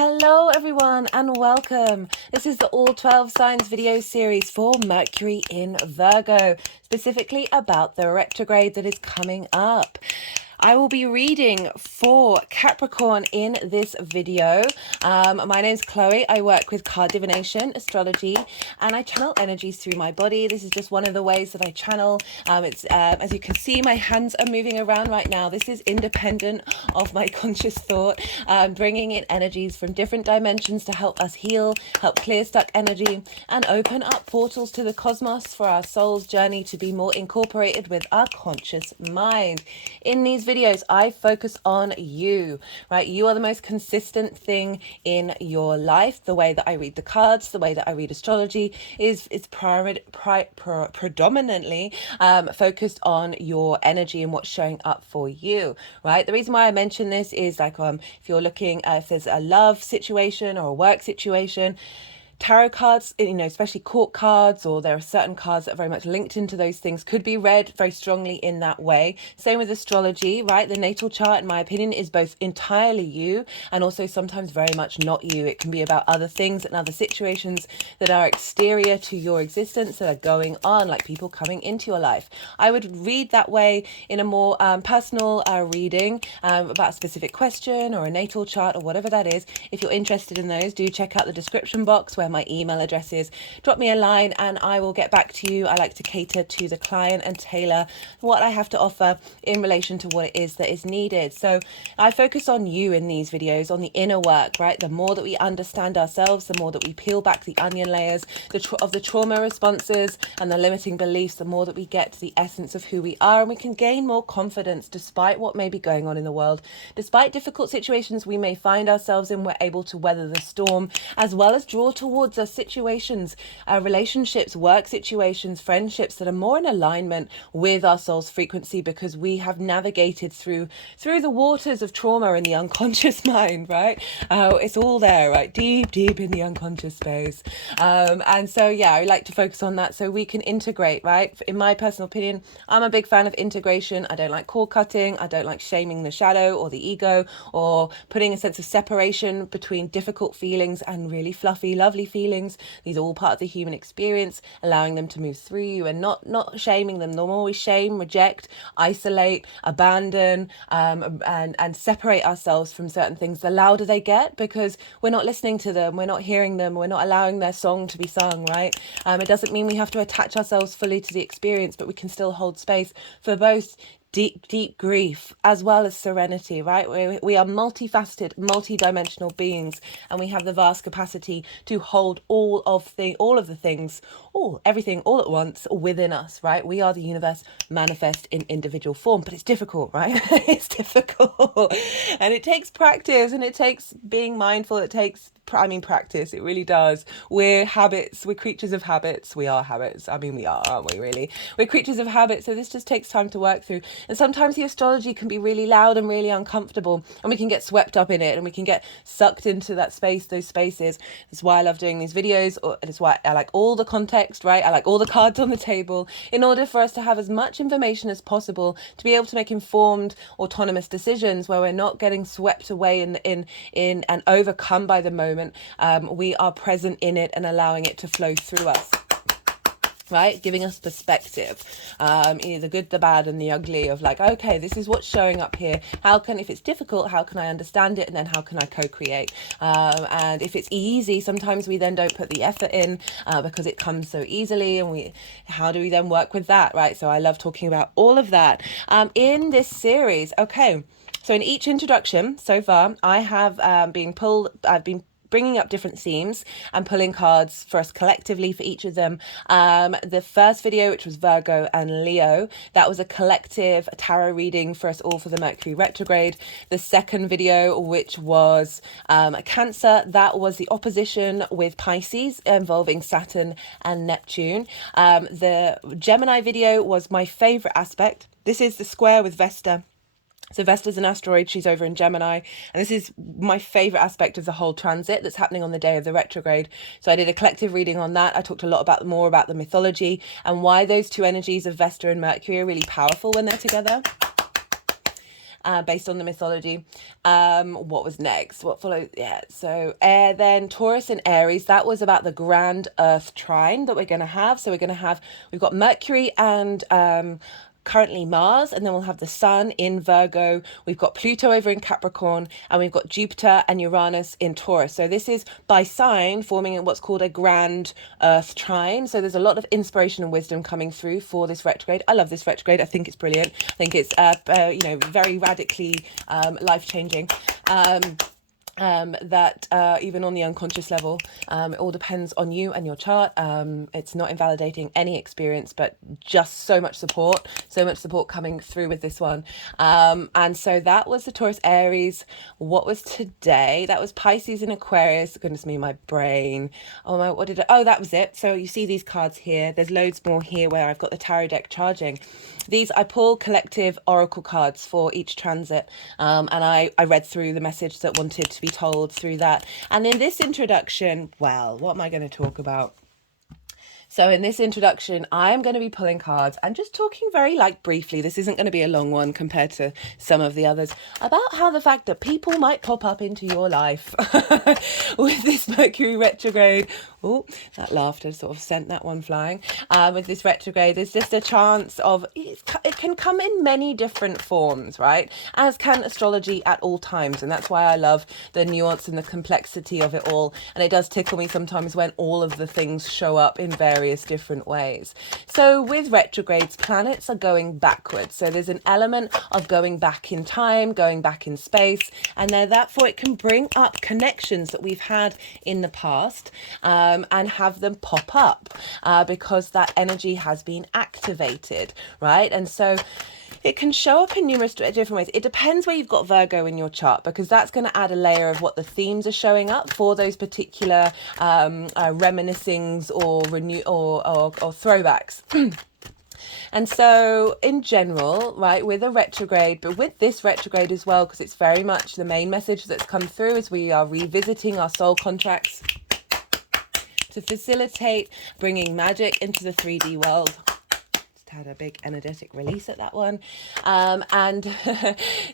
Hello everyone and welcome. This is the All 12 Signs video series for Mercury in Virgo, specifically about the retrograde that is coming up. I will be reading for Capricorn in this video. My name's Chloe. I work with card divination, astrology, and I channel energies through my body. This is just one of the ways that I channel. As you can see, my hands are moving around right now. This is independent of my conscious thought, bringing in energies from different dimensions to help us heal, help clear stuck energy, and open up portals to the cosmos for our soul's journey to be more incorporated with our conscious mind. In these videos, I focus on you, right? You are the most consistent thing in your life. The way that I read the cards, the way that I read astrology is predominantly focused on your energy and what's showing up for you, right? The reason why I mention this is like if you're looking, if there's a love situation or a work situation, tarot cards, especially court cards, or there are certain cards that are very much linked into those things, could be read very strongly in that way. Same with astrology, right? The natal chart, in my opinion, is both entirely you and also sometimes very much not you. It can be about other things and other situations that are exterior to your existence that are going on, like people coming into your life. I would read that way in a more personal reading about a specific question or a natal chart or whatever that is. If you're interested in those, do check out the description box where my email address is. Drop me a line and I will get back to you. I like to cater to the client and tailor what I have to offer in relation to what it is that is needed. So I focus on you in these videos, on the inner work, right? The more that we understand ourselves, the more that we peel back the onion layers of the trauma responses and the limiting beliefs, the more that we get to the essence of who we are, and we can gain more confidence despite what may be going on in the world. Despite difficult situations we may find ourselves in, we're able to weather the storm, as well as draw towards us situations, relationships, work situations, friendships that are more in alignment with our soul's frequency, because we have navigated through the waters of trauma in the unconscious mind, right? It's all there, right? Deep in the unconscious space. And so, yeah, I like to focus on that so we can integrate, right? In my personal opinion, I'm a big fan of integration. I don't like cord cutting. I don't like shaming the shadow or the ego, or putting a sense of separation between difficult feelings and really fluffy, lovely feelings. These are all part of the human experience, allowing them to move through you and not shaming them. The more we shame, reject, isolate, abandon, and separate ourselves from certain things, the louder they get, because we're not listening to them, we're not hearing them, we're not allowing their song to be sung, right? It doesn't mean we have to attach ourselves fully to the experience, but we can still hold space for both deep grief as well as serenity, right? We are multifaceted, multi-dimensional beings, and we have the vast capacity to hold everything all at once within us, right? We are the universe manifest in individual form, but it's difficult, right? It's difficult and it takes practice, and it takes being mindful. It takes practice. It really does. We're creatures of habits. We are habits. We are, aren't we, really? We're creatures of habit. So this just takes time to work through. And sometimes the astrology can be really loud and really uncomfortable, and we can get swept up in it, and we can get sucked into that space, those spaces. That's why I love doing these videos. It's why I like all the context, right? I like all the cards on the table, in order for us to have as much information as possible to be able to make informed, autonomous decisions where we're not getting swept away in and overcome by the moment. We are present in it and allowing it to flow through us, right? Giving us perspective, the good, the bad, and the ugly of like, okay, this is what's showing up here. If it's difficult, how can I understand it? And then how can I co-create? And if it's easy, sometimes we then don't put the effort in because it comes so easily. And how do we then work with that, right? So I love talking about all of that in this series. Okay. So in each introduction so far, I have I've been bringing up different themes and pulling cards for us collectively for each of them. The first video, which was Virgo and Leo, that was a collective tarot reading for us all for the Mercury Retrograde. The second video, which was Cancer, that was the opposition with Pisces involving Saturn and Neptune. The Gemini video was my favorite aspect. This is the square with Vesta. So Vesta's an asteroid, she's over in Gemini, and this is my favourite aspect of the whole transit that's happening on the day of the retrograde. So I did a collective reading on that. I talked a lot more about the mythology and why those two energies of Vesta and Mercury are really powerful when they're together. based on the mythology. What was next? What followed? Yeah, so then Taurus and Aries, that was about the grand Earth trine that we're going to have. So we've got Mercury and currently Mars, and then we'll have the Sun in Virgo. We've got Pluto over in Capricorn, and we've got Jupiter and Uranus in Taurus. So this is by sign forming what's called a grand Earth trine. So there's a lot of inspiration and wisdom coming through for this retrograde. I love this retrograde. I think it's brilliant. I think it's very radically life-changing. That even on the unconscious level, it all depends on you and your chart. It's not invalidating any experience, but just so much support coming through with this one. And so that was the Taurus Aries. What was today? That was Pisces and Aquarius. Goodness me, my brain. That was it. So you see these cards here. There's loads more here where I've got the tarot deck charging. These, I pull collective oracle cards for each transit, and I read through the message that wanted to be told through that. And in this introduction, well, what am I going to talk about? So in this introduction, I'm going to be pulling cards and just talking very briefly. This isn't going to be a long one compared to some of the others, about how the fact that people might pop up into your life with this Mercury retrograde. Oh, that laughter sort of sent that one flying. With this retrograde, there's just a chance of, it can come in many different forms, right? As can astrology at all times. And that's why I love the nuance and the complexity of it all. And it does tickle me sometimes when all of the things show up in various different ways. So with retrogrades, planets are going backwards. So there's an element of going back in time, going back in space, and therefore it can bring up connections that we've had in the past, and have them pop up because that energy has been activated, right? And so it can show up in numerous different ways. It depends where you've got Virgo in your chart, because that's going to add a layer of what the themes are showing up for those particular reminiscings or throwbacks. And so in general, right, with a retrograde, but with this retrograde as well, because it's very much the main message that's come through is we are revisiting our soul contracts to facilitate bringing magic into the 3D world. Just had a big energetic release at that one. And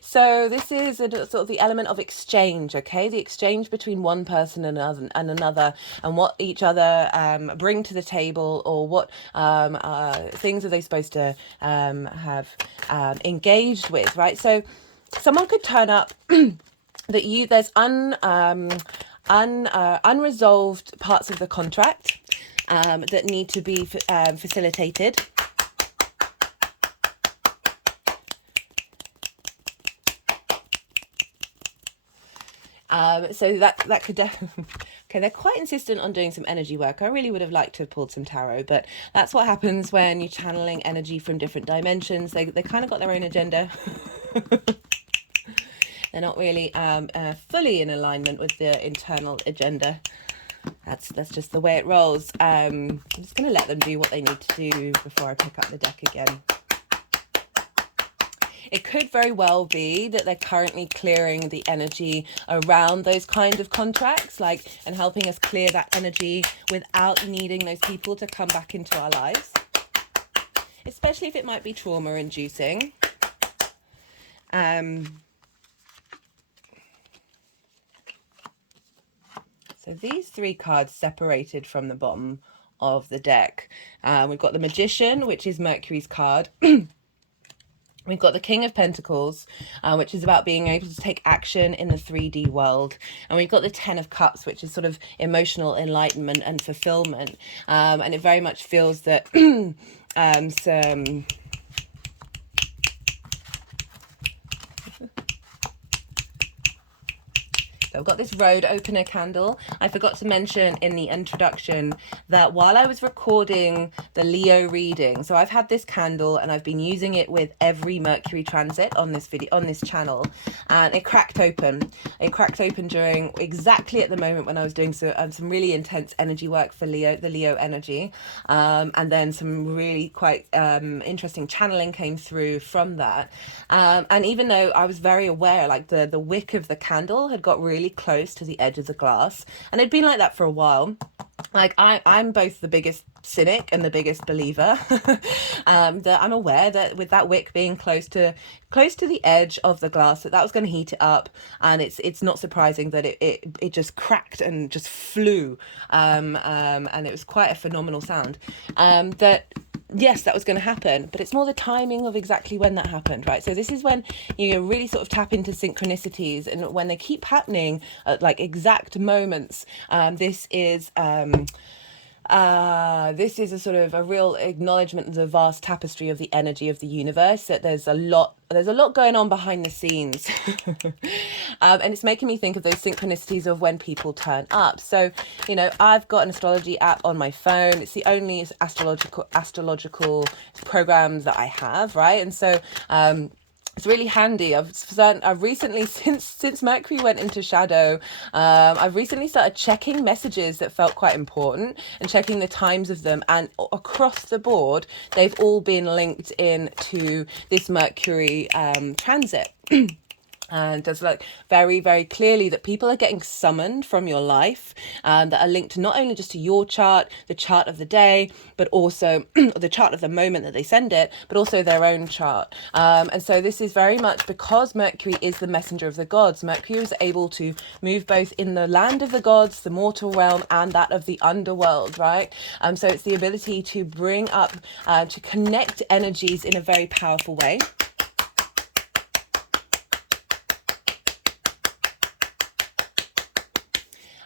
so this is sort of the element of exchange, okay? The exchange between one person and another, and what each other bring to the table, or what things are they supposed to have engaged with, right? So someone could turn up that there's unresolved parts of the contract that need to be facilitated. So that could definitely... Okay, they're quite insistent on doing some energy work. I really would have liked to have pulled some tarot, but that's what happens when you're channeling energy from different dimensions. They kind of got their own agenda. They're not really fully in alignment with the internal agenda. That's just the way it rolls. I'm just going to let them do what they need to do before I pick up the deck again. It could very well be that they're currently clearing the energy around those kind of contracts, and helping us clear that energy without needing those people to come back into our lives, especially if it might be trauma inducing. So these three cards separated from the bottom of the deck. We've got the Magician, which is Mercury's card. We've got the King of Pentacles, which is about being able to take action in the 3D world. And we've got the Ten of Cups, which is sort of emotional enlightenment and fulfillment. And it very much feels that some... So I've got this road opener candle. I forgot to mention in the introduction that while I was recording the Leo reading, so I've had this candle and I've been using it with every Mercury transit on this video, on this channel, and it cracked open. It cracked open during exactly at the moment when I was doing some really intense energy work for Leo, the Leo energy, and then some really quite interesting channeling came through from that. And even though I was very aware, the wick of the candle had got really close to the edge of the glass, and it'd been like that for a while, like I'm both the biggest cynic and the biggest believer. That I'm aware that with that wick being close to the edge of the glass, that was going to heat it up, and it's not surprising that it just cracked and just flew, and it was quite a phenomenal sound. That yes, that was going to happen, but it's more the timing of exactly when that happened, right? So this is when you really sort of tap into synchronicities, and when they keep happening at like exact moments. This is a sort of a real acknowledgement of the vast tapestry of the energy of the universe, that there's a lot going on behind the scenes. And it's making me think of those synchronicities of when people turn up. So, you know, I've got an astrology app on my phone. It's the only astrological programs that I have, right? And so it's really handy. I've recently, since Mercury went into shadow, I've recently started checking messages that felt quite important and checking the times of them. And across the board, they've all been linked in to this Mercury transit. And there's like very, very clearly that people are getting summoned from your life, that are linked not only just to your chart, the chart of the day, but also the chart of the moment that they send it, but also their own chart. And so this is very much because Mercury is the messenger of the gods. Mercury is able to move both in the land of the gods, the mortal realm, and that of the underworld, right? So it's the ability to bring up, to connect energies in a very powerful way.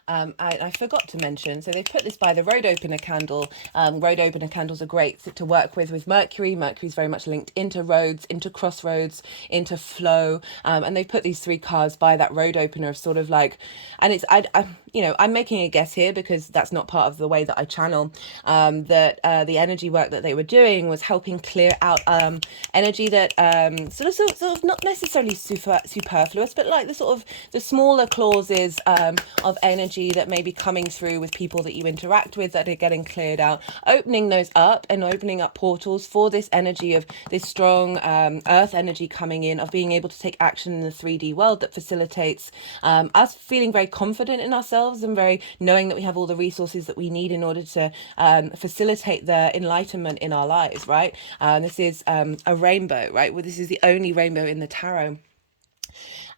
I forgot to mention, so they put this by the road opener candle. Road opener candles are great to work with Mercury. Mercury's very much linked into roads, into crossroads, into flow. And they put these 3 cards by that road opener of sort of like, and it's, I'm making a guess here because that's not part of the way that I channel, that the energy work that they were doing was helping clear out energy that sort of not necessarily superfluous, but like the smaller clauses of energy that may be coming through with people that you interact with that are getting cleared out, opening those up and opening up portals for this energy of this strong earth energy coming in, of being able to take action in the 3D world, that facilitates us feeling very confident in ourselves and very knowing that we have all the resources that we need in order to facilitate the enlightenment in our lives, right? This is a rainbow, right? Well, this is the only rainbow in the tarot.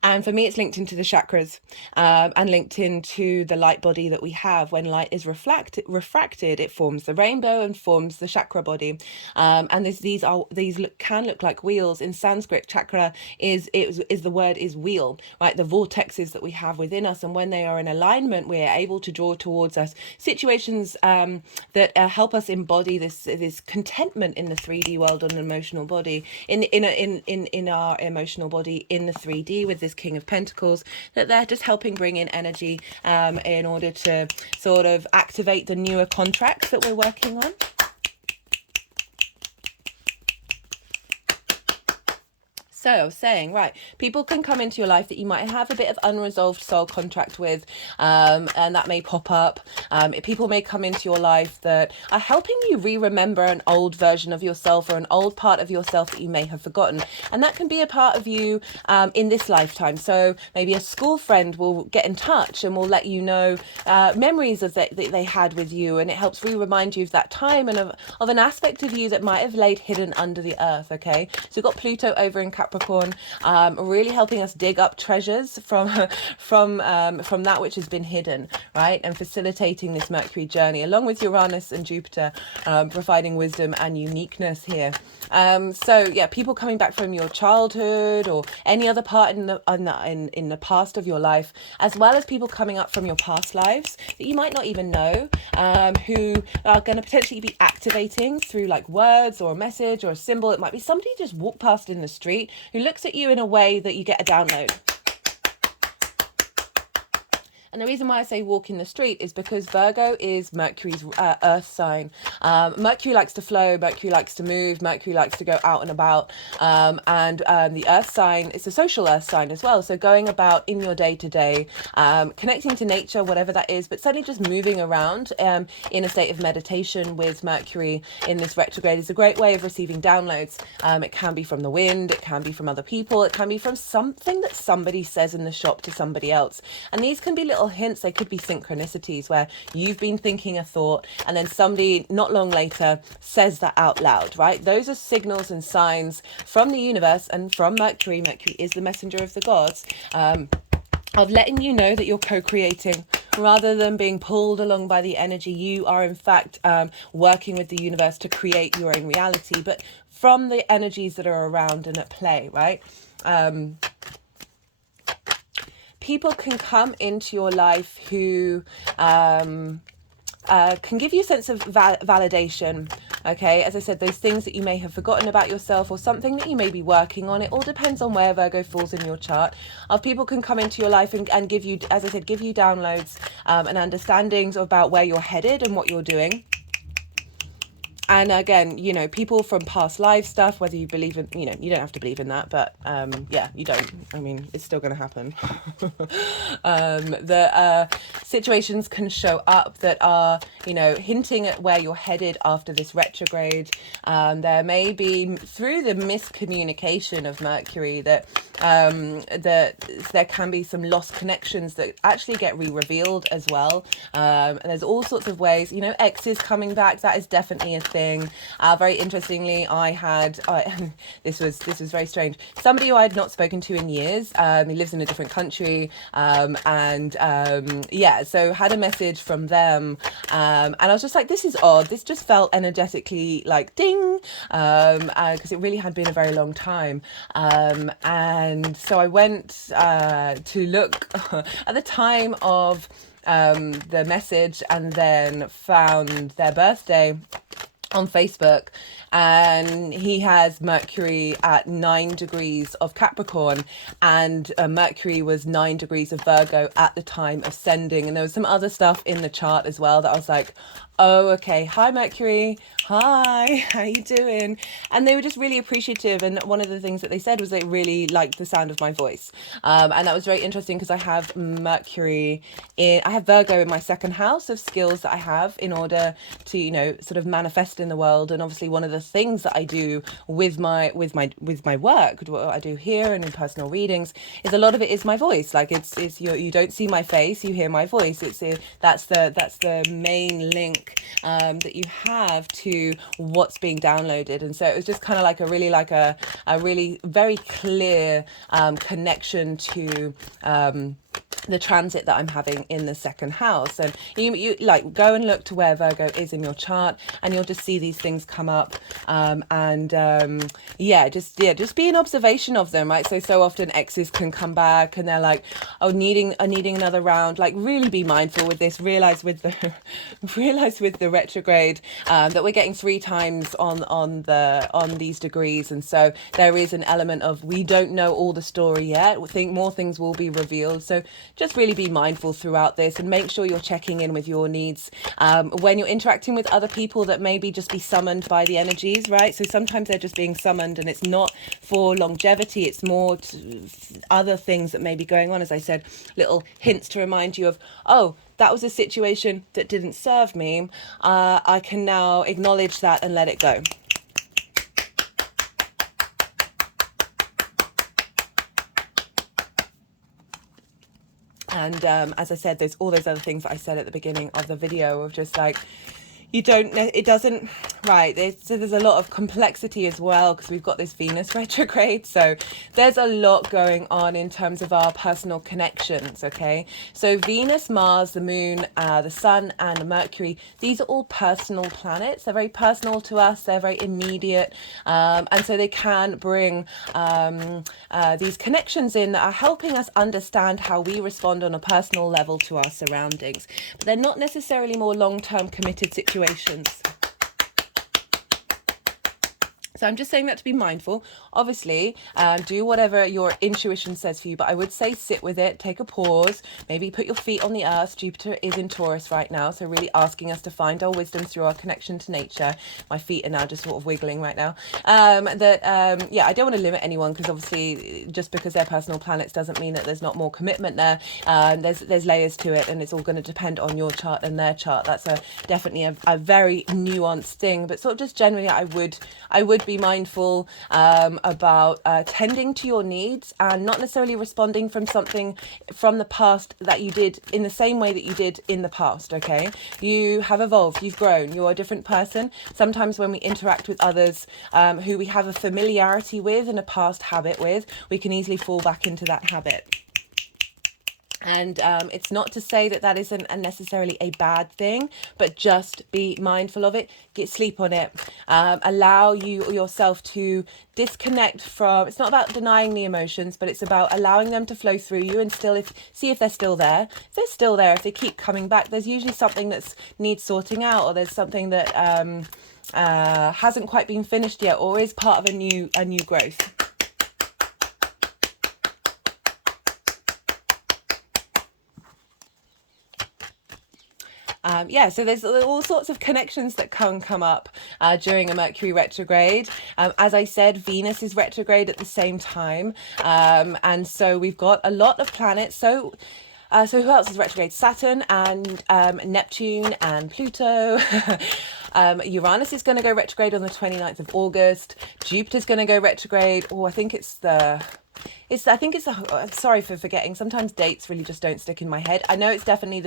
And for me, it's linked into the chakras, and linked into the light body that we have. When light is refracted, it forms the rainbow and forms the chakra body. And these can look like wheels. In Sanskrit, chakra is the word is wheel, right? The vortexes that we have within us, and when they are in alignment, we are able to draw towards us situations that help us embody this contentment in the 3D world, on an emotional body, in our emotional body in the 3D with this King of Pentacles, that they're just helping bring in energy in order to sort of activate the newer contracts that we're working on. So I was saying, right, people can come into your life that you might have a bit of unresolved soul contract with, and that may pop up. People may come into your life that are helping you re-remember an old version of yourself or an old part of yourself that you may have forgotten. And that can be a part of you in this lifetime. So maybe a school friend will get in touch and will let you know memories of that they had with you, and it helps re-remind you of that time and of an aspect of you that might have laid hidden under the earth, okay? So we've got Pluto over in Capricorn, really helping us dig up treasures from that which has been hidden, right? And facilitating this Mercury journey, along with Uranus and Jupiter, providing wisdom and uniqueness here. So yeah, people coming back from your childhood or any other part in the past of your life, as well as people coming up from your past lives that you might not even know, who are going to potentially be activating through like words or a message or a symbol. It might be somebody you just walk past in the street who looks at you in a way that you get a download. And the reason why I say walk in the street is because Virgo is Mercury's earth sign. Mercury likes to flow, Mercury likes to move, Mercury likes to go out and about. And the earth sign, it's a social earth sign as well. So going about in your day to day, connecting to nature, whatever that is, but certainly just moving around in a state of meditation with Mercury in this retrograde is a great way of receiving downloads. It can be from the wind, it can be from other people, it can be from something that somebody says in the shop to somebody else. And these can be little little hints. They could be synchronicities where you've been thinking a thought and then somebody not long later says that out loud, right? Those are signals and signs from the universe and from Mercury. Mercury is the messenger of the gods, of letting you know that you're co-creating. Rather than being pulled along by the energy, you are in fact working with the universe to create your own reality, but from the energies that are around and at play, right? People can come into your life who can give you a sense of validation. Okay, as I said, those things that you may have forgotten about yourself or something that you may be working on. It all depends on where Virgo falls in your chart. Of people can come into your life and give you, as I said, give you downloads and understandings about where you're headed and what you're doing. And again, you know, people from past life stuff, whether you believe in, you know, you don't have to believe in that, but yeah, you don't. I mean, it's still going to happen. The situations can show up that are, you know, hinting at where you're headed after this retrograde. There may be, through the miscommunication of Mercury, that there can be some lost connections that actually get re-revealed as well. And there's all sorts of ways, you know, exes coming back. That is definitely a thing. Very interestingly, I had this was very strange. Somebody who I had not spoken to in years. He lives in a different country, yeah. So had a message from them, and I was just like, this is odd. This just felt energetically like ding, because it really had been a very long time. And so I went to look at the time of the message, and then found their birthday on Facebook, and he has Mercury at 9 degrees of Capricorn, and Mercury was 9 degrees of Virgo at the time of sending. And there was some other stuff in the chart as well that I was like, oh, okay, hi Mercury, hi, how you doing? And they were just really appreciative, and one of the things that they said was they really liked the sound of my voice, and that was very interesting because I have I have Virgo in my second house of skills that I have in order to, you know, sort of manifest in the world. And obviously one of the things that I do with my work, what I do here and in personal readings, is a lot of it is my voice. Like it's you don't see my face, you hear my voice. That's the main link that you have to what's being downloaded. And so it was just kind of like a really very clear connection to the transit that I'm having in the second house. And you like go and look to where Virgo is in your chart, and you'll just see these things come up, just be an observation of them, right? So often exes can come back and they're like, oh, needing another round. Like, really be mindful with this. Realize with the retrograde that we're getting 3 times on these degrees, and so there is an element of we don't know all the story yet. We think more things will be revealed. So just really be mindful throughout this, and make sure you're checking in with your needs when you're interacting with other people that maybe just be summoned by the energies, right? So sometimes they're just being summoned and it's not for longevity, it's more other things that may be going on. As I said, little hints to remind you of, oh, that was a situation that didn't serve me. I can now acknowledge that and let it go. And as I said, there's all those other things that I said at the beginning of the video of just like, you don't know, it doesn't, right, there's a lot of complexity as well, because we've got this Venus retrograde, so there's a lot going on in terms of our personal connections. Okay, so Venus, Mars, the Moon, the Sun and Mercury, these are all personal planets. They're very personal to us, they're very immediate, and so they can bring these connections in that are helping us understand how we respond on a personal level to our surroundings, but they're not necessarily more long-term committed situations. So I'm just saying that to be mindful. Obviously, do whatever your intuition says for you, but I would say sit with it, take a pause, maybe put your feet on the earth. Jupiter is in Taurus right now, so really asking us to find our wisdom through our connection to nature. My feet are now just sort of wiggling right now. I don't want to limit anyone, because obviously just because they're personal planets doesn't mean that there's not more commitment there. There's layers to it, and it's all going to depend on your chart and their chart. That's definitely a very nuanced thing, but sort of just generally I would be mindful about tending to your needs and not necessarily responding from something from the past that you did in the same way that you did in the past. Okay, you have evolved, you've grown, you're a different person. Sometimes when we interact with others who we have a familiarity with and a past habit with, we can easily fall back into that habit. And it's not to say that that isn't necessarily a bad thing, but just be mindful of it. Get sleep on it. Allow yourself to disconnect from. It's not about denying the emotions, but it's about allowing them to flow through you and see if they're still there. If they're still there, if they keep coming back, there's usually something that needs sorting out, or there's something that hasn't quite been finished yet, or is part of a new growth. So there's all sorts of connections that can come up during a Mercury retrograde. As I said, Venus is retrograde at the same time. And so we've got a lot of planets. So who else is retrograde? Saturn and Neptune and Pluto. Uranus is going to go retrograde on the 29th of August. Jupiter's going to go retrograde. Oh, I think sorry for forgetting. Sometimes dates really just don't stick in my head. I know it's definitely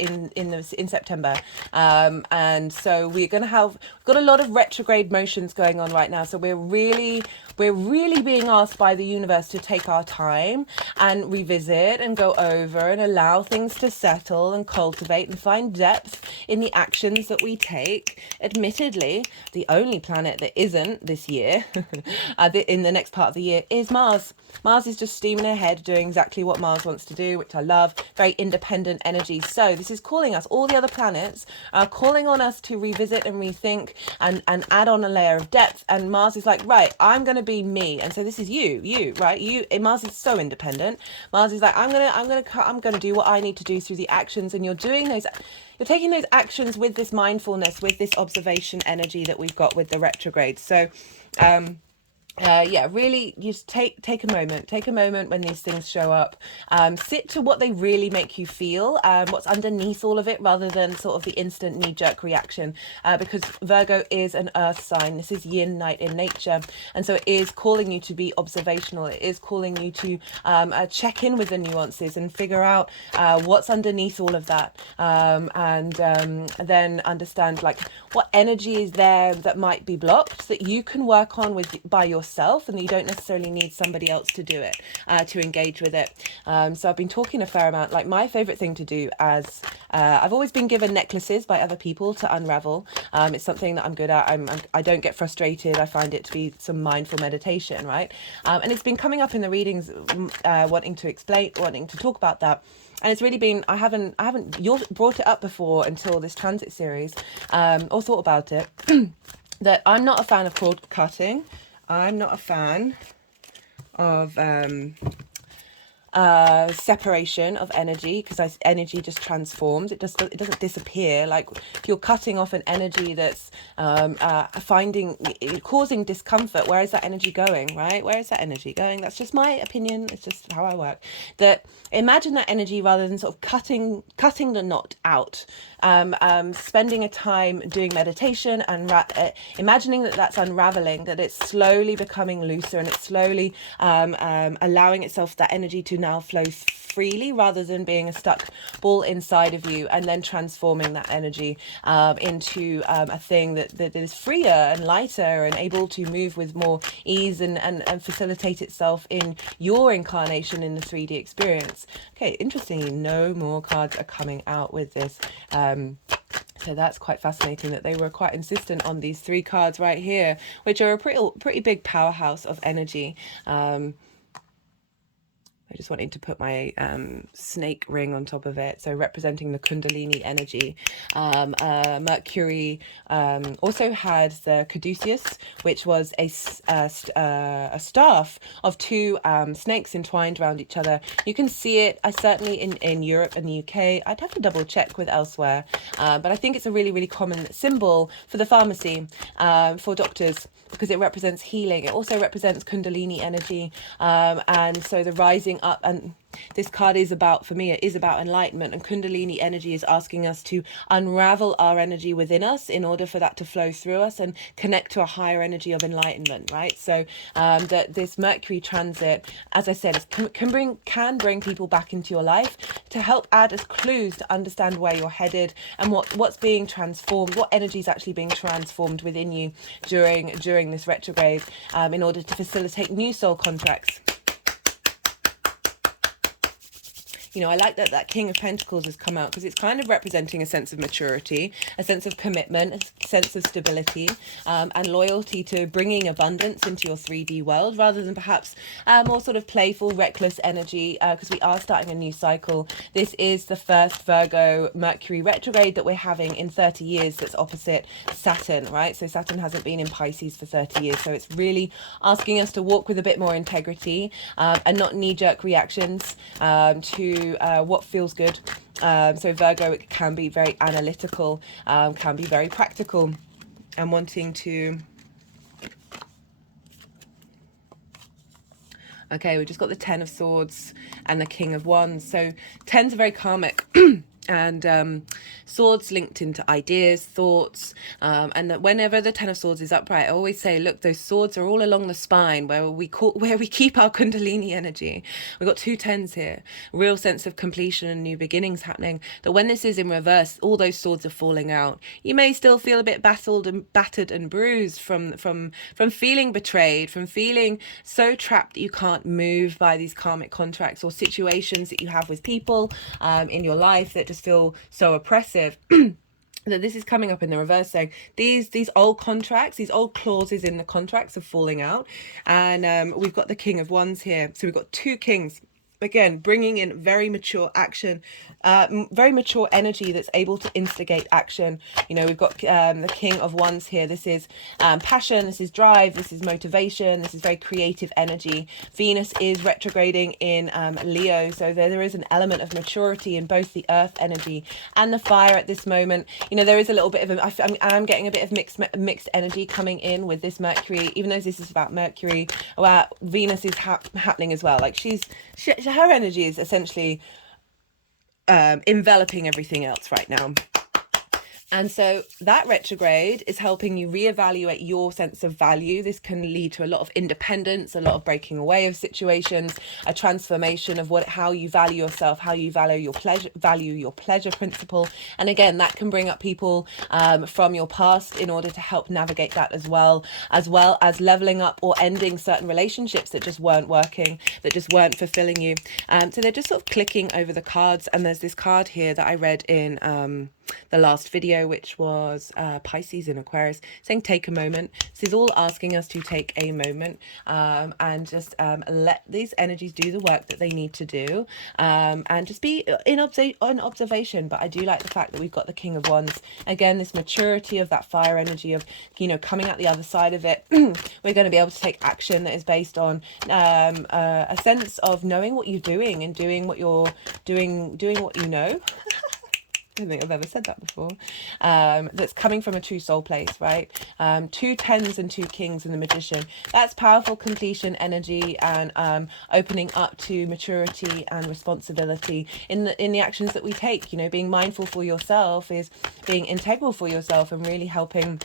in September, and so we've got a lot of retrograde motions going on right now. So we're really being asked by the universe to take our time and revisit and go over and allow things to settle and cultivate and find depth in the actions that we take. Admittedly, the only planet that isn't this year, in the next part of the year, is Mars. Mars is just steaming ahead, doing exactly what Mars wants to do, which I love. Very independent energy. So this is calling us, all the other planets are calling on us to revisit and rethink and add on a layer of depth. And Mars is like, right, I'm going to be me. And so this is you, right? Mars is so independent. Mars is like, I'm going to do what I need to do through the actions. And you're taking those actions with this mindfulness, with this observation energy that we've got with the retrograde. So, really just take a moment when these things show up, sit to what they really make you feel, what's underneath all of it, rather than sort of the instant knee-jerk reaction, because Virgo is an earth sign. This is yin, night in nature, and so it is calling you to be observational. It is calling you to check in with the nuances and figure out what's underneath all of that, and then understand like what energy is there that might be blocked that you can work on by yourself, and you don't necessarily need somebody else to do it, to engage with it. So I've been talking a fair amount. Like my favorite thing to do, as I've always been given necklaces by other people to unravel. It's something that I'm good at. I don't get frustrated. I find it to be some mindful meditation, right? And it's been coming up in the readings, wanting to talk about that. And it's really been, I haven't brought it up before until this transit series, or thought about it, that I'm not a fan of cord cutting. I'm not a fan of separation of energy, because energy just transforms. It doesn't disappear. Like if you're cutting off an energy that's causing discomfort, where is that energy going, right? Where is that energy going? That's just my opinion. It's just how I work. That imagine that energy, rather than sort of cutting the knot out, spending a time doing meditation and imagining that that's unraveling, that it's slowly becoming looser, and it's slowly allowing itself, that energy, to now flow freely, rather than being a stuck ball inside of you, and then transforming that energy into a thing that is freer and lighter and able to move with more ease and facilitate itself in your incarnation in the 3D experience. Okay, interestingly, no more cards are coming out with this. So that's quite fascinating that they were quite insistent on these 3 cards right here, which are a pretty big powerhouse of energy. I just wanted to put my snake ring on top of it, so representing the Kundalini energy. Mercury also had the caduceus, which was a staff of 2 snakes entwined around each other. You can see it certainly in Europe and the UK. I'd have to double check with elsewhere, but I think it's a really, really common symbol for the pharmacy, for doctors, because it represents healing. It also represents Kundalini energy, and so the rising opening up, and this card is about, for me, it is about enlightenment, and Kundalini energy is asking us to unravel our energy within us in order for that to flow through us and connect to a higher energy of enlightenment, right? So that this Mercury transit, as I said, can bring people back into your life to help add as clues to understand where you're headed and what's being transformed, what energy is actually being transformed within you during this retrograde, in order to facilitate new soul contracts. You know, I like that King of Pentacles has come out, because it's kind of representing a sense of maturity, a sense of commitment, a sense of stability, and loyalty to bringing abundance into your 3D world, rather than perhaps more sort of playful, reckless energy, because we are starting a new cycle. This is the first Virgo Mercury retrograde that we're having in 30 years that's opposite Saturn, right? So Saturn hasn't been in Pisces for 30 years. So it's really asking us to walk with a bit more integrity, and not knee-jerk reactions to what feels good. So Virgo, it can be very analytical, can be very practical, and wanting to... Okay, we've just got the Ten of Swords and the King of Wands. So tens are very karmic. And swords linked into ideas, thoughts, and that whenever the Ten of Swords is upright, I always say, look, those swords are all along the spine where we keep our Kundalini energy. We've got two tens here, real sense of completion and new beginnings happening. That when this is in reverse, all those swords are falling out. You may still feel a bit battered and bruised from feeling betrayed, from feeling so trapped that you can't move by these karmic contracts or situations that you have with people in your life that just feel so oppressive. That this is coming up in the reverse, saying these old contracts, these old clauses in the contracts are falling out. And we've got the King of Wands here. So we've got two kings, again, bringing in very mature action, very mature energy that's able to instigate action. You know, we've got the King of Wands here. This is passion, this is drive, this is motivation, this is very creative energy. Venus is retrograding in Leo, so there is an element of maturity in both the earth energy and the fire at this moment. You know, there is a little bit of I'm getting a bit of mixed energy coming in with this Mercury, even though this is about Mercury. Venus is happening as well. Like her energy is essentially enveloping everything else right now. And so that retrograde is helping you reevaluate your sense of value. This can lead to a lot of independence, a lot of breaking away of situations, a transformation of how you value yourself, how you value your pleasure principle. And again, that can bring up people from your past in order to help navigate that, as well as leveling up or ending certain relationships that just weren't working, that just weren't fulfilling you. So they're just sort of clicking over the cards. And there's this card here that I read in the last video, which was Pisces and Aquarius, saying take a moment. This is all asking us to take a moment and just let these energies do the work that they need to do, and just be on observation. But I do like the fact that we've got the King of Wands. Again, this maturity of that fire energy of, you know, coming out the other side of it. We're going to be able to take action that is based on a sense of knowing what you're doing and doing what you're doing what you know. I don't think I've ever said that before. That's coming from a true soul place, right? Two tens and two kings and the Magician. That's powerful completion energy and opening up to maturity and responsibility in the actions that we take. You know, being mindful for yourself is being integral for yourself and really helping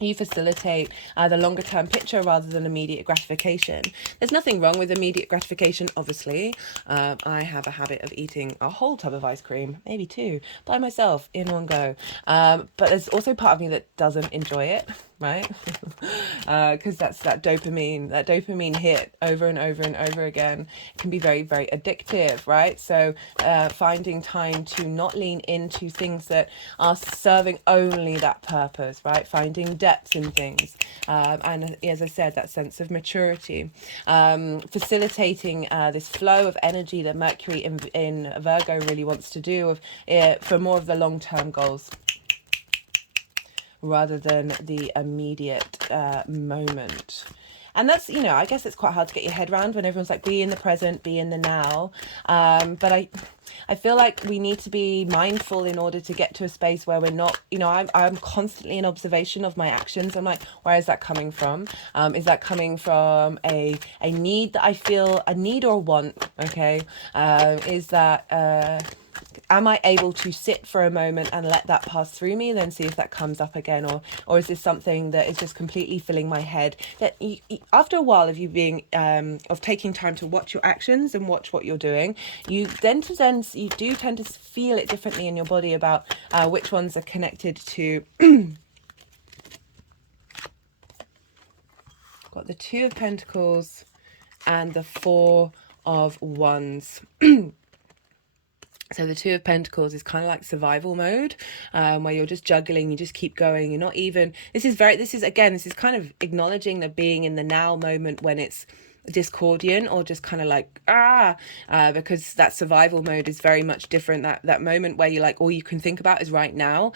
you facilitate the longer term picture rather than immediate gratification. There's nothing wrong with immediate gratification, obviously. I have a habit of eating a whole tub of ice cream, maybe two, by myself in one go. But there's also part of me that doesn't enjoy it, right? Because that's that dopamine hit over and over and over again can be very, very addictive, right? So finding time to not lean into things that are serving only that purpose, right? Finding depth in things, and as I said, that sense of maturity, facilitating this flow of energy that Mercury in Virgo really wants to do for more of the long-term goals rather than the immediate moment. And that's, you know, I guess it's quite hard to get your head around when everyone's like, be in the present, be in the now. But I feel like we need to be mindful in order to get to a space where we're not, you know, I'm constantly in observation of my actions. I'm like, where is that coming from? Is that coming from a need that I feel, a need or a want? Okay. Is that, am I able to sit for a moment and let that pass through me, then see if that comes up again, or is this something that is just completely filling my head? That after a while of you being of taking time to watch your actions and watch what you're doing, you do tend to feel it differently in your body about which ones are connected to. Got the Two of Pentacles and the Four of Wands. So the Two of Pentacles is kind of like survival mode, where you're just juggling, you just keep going. You're not even, this is kind of acknowledging the being in the now moment when it's discordian, or just kind of like because that survival mode is very much different. That moment where you're like, all you can think about is right now,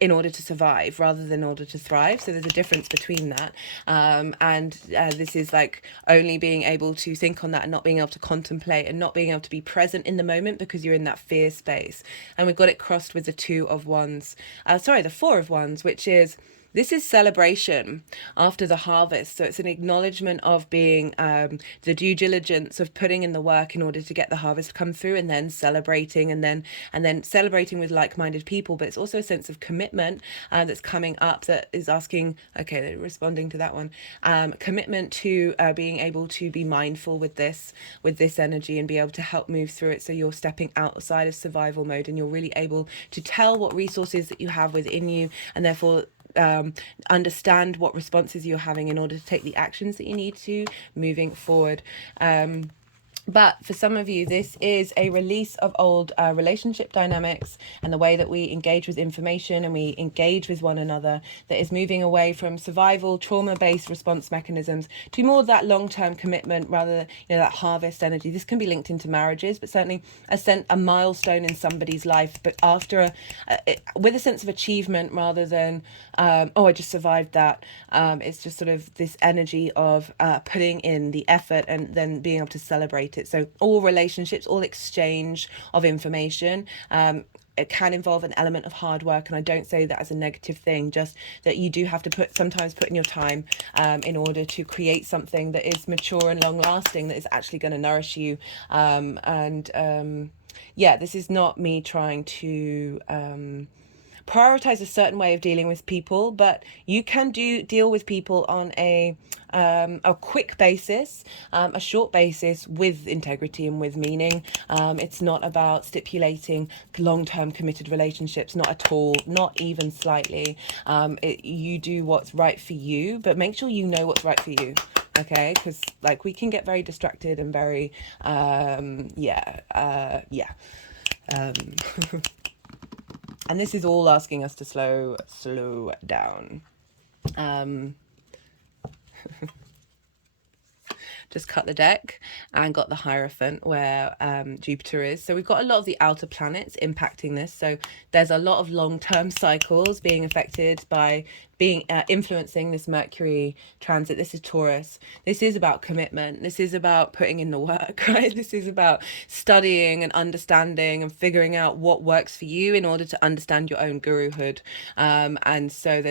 in order to survive rather than in order to thrive. So there's a difference between that, and this is like only being able to think on that and not being able to contemplate and not being able to be present in the moment because you're in that fear space. And we've got it crossed with the Two of Wands, the Four of Wands, which is, this is celebration after the harvest. So it's an acknowledgement of being the due diligence of putting in the work in order to get the harvest come through, and then celebrating, and then celebrating with like-minded people. But it's also a sense of commitment that's coming up, that is asking, okay, they're responding to that one, commitment to being able to be mindful with this energy and be able to help move through it. So you're stepping outside of survival mode and you're really able to tell what resources that you have within you, and therefore understand what responses you're having in order to take the actions that you need to moving forward. But for some of you, this is a release of old relationship dynamics and the way that we engage with information and we engage with one another, that is moving away from survival, trauma-based response mechanisms to more of that long-term commitment, rather than, you know, that harvest energy. This can be linked into marriages, but certainly a milestone in somebody's life, but after with a sense of achievement rather than, I just survived that. It's just sort of this energy of putting in the effort and then being able to celebrate it. So all relationships, all exchange of information, it can involve an element of hard work, and I don't say that as a negative thing, just that you do have to sometimes put in your time in order to create something that is mature and long lasting, that is actually going to nourish you. This is not me trying to prioritize a certain way of dealing with people, but you can deal with people on a quick basis, a short basis, with integrity and with meaning. It's not about stipulating long-term committed relationships, not at all, not even slightly. You do what's right for you, but make sure you know what's right for you. Okay, because like we can get very distracted and very and this is all asking us to slow down. Just cut the deck and got the Hierophant where Jupiter is. So we've got a lot of the outer planets impacting this. So there's a lot of long-term cycles being affected by influencing this Mercury transit. This is Taurus. This is about commitment. This is about putting in the work, right? This is about studying and understanding and figuring out what works for you in order to understand your own guruhood. And so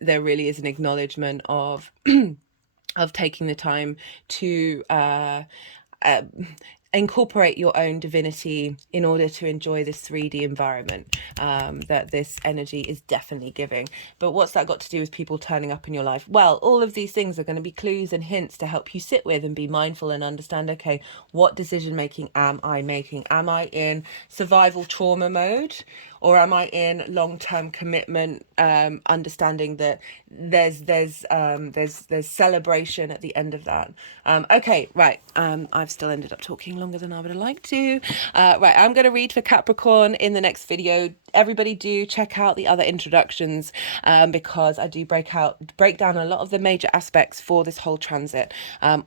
there really is an acknowledgement of of taking the time to incorporate your own divinity in order to enjoy this 3D environment that this energy is definitely giving. But what's that got to do with people turning up in your life? Well, all of these things are going to be clues and hints to help you sit with and be mindful and understand, okay, what decision making am I making? Am I in survival trauma mode, or am I in long-term commitment, understanding that there's celebration at the end of that? Okay, right. I've still ended up talking longer than I would have liked to. Right, I'm going to read for Capricorn in the next video. Everybody do check out the other introductions, because I do break down a lot of the major aspects for this whole transit.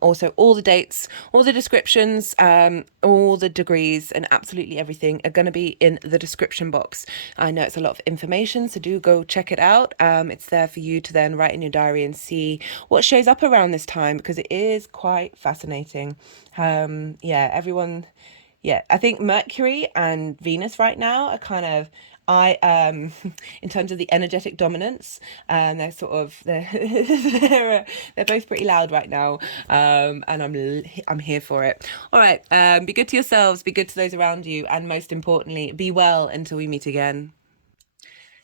Also, all the dates, all the descriptions, all the degrees, and absolutely everything are going to be in the description box. I know it's a lot of information, so do go check it out. It's there for you to then write in your diary and see what shows up around this time, because it is quite fascinating. everyone, yeah, I think Mercury and Venus right now are kind of, in terms of the energetic dominance, they're sort of they're both pretty loud right now, and I'm here for it. All right, be good to yourselves, be good to those around you, and most importantly, be well until we meet again.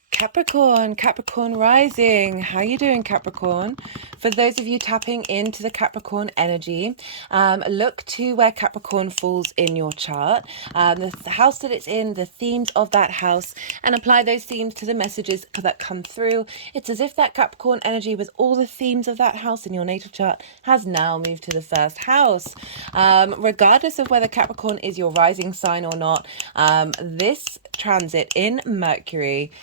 Capricorn rising. How you doing, Capricorn? For those of you tapping into the Capricorn energy, look to where Capricorn falls in your chart, the house that it's in, the themes of that house, and apply those themes to the messages that come through. It's as if that Capricorn energy with all the themes of that house in your natal chart has now moved to the first house. Regardless of whether Capricorn is your rising sign or not, this transit in Mercury,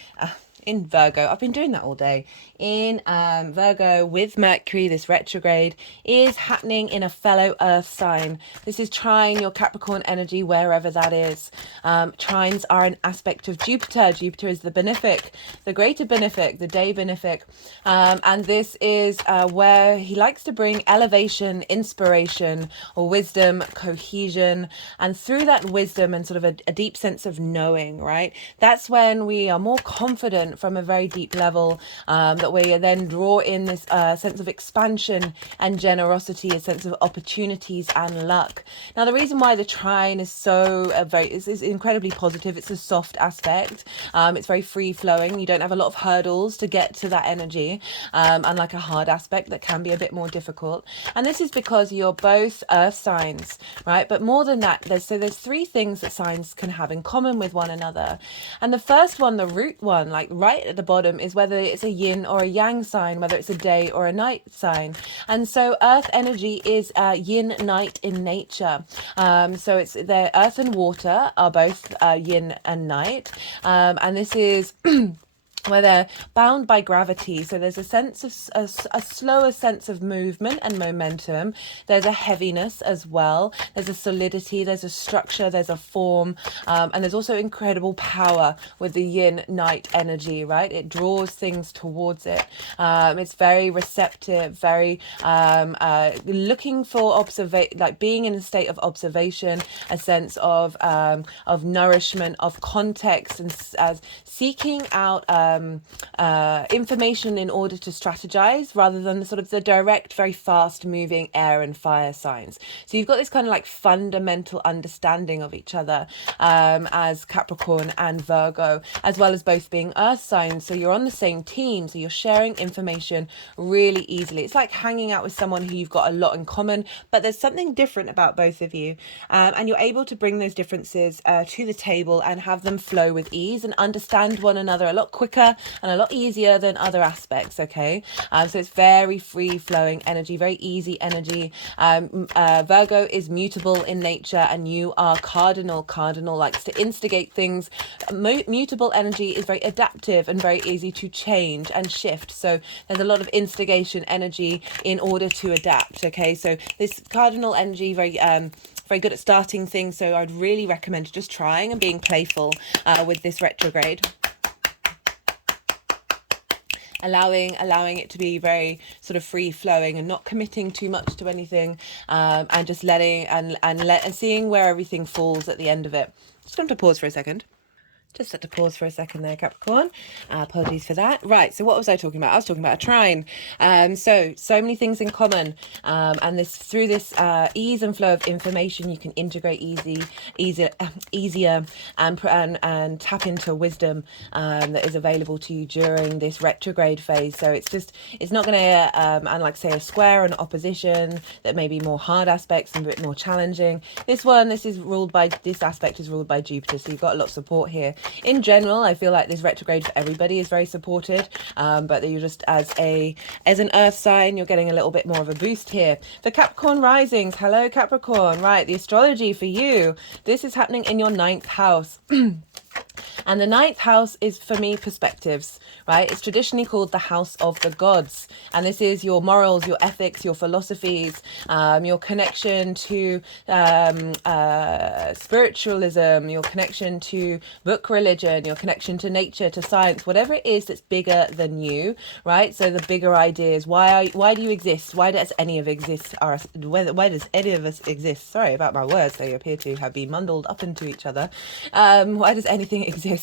in Virgo, I've been doing that all day, in Virgo with Mercury, this retrograde, is happening in a fellow earth sign. This is trying your Capricorn energy wherever that is. Trines are an aspect of Jupiter. Jupiter is the benefic, the greater benefic, the day benefic. And this is where he likes to bring elevation, inspiration, or wisdom, cohesion. And through that wisdom and sort of a deep sense of knowing, right? That's when we are more confident from a very deep level, that we then draw in this sense of expansion and generosity, a sense of opportunities and luck. Now, the reason why the trine is so is incredibly positive, it's a soft aspect. It's very free flowing. You don't have a lot of hurdles to get to that energy, unlike a hard aspect that can be a bit more difficult. And this is because you're both earth signs, right? But more than that, there's three things that signs can have in common with one another. And the first one, the root one, like right at the bottom, is whether it's a yin or a yang sign, whether it's a day or a night sign. And so earth energy is yin night in nature. So it's the earth and water are both yin and night. And this is where they're bound by gravity. So there's a sense of a slower sense of movement and momentum. There's a heaviness as well. There's a solidity, there's a structure, there's a form, and there's also incredible power with the yin night energy, right? It draws things towards it. It's very receptive, very looking for like being in a state of observation, a sense of nourishment, of context, and seeking out information in order to strategize, rather than the sort of the direct, very fast moving air and fire signs. So you've got this kind of like fundamental understanding of each other, as Capricorn and Virgo, as well as both being earth signs. So you're on the same team, so you're sharing information really easily. It's like hanging out with someone who you've got a lot in common, but there's something different about both of you, and you're able to bring those differences to the table and have them flow with ease and understand one another a lot quicker and a lot easier than other aspects. Okay, so it's very free flowing energy, very easy energy. Virgo is mutable in nature, and you are cardinal. Cardinal likes to instigate things. Mutable energy is very adaptive and very easy to change and shift. So there's a lot of instigation energy in order to adapt. Okay, so this cardinal energy, very good at starting things. So I'd really recommend just trying and being playful with this retrograde. Allowing it to be very sort of free flowing and not committing too much to anything, and just letting and seeing where everything falls at the end of it. Just going to pause for a second. Just had to pause for a second there, Capricorn. Apologies for that. Right, so what was I talking about? I was talking about a trine. So many things in common. And through this ease and flow of information, you can integrate easier and tap into wisdom that is available to you during this retrograde phase. So it's not going to, unlike say a square and opposition that may be more hard aspects and a bit more challenging. This aspect is ruled by Jupiter, so you've got a lot of support here. In general, I feel like this retrograde for everybody is very supported, but you're just as an earth sign, you're getting a little bit more of a boost here. For Capricorn risings, hello Capricorn, right, the astrology for you, this is happening in your 9th house. And the ninth house is, for me, perspectives, right? It's traditionally called the house of the gods. And this is your morals, your ethics, your philosophies, your connection to spiritualism, your connection to book religion, your connection to nature, to science, whatever it is that's bigger than you, right? So the bigger ideas. Why do you exist? Why does any of exist? Why does any of us exist? Sorry about my words; they appear to have been mundled up into each other. Why does anything exist?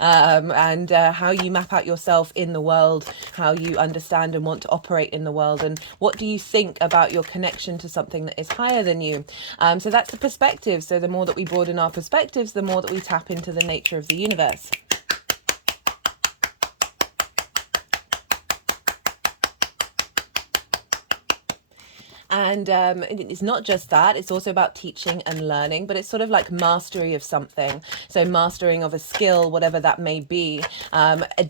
And how you map out yourself in the world, how you understand and want to operate in the world, and what do you think about your connection to something that is higher than you? So that's the perspective. So the more that we broaden our perspectives, the more that we tap into the nature of the universe. And it's not just that, it's also about teaching and learning, but it's sort of like mastery of something. So mastering of a skill, whatever that may be,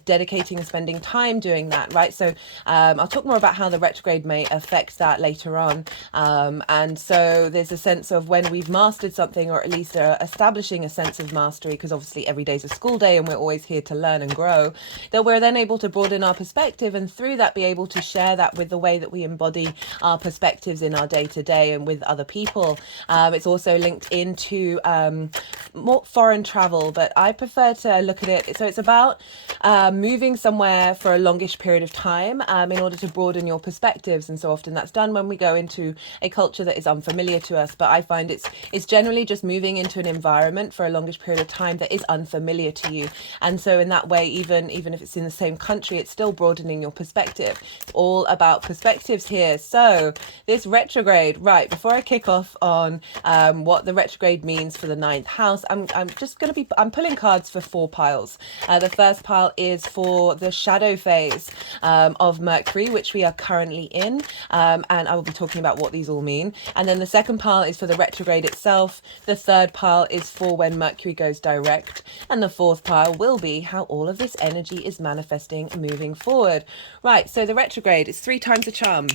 dedicating and spending time doing that, right? So I'll talk more about how the retrograde may affect that later on. And so there's a sense of when we've mastered something, or at least establishing a sense of mastery, because obviously every day's a school day and we're always here to learn and grow, that we're then able to broaden our perspective, and through that be able to share that with the way that we embody our perspectives in our day-to-day and with other people. It's also linked into more foreign travel, but I prefer to look at it, so it's about moving somewhere for a longish period of time in order to broaden your perspectives. And so often that's done when we go into a culture that is unfamiliar to us, but I find it's generally just moving into an environment for a longish period of time that is unfamiliar to you. And so in that way, even if it's in the same country, it's still broadening your perspective. It's all about perspectives here. So this retrograde, right, before I kick off on what the retrograde means for the ninth house, I'm pulling cards for 4 piles. The first pile is for the shadow phase of Mercury, which we are currently in, and I will be talking about what these all mean. And then the second pile is for the retrograde itself. The third pile is for when Mercury goes direct, and the fourth pile will be how all of this energy is manifesting moving forward. Right, so the retrograde is 3 times the charm.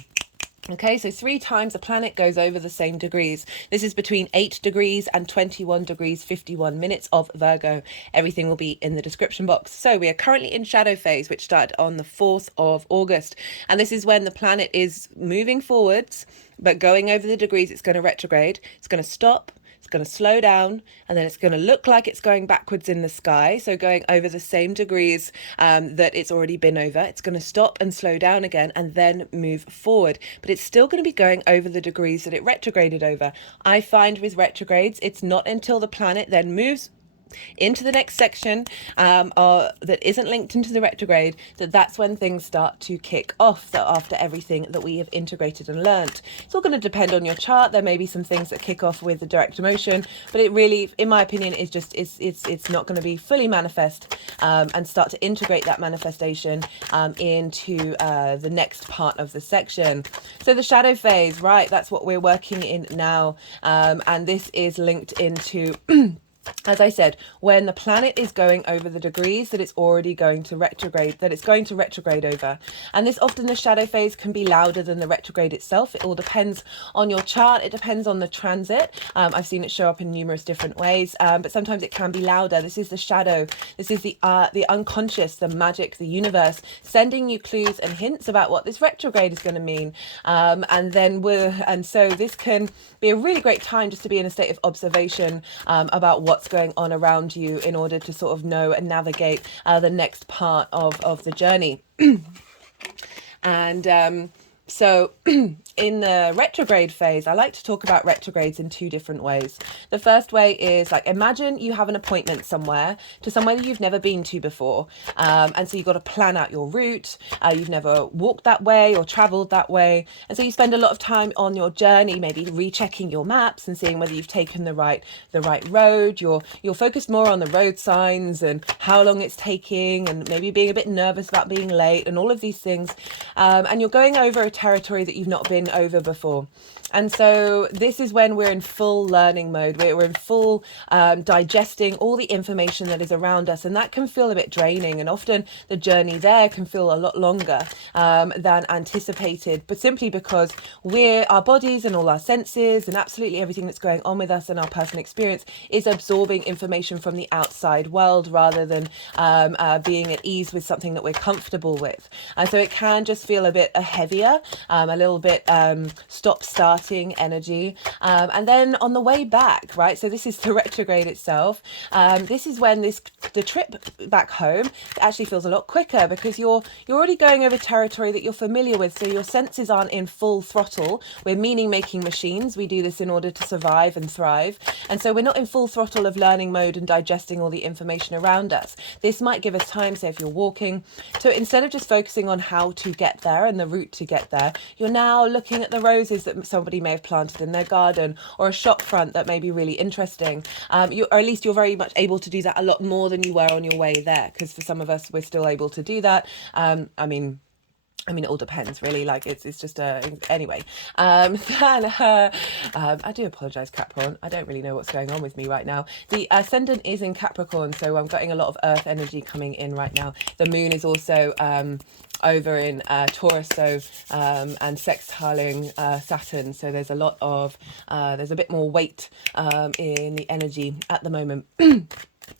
Okay, so 3 times the planet goes over the same degrees. This is between 8 degrees and 21 degrees, 51 minutes of Virgo. Everything will be in the description box. So we are currently in shadow phase, which started on the 4th of August. And this is when the planet is moving forwards, but going over the degrees. It's going to retrograde. It's going to stop. Going to slow down, and then it's going to look like it's going backwards in the sky, so going over the same degrees that it's already been over. It's going to stop and slow down again and then move forward, but it's still going to be going over the degrees that it retrograded over. I find with retrogrades, it's not until the planet then moves into the next section that isn't linked into the retrograde that's when things start to kick off. So after everything that we have integrated and learnt, it's all going to depend on your chart. There may be some things that kick off with the direct emotion, but it really, in my opinion, is just it's not going to be fully manifest and start to integrate that manifestation into the next part of the section. So the shadow phase, right, that's what we're working in now, and this is linked into as I said, when the planet is going over the degrees that it's already going to retrograde, that it's going to retrograde over. And this often, the shadow phase can be louder than the retrograde itself. It all depends on your chart. It depends on the transit. I've seen it show up in numerous different ways, but sometimes it can be louder. This is the shadow. This is the unconscious, the magic, the universe sending you clues and hints about what this retrograde is going to mean. And so this can be a really great time just to be in a state of observation about what's going on around you in order to sort of know and navigate the next part of the journey. And so in the retrograde phase, I like to talk about retrogrades in 2 different ways. The first way is, like, imagine you have an appointment somewhere that you've never been to before. And so you've got to plan out your route. You've never walked that way or traveled that way. And so you spend a lot of time on your journey, maybe rechecking your maps and seeing whether you've taken the right road. You're focused more on the road signs and how long it's taking, and maybe being a bit nervous about being late and all of these things. And you're going over a territory that you've not been been over before. And so this is when we're in full learning mode. We're in full digesting all the information that is around us. And that can feel a bit draining. And often the journey there can feel a lot longer than anticipated. But simply because our bodies and all our senses and absolutely everything that's going on with us and our personal experience is absorbing information from the outside world rather than being at ease with something that we're comfortable with. And so it can just feel a bit heavier, a little bit stop-start energy. And then on the way back, right, so this is the retrograde itself. This is when the trip back home actually feels a lot quicker because you're already going over territory that you're familiar with, so your senses aren't in full throttle. We're meaning-making machines. We do this in order to survive and thrive. And so we're not in full throttle of learning mode and digesting all the information around us. This might give us time, say if you're walking, to instead of just focusing on how to get there and the route to get there, you're now looking at the roses that somebody may have planted in their garden, or a shop front that may be really interesting. Or at least you're very much able to do that a lot more than you were on your way there, because for some of us we're still able to do that. I mean it all depends really, like it's just anyway. I do apologize, Capricorn, I don't really know what's going on with me right now. The Ascendant is in Capricorn, so I'm getting a lot of earth energy coming in right now. The moon is also over in Taurus, so and sextiling Saturn, so there's a lot of there's a bit more weight in the energy at the moment.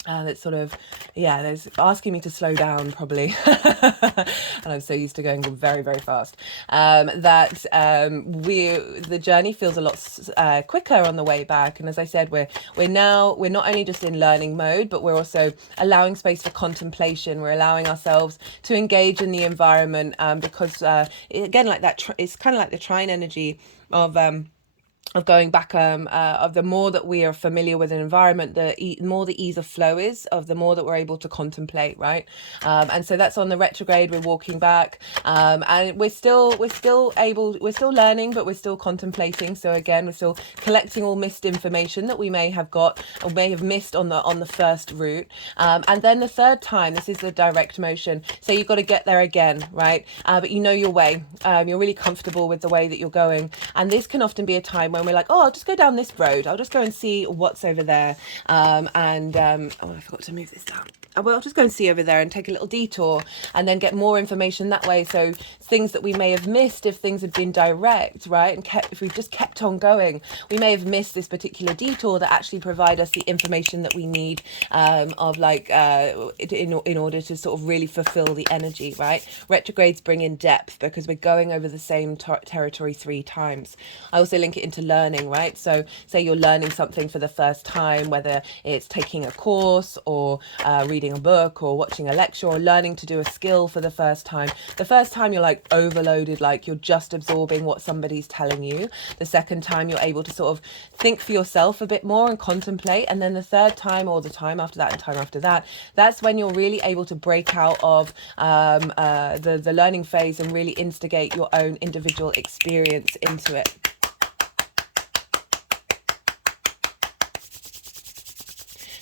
It's sort of, there's asking me to slow down probably. And I'm so used to going very, very fast, that the journey feels a lot quicker on the way back. And as I said, we're not only just in learning mode, but we're also allowing space for contemplation. We're allowing ourselves to engage in the environment, because again, like that, it's kind of like the trine energy of going back, of the more that we are familiar with an environment, the more the ease of flow is, of the more that we're able to contemplate, right? And so that's on the retrograde. We're walking back, and we're still learning, but we're still contemplating. So again, we're still collecting all missed information that we may have got or may have missed on the first route. And then the third time, this is the direct motion. So you've got to get there again, right? But you know your way. You're really comfortable with the way that you're going, and this can often be a time when we're like, oh, I'll just go down this road. I'll just go and see what's over there. Oh, I forgot to move this down. Well, I'll just go and see over there and take a little detour and then get more information that way. So things that we may have missed if things had been direct, right? And if we've just kept on going, we may have missed this particular detour that actually provide us the information that we need, in order to sort of really fulfill the energy, right? Retrogrades bring in depth because we're going over the same territory 3 times. I also link it into learning, right? So say you're learning something for the first time, whether it's taking a course or reading a book or watching a lecture or learning to do a skill for the first time. The first time you're like overloaded, like you're just absorbing what somebody's telling you. The second time you're able to sort of think for yourself a bit more and contemplate. And then the third time, or the time after that and time after that, that's when you're really able to break out of the learning phase and really instigate your own individual experience into it.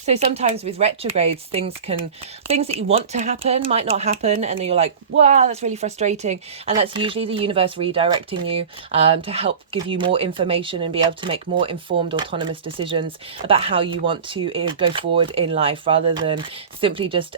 So sometimes with retrogrades, things that you want to happen might not happen, and then you're like, wow, that's really frustrating. And that's usually the universe redirecting you to help give you more information and be able to make more informed, autonomous decisions about how you want to go forward in life, rather than simply just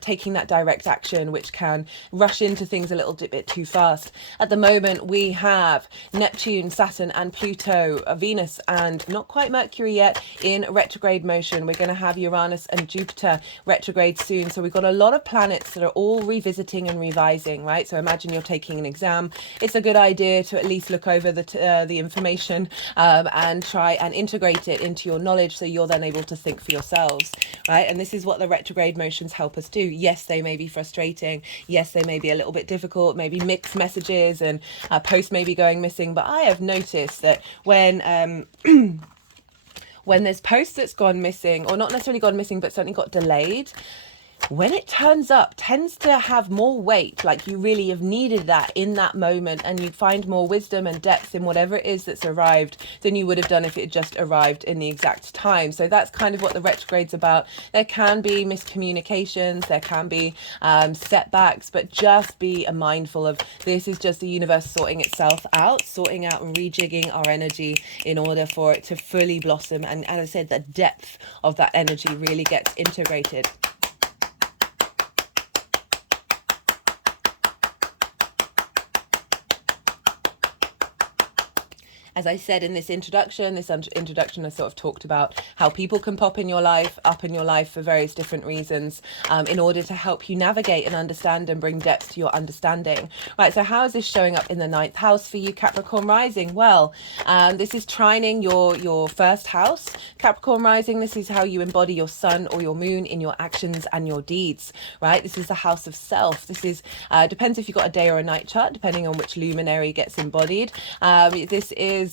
taking that direct action, which can rush into things a little bit too fast. At the moment, we have Neptune, Saturn and Pluto, Venus and not quite Mercury yet in retrograde motion. We're going to have Uranus and Jupiter retrograde soon. So we've got a lot of planets that are all revisiting and revising, right? So imagine you're taking an exam. It's a good idea to at least look over the information and try and integrate it into your knowledge, so you're then able to think for yourselves, right? And this is what the retrograde motions help us do. Yes, they may be frustrating. Yes, they may be a little bit difficult, maybe mixed messages and posts may be going missing. But I have noticed that when when there's posts that's gone missing, or not necessarily gone missing, but certainly got delayed, when it turns up, tends to have more weight, like you really have needed that in that moment, and you find more wisdom and depth in whatever it is that's arrived than you would have done if it had just arrived in the exact time. So that's kind of what the retrograde's about. There can be miscommunications, there can be setbacks, but just be mindful of this is just the universe sorting itself out, sorting out and rejigging our energy in order for it to fully blossom. And as I said, the depth of that energy really gets integrated. As I said in this introduction, I sort of talked about how people can pop in your life, up in your life for various different reasons, in order to help you navigate and understand and bring depth to your understanding. Right, so how is this showing up in the 9th house for you, Capricorn rising? Well, this is trining your first house, Capricorn rising. This is how you embody your sun or your moon in your actions and your deeds, right? This is the house of self. This is, depends if you've got a day or a night chart, depending on which luminary gets embodied. This is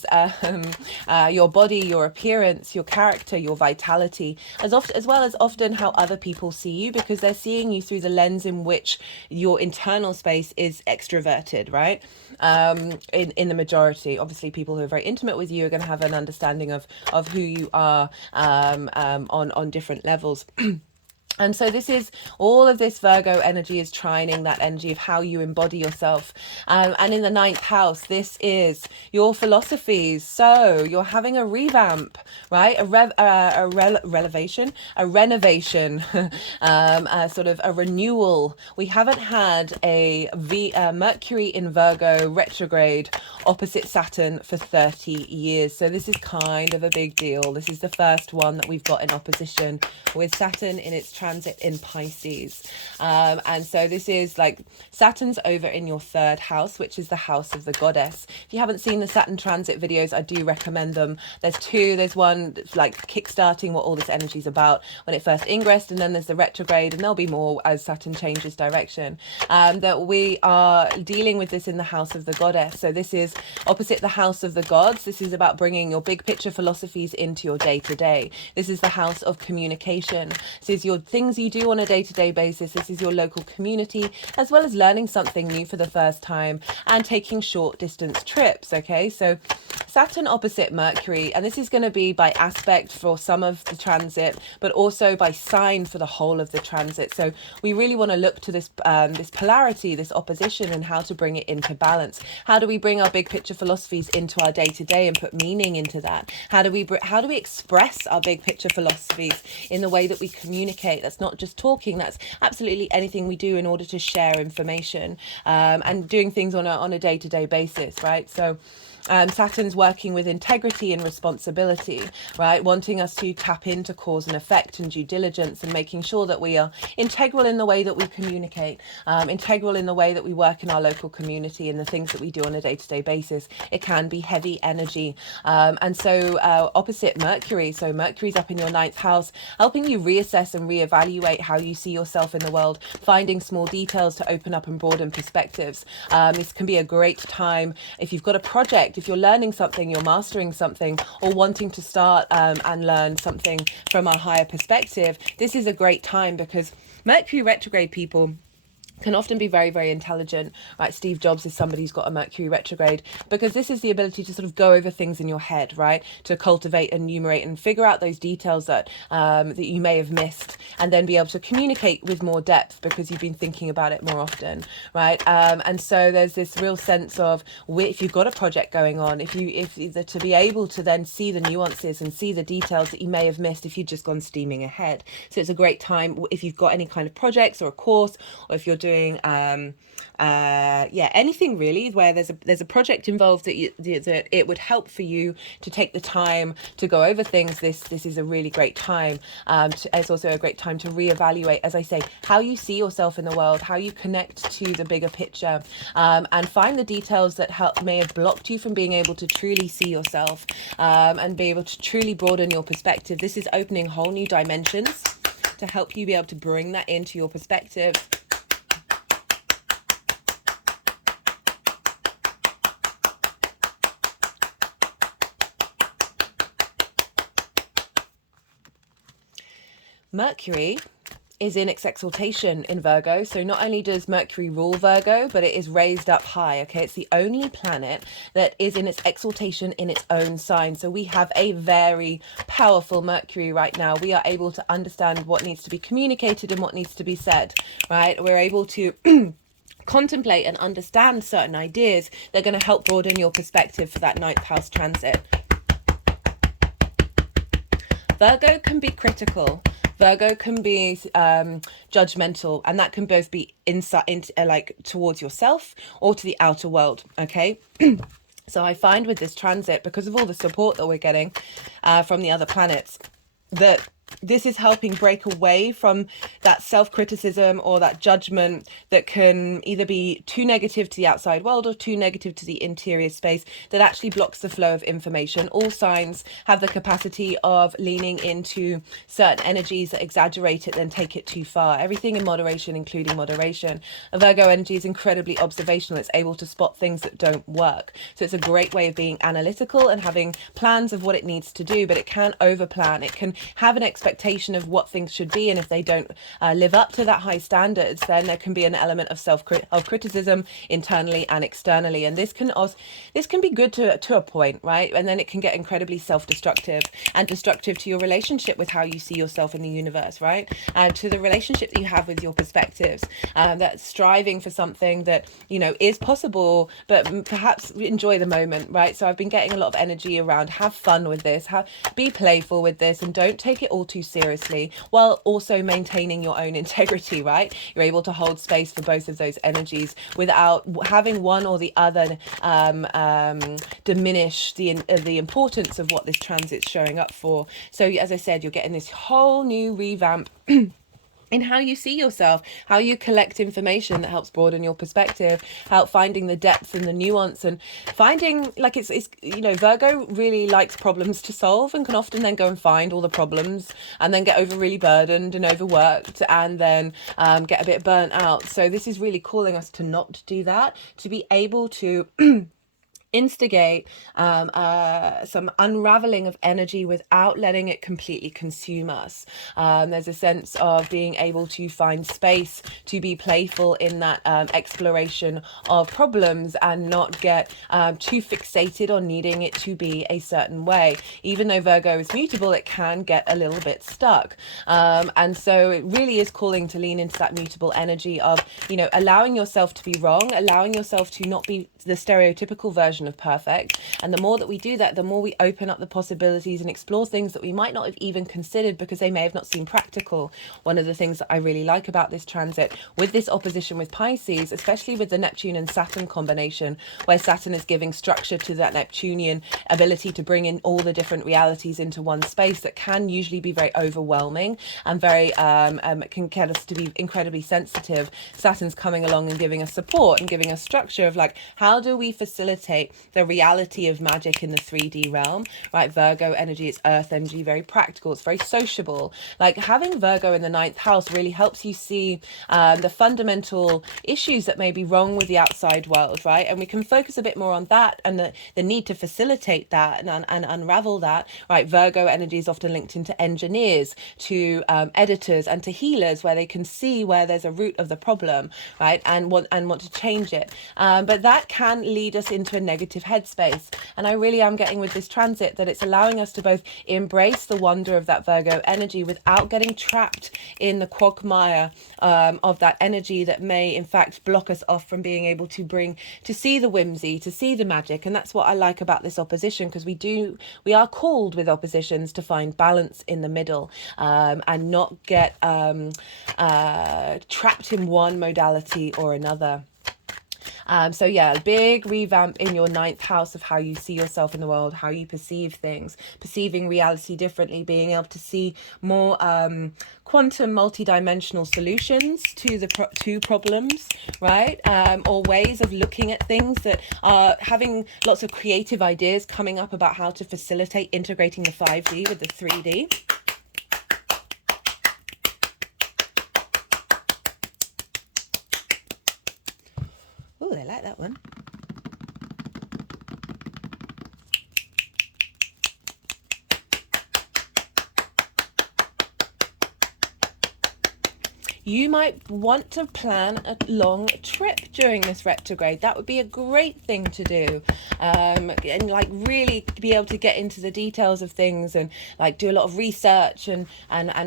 your body, your appearance, your character, your vitality, as well as often how other people see you, because they're seeing you through the lens in which your internal space is extroverted, right? In the majority, obviously, people who are very intimate with you are going to have an understanding of who you are on different levels. And so this is all of this Virgo energy is trining that energy of how you embody yourself. And in the 9th house, this is your philosophies. So you're having a revamp, right? A renovation, sort of a renewal. We haven't had a Mercury in Virgo retrograde opposite Saturn for 30 years. So this is kind of a big deal. This is the first one that we've got in opposition with Saturn in its transit in Pisces. And so this is like Saturn's over in your 3rd house, which is the house of the goddess. If you haven't seen the Saturn transit videos, I do recommend them. There's two. There's one that's like kickstarting what all this energy is about when it first ingressed, and then there's the retrograde, and there'll be more as Saturn changes direction. That we are dealing with this in the house of the goddess. So this is opposite the house of the gods. This is about bringing your big picture philosophies into your day-to-day. This is the house of communication. This is your things you do on a day-to-day basis. This is your local community, as well as learning something new for the first time and taking short distance trips. Okay, so Saturn opposite Mercury, and this is going to be by aspect for some of the transit, but also by sign for the whole of the transit. So we really want to look to this this polarity, this opposition, and how to bring it into balance. How do we bring our big picture philosophies into our day-to-day and put meaning into that? How do we express our big picture philosophies in the way that we communicate? That's not just talking, that's absolutely anything we do in order to share information, and doing things on a day-to-day basis, right? So Saturn's working with integrity and responsibility, right? Wanting us to tap into cause and effect and due diligence, and making sure that we are integral in the way that we communicate, integral in the way that we work in our local community and the things that we do on a day-to-day basis. It can be heavy energy. And so opposite Mercury, so Mercury's up in your 9th house, helping you reassess and reevaluate how you see yourself in the world, finding small details to open up and broaden perspectives. This can be a great time if you've got a project, if you're learning something, you're mastering something, or wanting to start and learn something from a higher perspective. This is a great time because Mercury retrograde people can often be very, very intelligent, right? Steve Jobs is somebody who's got a Mercury retrograde, because this is the ability to sort of go over things in your head, right? To cultivate, enumerate, and figure out those details that that you may have missed, and then be able to communicate with more depth because you've been thinking about it more often, right? And so there's this real sense of, if you've got a project going on, if to be able to then see the nuances and see the details that you may have missed if you'd just gone steaming ahead. So it's a great time if you've got any kind of projects or a course, or if you're doing anything really where there's a project involved that it would help for you to take the time to go over things. This is a really great time. It's also a great time to reevaluate, as I say, how you see yourself in the world, how you connect to the bigger picture, and find the details that may have blocked you from being able to truly see yourself, and be able to truly broaden your perspective. This is opening whole new dimensions to help you be able to bring that into your perspective. Mercury is in its exaltation in Virgo. So not only does Mercury rule Virgo, but it is raised up high. Okay, it's the only planet that is in its exaltation in its own sign. So we have a very powerful Mercury right now. We are able to understand what needs to be communicated and what needs to be said, right? We're able to contemplate and understand certain ideas that are going to help broaden your perspective for that ninth house transit. Virgo can be critical. Virgo can be judgmental, and that can both be inside into like towards yourself or to the outer world. Okay. So I find with this transit, because of all the support that we're getting from the other planets, that this is helping break away from that self-criticism or that judgment that can either be too negative to the outside world or too negative to the interior space that actually blocks the flow of information. All signs have the capacity of leaning into certain energies that exaggerate it, then take it too far. Everything in moderation, including moderation. A Virgo energy is incredibly observational. It's able to spot things that don't work. So it's a great way of being analytical and having plans of what it needs to do, but it can overplan. It can have an expectation of what things should be, and if they don't live up to that high standards, then there can be an element of self-criticism internally and externally, and this can be good to a point, right? And then it can get incredibly self-destructive and destructive to your relationship with how you see yourself in the universe, right? And to the relationship that you have with your perspectives, that striving for something that, you know, is possible, but perhaps enjoy the moment, right? So I've been getting a lot of energy around have fun with this, be playful with this, and don't take it all too seriously, while also maintaining your own integrity, right? You're able to hold space for both of those energies without having one or the other diminish the importance of what this transit's showing up for. So as I said, you're getting this whole new revamp in how you see yourself, how you collect information that helps broaden your perspective, help finding the depth and the nuance, and finding, like, it's you know, Virgo really likes problems to solve and can often then go and find all the problems and then get really burdened and overworked, and then get a bit burnt out. So this is really calling us to not do that, to be able to instigate some unraveling of energy without letting it completely consume us. There's a sense of being able to find space to be playful in that exploration of problems and not get too fixated on needing it to be a certain way. Even though Virgo is mutable, it can get a little bit stuck. And so it really is calling to lean into that mutable energy of, you know, allowing yourself to be wrong, allowing yourself to not be the stereotypical version of perfect. And the more that we do that, the more we open up the possibilities and explore things that we might not have even considered because they may have not seemed practical. One of the things that I really like about this transit with this opposition with Pisces, especially with the Neptune and Saturn combination, where Saturn is giving structure to that Neptunian ability to bring in all the different realities into one space, that can usually be very overwhelming and very can get us to be incredibly sensitive. Saturn's coming along and giving us support and giving us structure of, like, how do we facilitate the reality of magic in the 3D realm, right? Virgo energy is earth energy, very practical, it's very sociable. Like, having Virgo in the ninth house really helps you see the fundamental issues that may be wrong with the outside world, right? And we can focus a bit more on that and the need to facilitate that and unravel that, right? Virgo energy is often linked into engineers, to editors, and to healers, where they can see where there's a root of the problem, right? And want to change it. But that can lead us into a negative headspace. And I really am getting with this transit that it's allowing us to both embrace the wonder of that Virgo energy without getting trapped in the quagmire of that energy that may in fact block us off from being able to see the whimsy, to see the magic. And that's what I like about this opposition, because we are called with oppositions to find balance in the middle, and not get trapped in one modality or another. So yeah, big revamp in your ninth house of how you see yourself in the world, how you perceive things, perceiving reality differently, being able to see more quantum multidimensional solutions to the two problems, right? Or ways of looking at things, that are having lots of creative ideas coming up about how to facilitate integrating the 5D with the 3D. Oh, they like that one. you might want to plan a long trip during this retrograde. That would be a great thing to do, and like really be able to get into the details of things and like do a lot of research and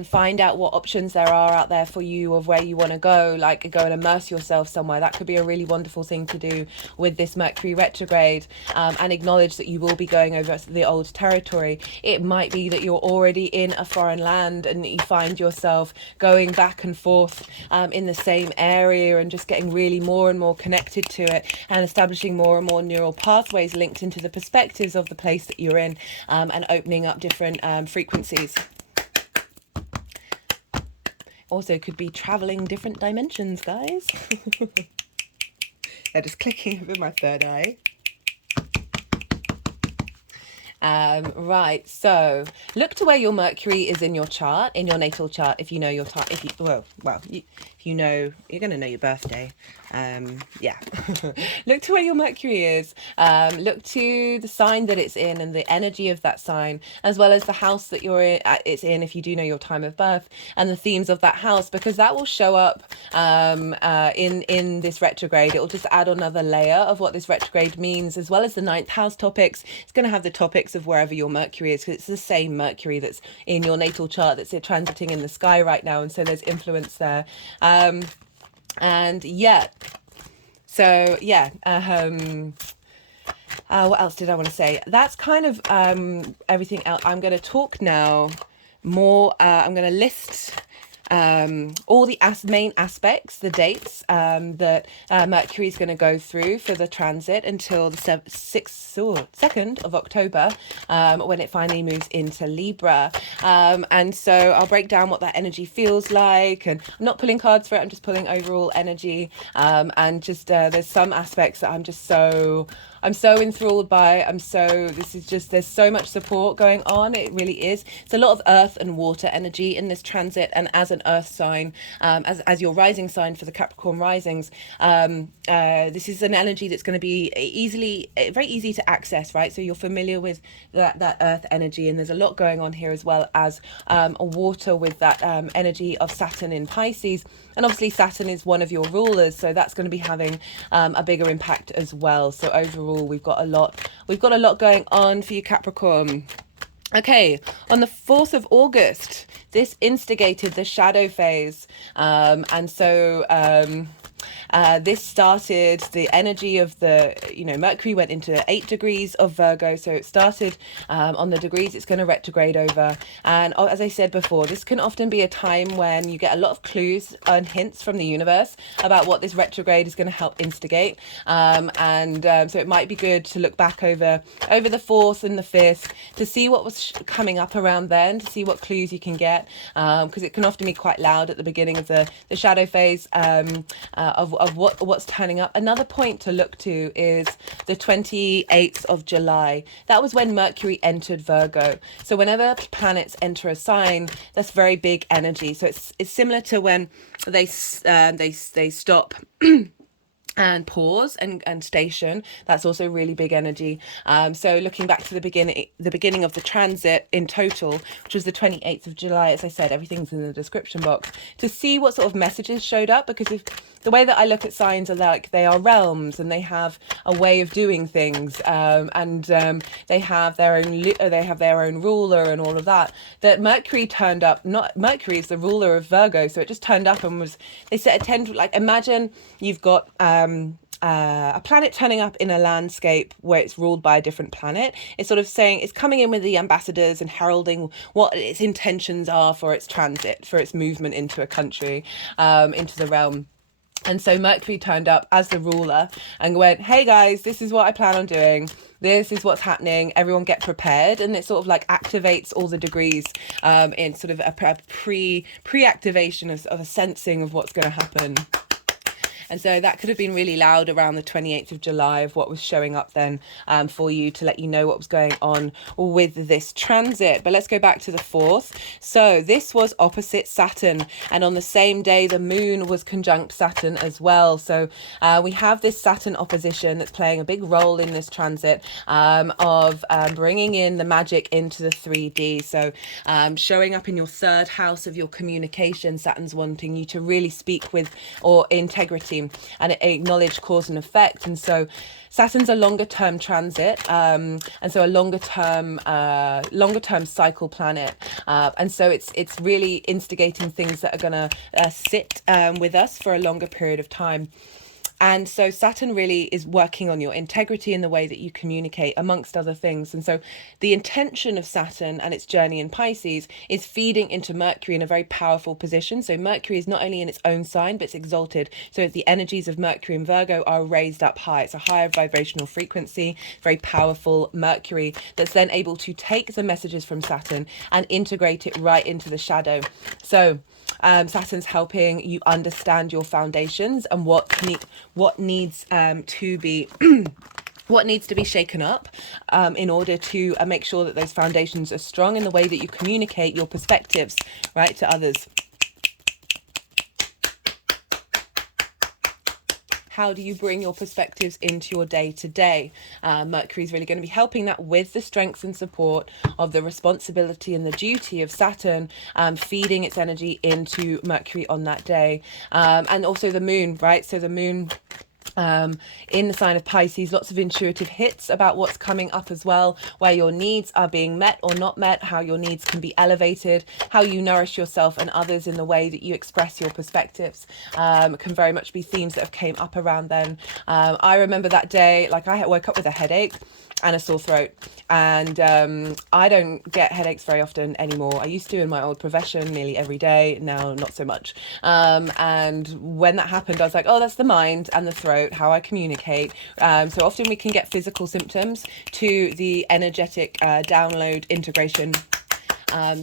find out what options there are out there for you of where you want to go, like go and immerse yourself somewhere. That could be a really wonderful thing to do with this Mercury retrograde, and acknowledge that you will be going over the old territory. It might be that you're already in a foreign land and you find yourself going back and forth in the same area and just getting really more and more connected to it and establishing more and more neural pathways linked into the perspectives of the place that you're in, and opening up different frequencies. Also could be traveling different dimensions, guys. They're just clicking over my third eye. Right, so look to where your Mercury is in your chart, in your natal chart. If you know your chart, if you know, you're going to know your birthday. Yeah. Look to where your Mercury is. Look to the sign that it's in and the energy of that sign, as well as the house that it's in, if you do know your time of birth, and the themes of that house, because that will show up in this retrograde. It will just add another layer of what this retrograde means, as well as the ninth house topics. It's going to have the topics of wherever your Mercury is, because it's the same Mercury that's in your natal chart that's transiting in the sky right now, and so there's influence there. And yeah, so yeah, what else did I want to say? That's kind of everything else. I'm going to talk now more. I'm going to list all the main aspects, the dates that Mercury is going to go through for the transit until the 2nd of October, when it finally moves into Libra. And so I'll break down what that energy feels like, and I'm not pulling cards for it, I'm just pulling overall energy, and just there's some aspects that I'm so enthralled by. There's so much support going on. It really is. It's a lot of earth and water energy in this transit, and as an earth sign, as your rising sign for the Capricorn risings, this is an energy that's going to be very easy to access, right? So you're familiar with that earth energy, and there's a lot going on here, as well as a water with that energy of Saturn in Pisces. And obviously Saturn is one of your rulers, so that's going to be having a bigger impact as well. So overall, we've got a lot going on for you, Capricorn. Okay, on the 4th of August, this instigated the shadow phase, and so this started the energy of Mercury went into 8 degrees of Virgo, so it started on the degrees it's going to retrograde over. And as I said before, this can often be a time when you get a lot of clues and hints from the universe about what this retrograde is going to help instigate, so it might be good to look back over the 4th and the 5th to see what was coming up around then, to see what clues you can get, because it can often be quite loud at the beginning of the shadow phase, of what's turning up. Another point to look to is the 28th of July. That was when Mercury entered Virgo. So whenever planets enter a sign, that's very big energy. So it's similar to when they stop and pause and station. That's also really big energy. So looking back to the beginning of the transit in total, which was the 28th of July, as I said, everything's in the description box, to see what sort of messages showed up, because if the way that I look at signs are like they are realms and they have a way of doing things, and they have their own ruler and all of that. That Mercury turned up. Not Mercury is the ruler of Virgo, so it just turned up and they said imagine you've got a planet turning up in a landscape where it's ruled by a different planet. It's sort of saying, it's coming in with the ambassadors and heralding what its intentions are for its transit, for its movement into a country, into the realm. And so Mercury turned up as the ruler and went, hey guys, this is what I plan on doing. This is what's happening. Everyone get prepared. And it sort of like activates all the degrees in sort of a pre-activation of a sensing of what's going to happen. And so that could have been really loud around the 28th of July of what was showing up then for you, to let you know what was going on with this transit. But let's go back to the 4th. So this was opposite Saturn, and on the same day the moon was conjunct Saturn as well. So we have this Saturn opposition that's playing a big role in this transit of bringing in the magic into the 3D. So showing up in your 3rd house of your communication, Saturn's wanting you to really speak with or integrity and acknowledge cause and effect. And so Saturn's a longer term transit, and so a longer term cycle planet, and so it's really instigating things that are going to sit with us for a longer period of time. And so Saturn really is working on your integrity in the way that you communicate, amongst other things. And so the intention of Saturn and its journey in Pisces is feeding into Mercury in a very powerful position. So Mercury is not only in its own sign, but it's exalted. So the energies of Mercury and Virgo are raised up high. It's a higher vibrational frequency, very powerful Mercury that's then able to take the messages from Saturn and integrate it right into the shadow. So Saturn's helping you understand your foundations and what needs to be what needs to be shaken up in order to make sure that those foundations are strong in the way that you communicate your perspectives, right, to others. How do you bring your perspectives into your day to day? Mercury is really going to be helping that with the strength and support of the responsibility and the duty of Saturn, feeding its energy into Mercury on that day. And also the moon, right? So the moon in the sign of Pisces, lots of intuitive hits about what's coming up as well, where your needs are being met or not met, how your needs can be elevated, how you nourish yourself and others in the way that you express your perspectives, can very much be themes that have came up around then. I remember that day, like I woke up with a headache and a sore throat, and I don't get headaches very often anymore. I used to in my old profession nearly every day, now not so much. And when that happened, I was like, oh, that's the mind and the throat, how I communicate. So often we can get physical symptoms to the energetic download integration.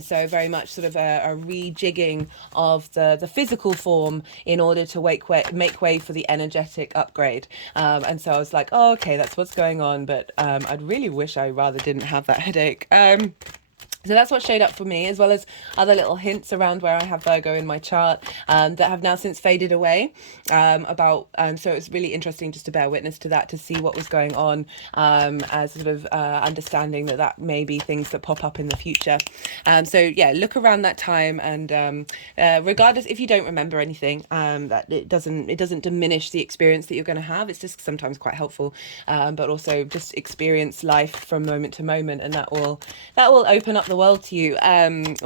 So very much sort of a rejigging of the physical form in order to make way for the energetic upgrade. And so I was like, oh, okay, that's what's going on. But I'd really wish I rather didn't have that headache. So that's what showed up for me, as well as other little hints around where I have Virgo in my chart that have now since faded away. So it was really interesting just to bear witness to that, to see what was going on, as sort of understanding that may be things that pop up in the future. So yeah, look around that time, and regardless if you don't remember anything, that it doesn't diminish the experience that you're going to have. It's just sometimes quite helpful, but also just experience life from moment to moment, and that will open up the world to you.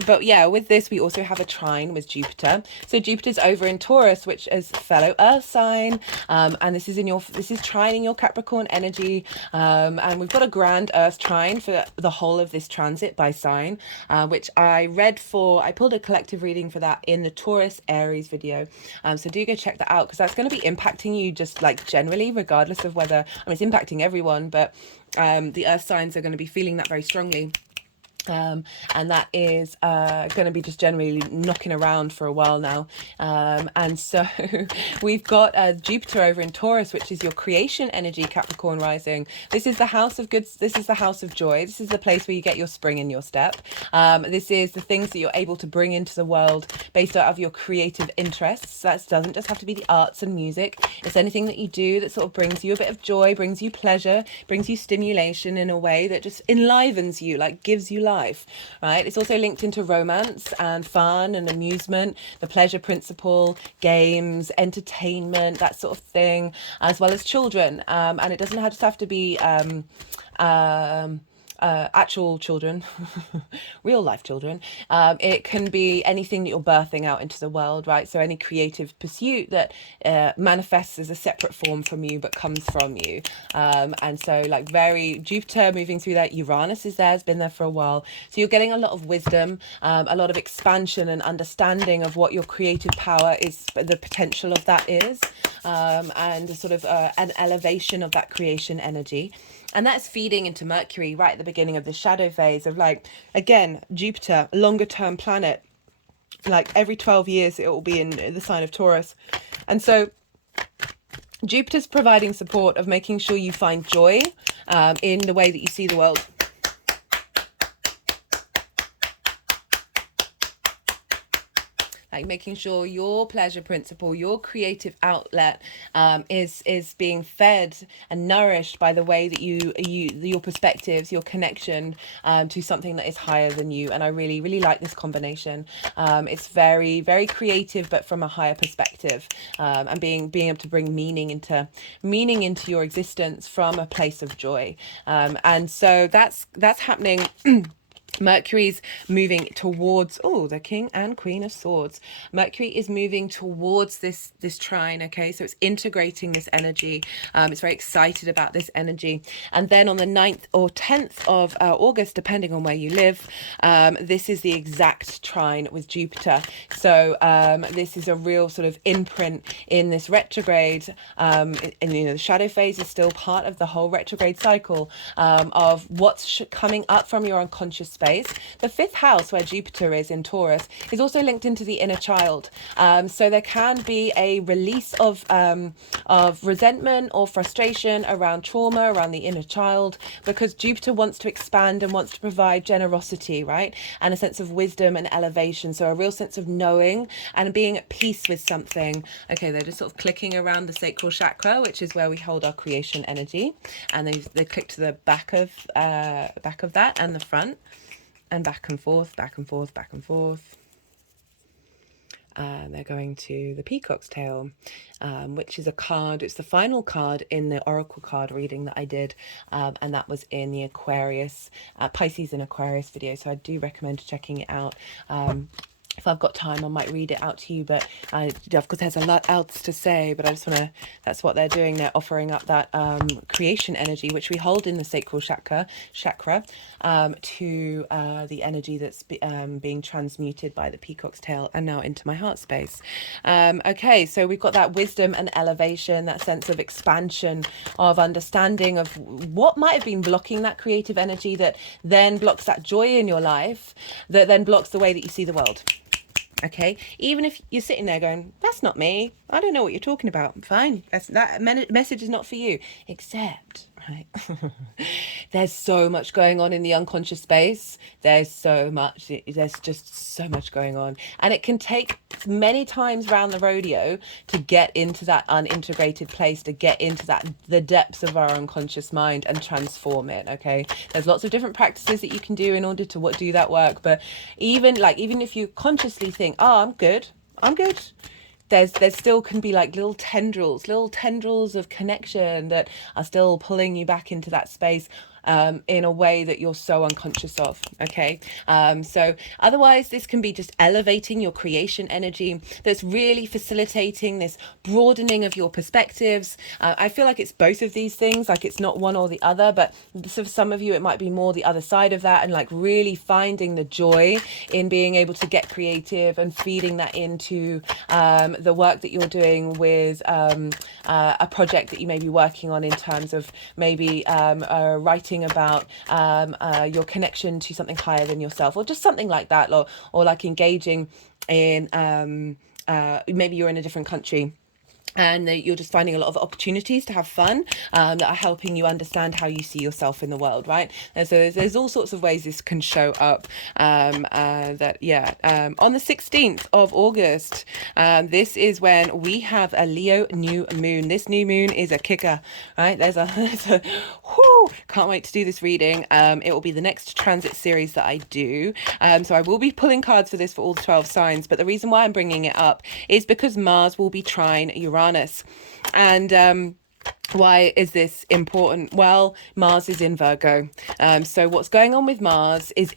But yeah, with this we also have a trine with Jupiter. So Jupiter's over in Taurus, which is fellow earth sign, and this is trining your Capricorn energy, and we've got a grand earth trine for the whole of this transit by sign, which I pulled a collective reading for that in the Taurus Aries video, so do go check that out, because that's going to be impacting you just like generally, regardless of whether, it's impacting everyone, but the earth signs are going to be feeling that very strongly. And that is going to be just generally knocking around for a while now, and so we've got Jupiter over in Taurus, which is your creation energy, Capricorn rising. This is the house of goods, this is the house of joy, this is the place where you get your spring in your step. This is the things that you're able to bring into the world based out of your creative interests. That doesn't just have to be the arts and music, it's anything that you do that sort of brings you a bit of joy, brings you pleasure, brings you stimulation in a way that just enlivens you, like gives you life, right? It's also linked into romance and fun and amusement, the pleasure principle, games, entertainment, that sort of thing, as well as children. And it doesn't have to be actual children, real life children. It can be anything that you're birthing out into the world, right? So any creative pursuit that manifests as a separate form from you but comes from you. And so like very Jupiter moving through that, Uranus is there, has been there for a while. So you're getting a lot of wisdom, a lot of expansion and understanding of what your creative power is, the potential of that is, and sort of an elevation of that creation energy. And that's feeding into Mercury right at the beginning of the shadow phase of, like, again, Jupiter, a longer term planet. Like every 12 years, it will be in the sign of Taurus. And so Jupiter's providing support of making sure you find joy in the way that you see the world. Like making sure your pleasure principle, your creative outlet is being fed and nourished by the way that your perspectives, your connection to something that is higher than you. And I really, really like this combination. It's very, very creative, but from a higher perspective, and being able to bring meaning into your existence from a place of joy. And so that's happening. Mercury's moving towards, the King and Queen of Swords. Mercury is moving towards this trine, okay? So it's integrating this energy. It's very excited about this energy. And then on the 9th or 10th of August, depending on where you live, this is the exact trine with Jupiter. So this is a real sort of imprint in this retrograde. And the shadow phase is still part of the whole retrograde cycle of what's coming up from your unconscious space. The 5th house, where Jupiter is in Taurus, is also linked into the inner child. So there can be a release of resentment or frustration around trauma, around the inner child, because Jupiter wants to expand and wants to provide generosity, right? And a sense of wisdom and elevation. So a real sense of knowing and being at peace with something. Okay, they're just sort of clicking around the sacral chakra, which is where we hold our creation energy. And they click to the back of that and the front. And back and forth, back and forth, back and forth. They're going to the Peacock's Tail, which is a card. It's the final card in the Oracle card reading that I did. And that was in the Aquarius, Pisces and Aquarius video. So I do recommend checking it out. If I've got time, I might read it out to you, but of course there's a lot else to say, but I just want to, that's what they're doing. They're offering up that creation energy, which we hold in the sacral chakra, to the energy that's being transmuted by the Peacock's Tail and now into my heart space. Okay, so we've got that wisdom and elevation, that sense of expansion, of understanding of what might have been blocking that creative energy that then blocks that joy in your life, that then blocks the way that you see the world. Okay, even if you're sitting there going, that's not me, I don't know what you're talking about, fine, that message is not for you, except, right, there's so much going on in the unconscious space. There's just so much going on, and it can take many times round the rodeo to get into that unintegrated place, to get into the depths of our unconscious mind and transform it. Okay, there's lots of different practices that you can do in order to do that work, but even if you consciously think, oh, I'm good, there still can be like little tendrils of connection that are still pulling you back into that space in a way that you're so unconscious of. Okay, so otherwise this can be just elevating your creation energy, that's really facilitating this broadening of your perspectives. I feel like it's both of these things, like it's not one or the other, but for some of you it might be more the other side of that, and like really finding the joy in being able to get creative and feeding that into the work that you're doing with a project that you may be working on, in terms of maybe writing about your connection to something higher than yourself, or just something like that, or like engaging in maybe you're in a different country and you're just finding a lot of opportunities to have fun that are helping you understand how you see yourself in the world, right? And so there's all sorts of ways this can show up. On the 16th of August, this is when we have a Leo new moon. This new moon is a kicker, right? There's a can't wait to do this reading. It will be the next transit series that I do. So I will be pulling cards for this for all the 12 signs, but the reason why I'm bringing it up is because Mars will be trine Uranus. And why is this important? Well, Mars is in Virgo. So what's going on with Mars is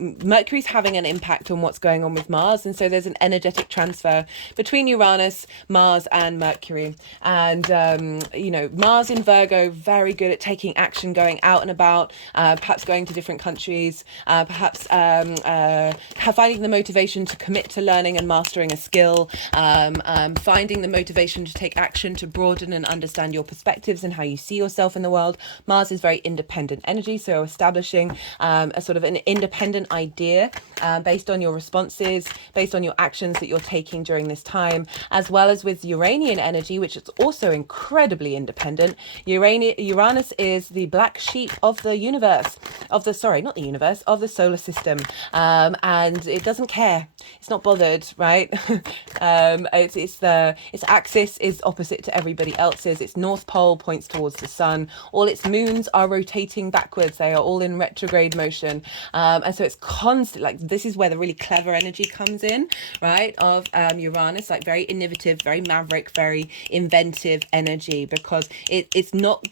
Mercury's having an impact on what's going on with Mars. And so there's an energetic transfer between Uranus, Mars and Mercury. And, Mars in Virgo, very good at taking action, going out and about, perhaps going to different countries, perhaps finding the motivation to commit to learning and mastering a skill, finding the motivation to take action, to broaden and understand your perspectives and how you see yourself in the world. Mars is very independent energy, so establishing a sort of an independent idea based on your responses, based on your actions that you're taking during this time, as well as with Uranian energy, which is also incredibly independent. Uranus is the black sheep of the universe, of the solar system, and it doesn't care. It's not bothered, right? Its axis is opposite to everybody else's. Its north pole points towards the sun. All its moons are rotating backwards. They are all in retrograde motion, and so it's constant. Like, this is where the really clever energy comes in, right? Of Uranus, like very innovative, very maverick, very inventive energy, because it's not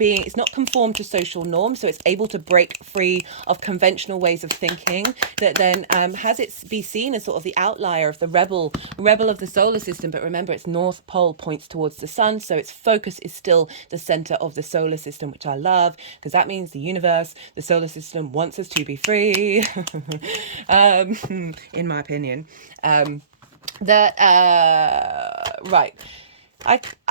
conformed to social norms, so it's able to break free of conventional ways of thinking that then has it be seen as sort of the outlier of the rebel of the solar system. But remember, its north pole points towards the sun, so its focus is still the center of the solar system, which I love, because that means the universe, the solar system, wants us to be free. In my opinion. Right.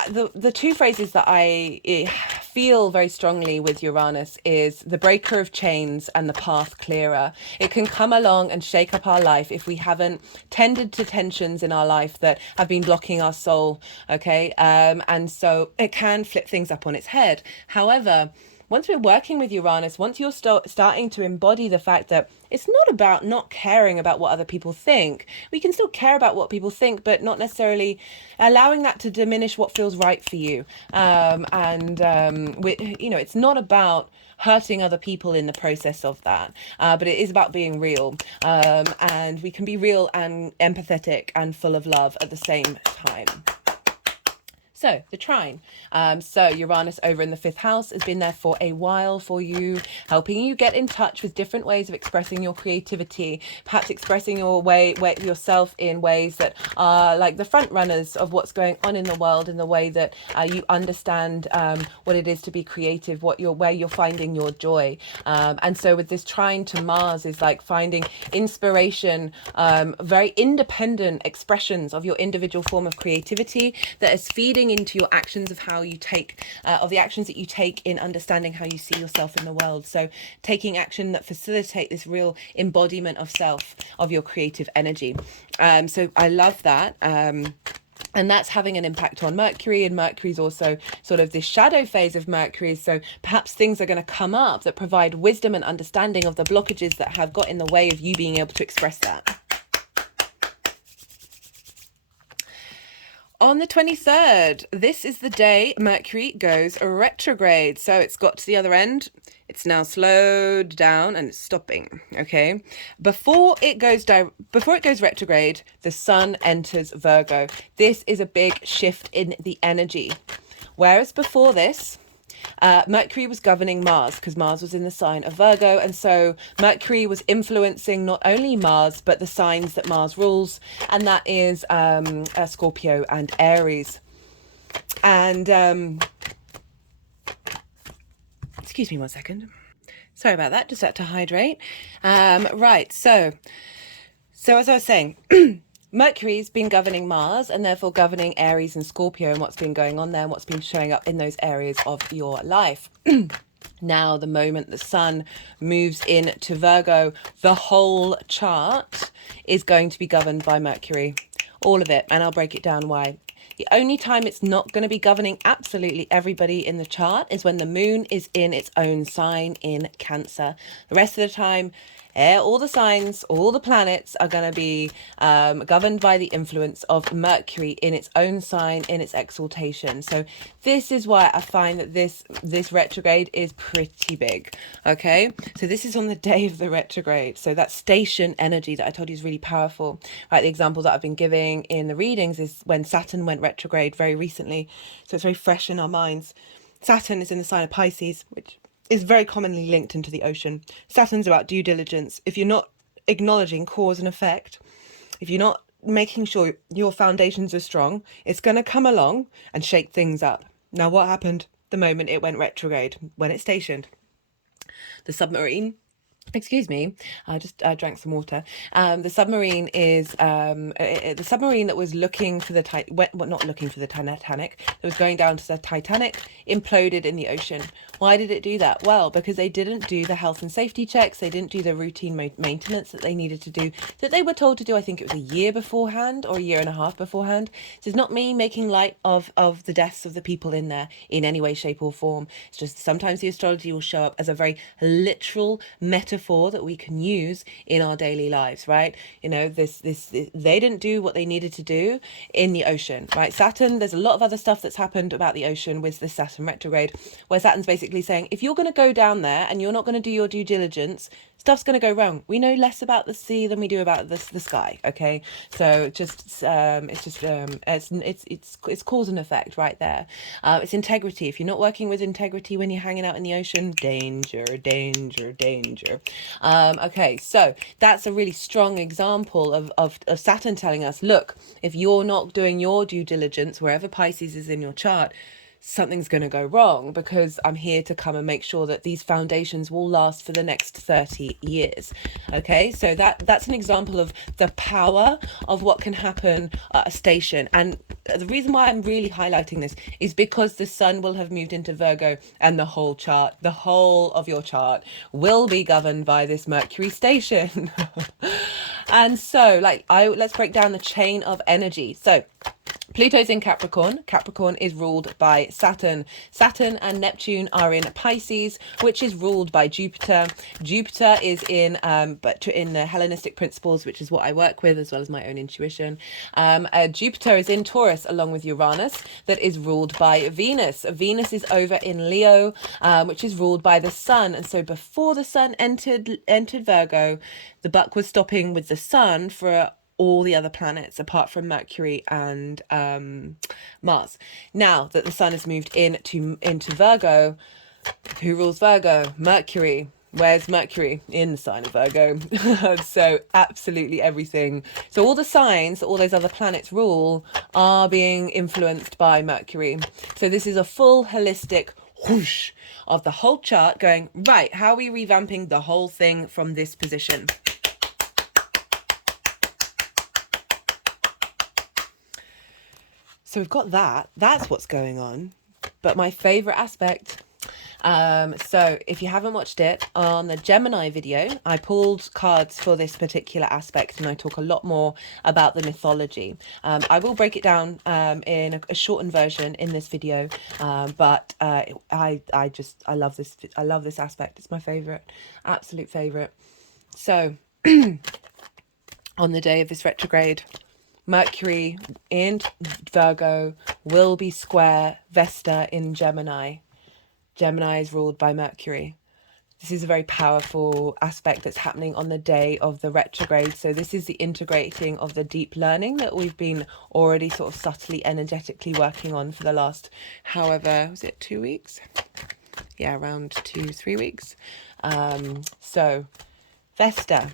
The two phrases that I feel very strongly with Uranus is the breaker of chains and the path clearer. It can come along and shake up our life if we haven't tended to tensions in our life that have been blocking our soul. Okay. And so it can flip things up on its head. However, once we're working with Uranus, once you're starting to embody the fact that it's not about not caring about what other people think. We can still care about what people think, but not necessarily allowing that to diminish what feels right for you. It's not about hurting other people in the process of that, but it is about being real. And we can be real and empathetic and full of love at the same time. So the trine. So Uranus over in the 5th house has been there for a while for you, helping you get in touch with different ways of expressing your creativity, perhaps expressing yourself in ways that are like the front runners of what's going on in the world, in the way that you understand what it is to be creative, where you're finding your joy. And so with this trine to Mars is like finding inspiration, very independent expressions of your individual form of creativity that is feeding into your actions of how you take of the actions that you take in understanding how you see yourself in the world. So taking action that facilitate this real embodiment of self, of your creative energy. So I love that. And that's having an impact on Mercury, and Mercury's also sort of this shadow phase of Mercury. So perhaps things are going to come up that provide wisdom and understanding of the blockages that have got in the way of you being able to express that. On the 23rd, this is the day Mercury goes retrograde. So it's got to the other end. It's now slowed down and it's stopping. Okay. Before it goes retrograde, the sun enters Virgo. This is a big shift in the energy. Whereas before this, Mercury was governing Mars, because Mars was in the sign of Virgo, and so Mercury was influencing not only Mars but the signs that Mars rules, and that is Scorpio and Aries. And excuse me one second, sorry about that, just had to hydrate. Right, so as I was saying, Mercury's been governing Mars and therefore governing Aries and Scorpio, and what's been going on there and what's been showing up in those areas of your life. Now, the moment the sun moves into Virgo, the whole chart is going to be governed by Mercury. All of it. And I'll break it down why. The only time it's not going to be governing absolutely everybody in the chart is when the moon is in its own sign in Cancer. The rest of the time, all the signs, all the planets are going to be governed by the influence of Mercury in its own sign, in its exaltation. So this is why I find that this retrograde is pretty big. Okay, so this is on the day of the retrograde. So that station energy that I told you is really powerful. Right, the example that I've been giving in the readings is when Saturn went retrograde very recently. So it's very fresh in our minds. Saturn is in the sign of Pisces, which is very commonly linked into the ocean. Saturn's about due diligence. If you're not acknowledging cause and effect, if you're not making sure your foundations are strong, it's going to come along and shake things up. Now, what happened the moment it went retrograde, when it stationed? The submarine Excuse me, I just drank some water. The submarine is the submarine that was looking for the not looking for the Titanic. That was going down to the Titanic, imploded in the ocean. Why did it do that? Well, because they didn't do the health and safety checks. They didn't do the routine maintenance that they needed to do, that they were told to do. I think it was a year beforehand or a year and a half beforehand. So it's not me making light of the deaths of the people in there in any way, shape, or form. It's just sometimes the astrology will show up as a very literal metaphor that we can use in our daily lives, right? You know, this they didn't do what they needed to do in the ocean, right? Saturn, there's a lot of other stuff that's happened about the ocean with this Saturn retrograde, where Saturn's basically saying, if you're going to go down there and you're not going to do your due diligence, stuff's going to go wrong. We know less about the sea than we do about the sky. Okay, so it's cause and effect right there. It's integrity. If you're not working with integrity when you're hanging out in the ocean, danger, danger, danger. Okay, so that's a really strong example of Saturn telling us, look, if you're not doing your due diligence wherever Pisces is in your chart, something's going to go wrong, because I'm here to come and make sure that these foundations will last for the next 30 years. Okay, so that's an example of the power of what can happen at a station. And the reason why I'm really highlighting this is because the sun will have moved into Virgo, and the whole of your chart will be governed by this Mercury station. And so let's break down the chain of energy. So Pluto's in Capricorn. Capricorn is ruled by Saturn. Saturn and Neptune are in Pisces, which is ruled by Jupiter. Jupiter is in the Hellenistic principles, which is what I work with, as well as my own intuition. Jupiter is in Taurus, along with Uranus, that is ruled by Venus. Venus is over in Leo, which is ruled by the Sun. And so before the Sun entered Virgo, the buck was stopping with the Sun for all the other planets apart from Mercury and Mars. Now that the sun has moved into Virgo, who rules Virgo? Mercury. Where's Mercury? In the sign of Virgo. So absolutely everything. So all the signs that all those other planets rule are being influenced by Mercury. So this is a full holistic whoosh of the whole chart going, right, how are we revamping the whole thing from this position? So we've got that. That's what's going on. But my favorite aspect. So if you haven't watched it, on the Gemini video, I pulled cards for this particular aspect, and I talk a lot more about the mythology. I will break it down in a shortened version in this video, but I love this. I love this aspect. It's my favorite, absolute favorite. So on the day of this retrograde, Mercury in Virgo will be square Vesta in Gemini. Gemini is ruled by Mercury. This is a very powerful aspect that's happening on the day of the retrograde. So this is the integrating of the deep learning that we've been already sort of subtly, energetically working on for the last, however, was it 2 weeks? Yeah, around 2-3 weeks. So Vesta.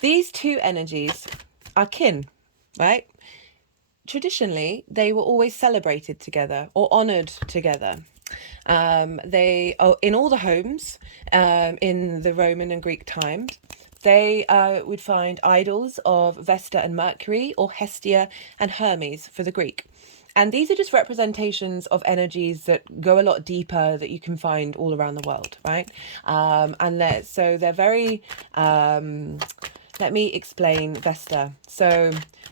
These two energies are kin, right? Traditionally, they were always celebrated together or honored together. They are in all the homes in the Roman and Greek times. They would find idols of Vesta and Mercury, or Hestia and Hermes for the Greek. And these are just representations of energies that go a lot deeper, that you can find all around the world, right? So they're very... let me explain Vesta. So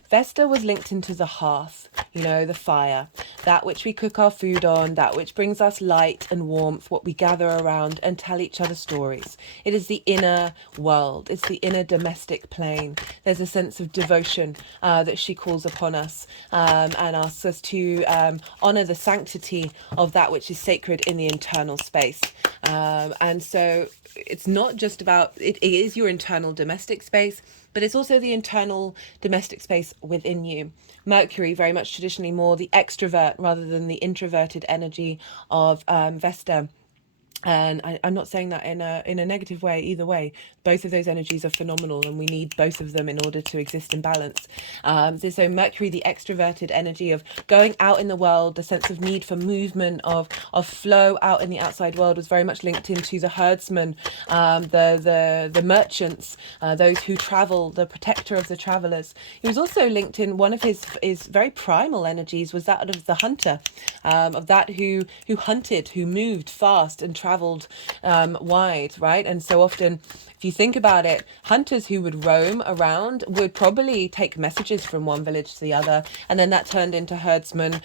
Vesta was linked into the hearth, you know, the fire, that which we cook our food on, that which brings us light and warmth, what we gather around and tell each other stories. It is the inner world. It's the inner domestic plane. There's a sense of devotion that she calls upon us and asks us to honour the sanctity of that which is sacred in the internal space. And so it's not just about, it is your internal domestic space, but it's also the internal domestic space within you. Mercury, very much traditionally more the extrovert rather than the introverted energy of Vesta. And I'm not saying that in a negative way either way. Both of those energies are phenomenal, and we need both of them in order to exist in balance. So Mercury, the extroverted energy of going out in the world, the sense of need for movement, of flow out in the outside world, was very much linked into the herdsmen, the merchants, those who travel, the protector of the travelers. He was also linked in one of his very primal energies was that of the hunter, of that who hunted, who moved fast and traveled wide, right? And so often, if you think about it, hunters who would roam around would probably take messages from one village to the other, and then that turned into herdsmen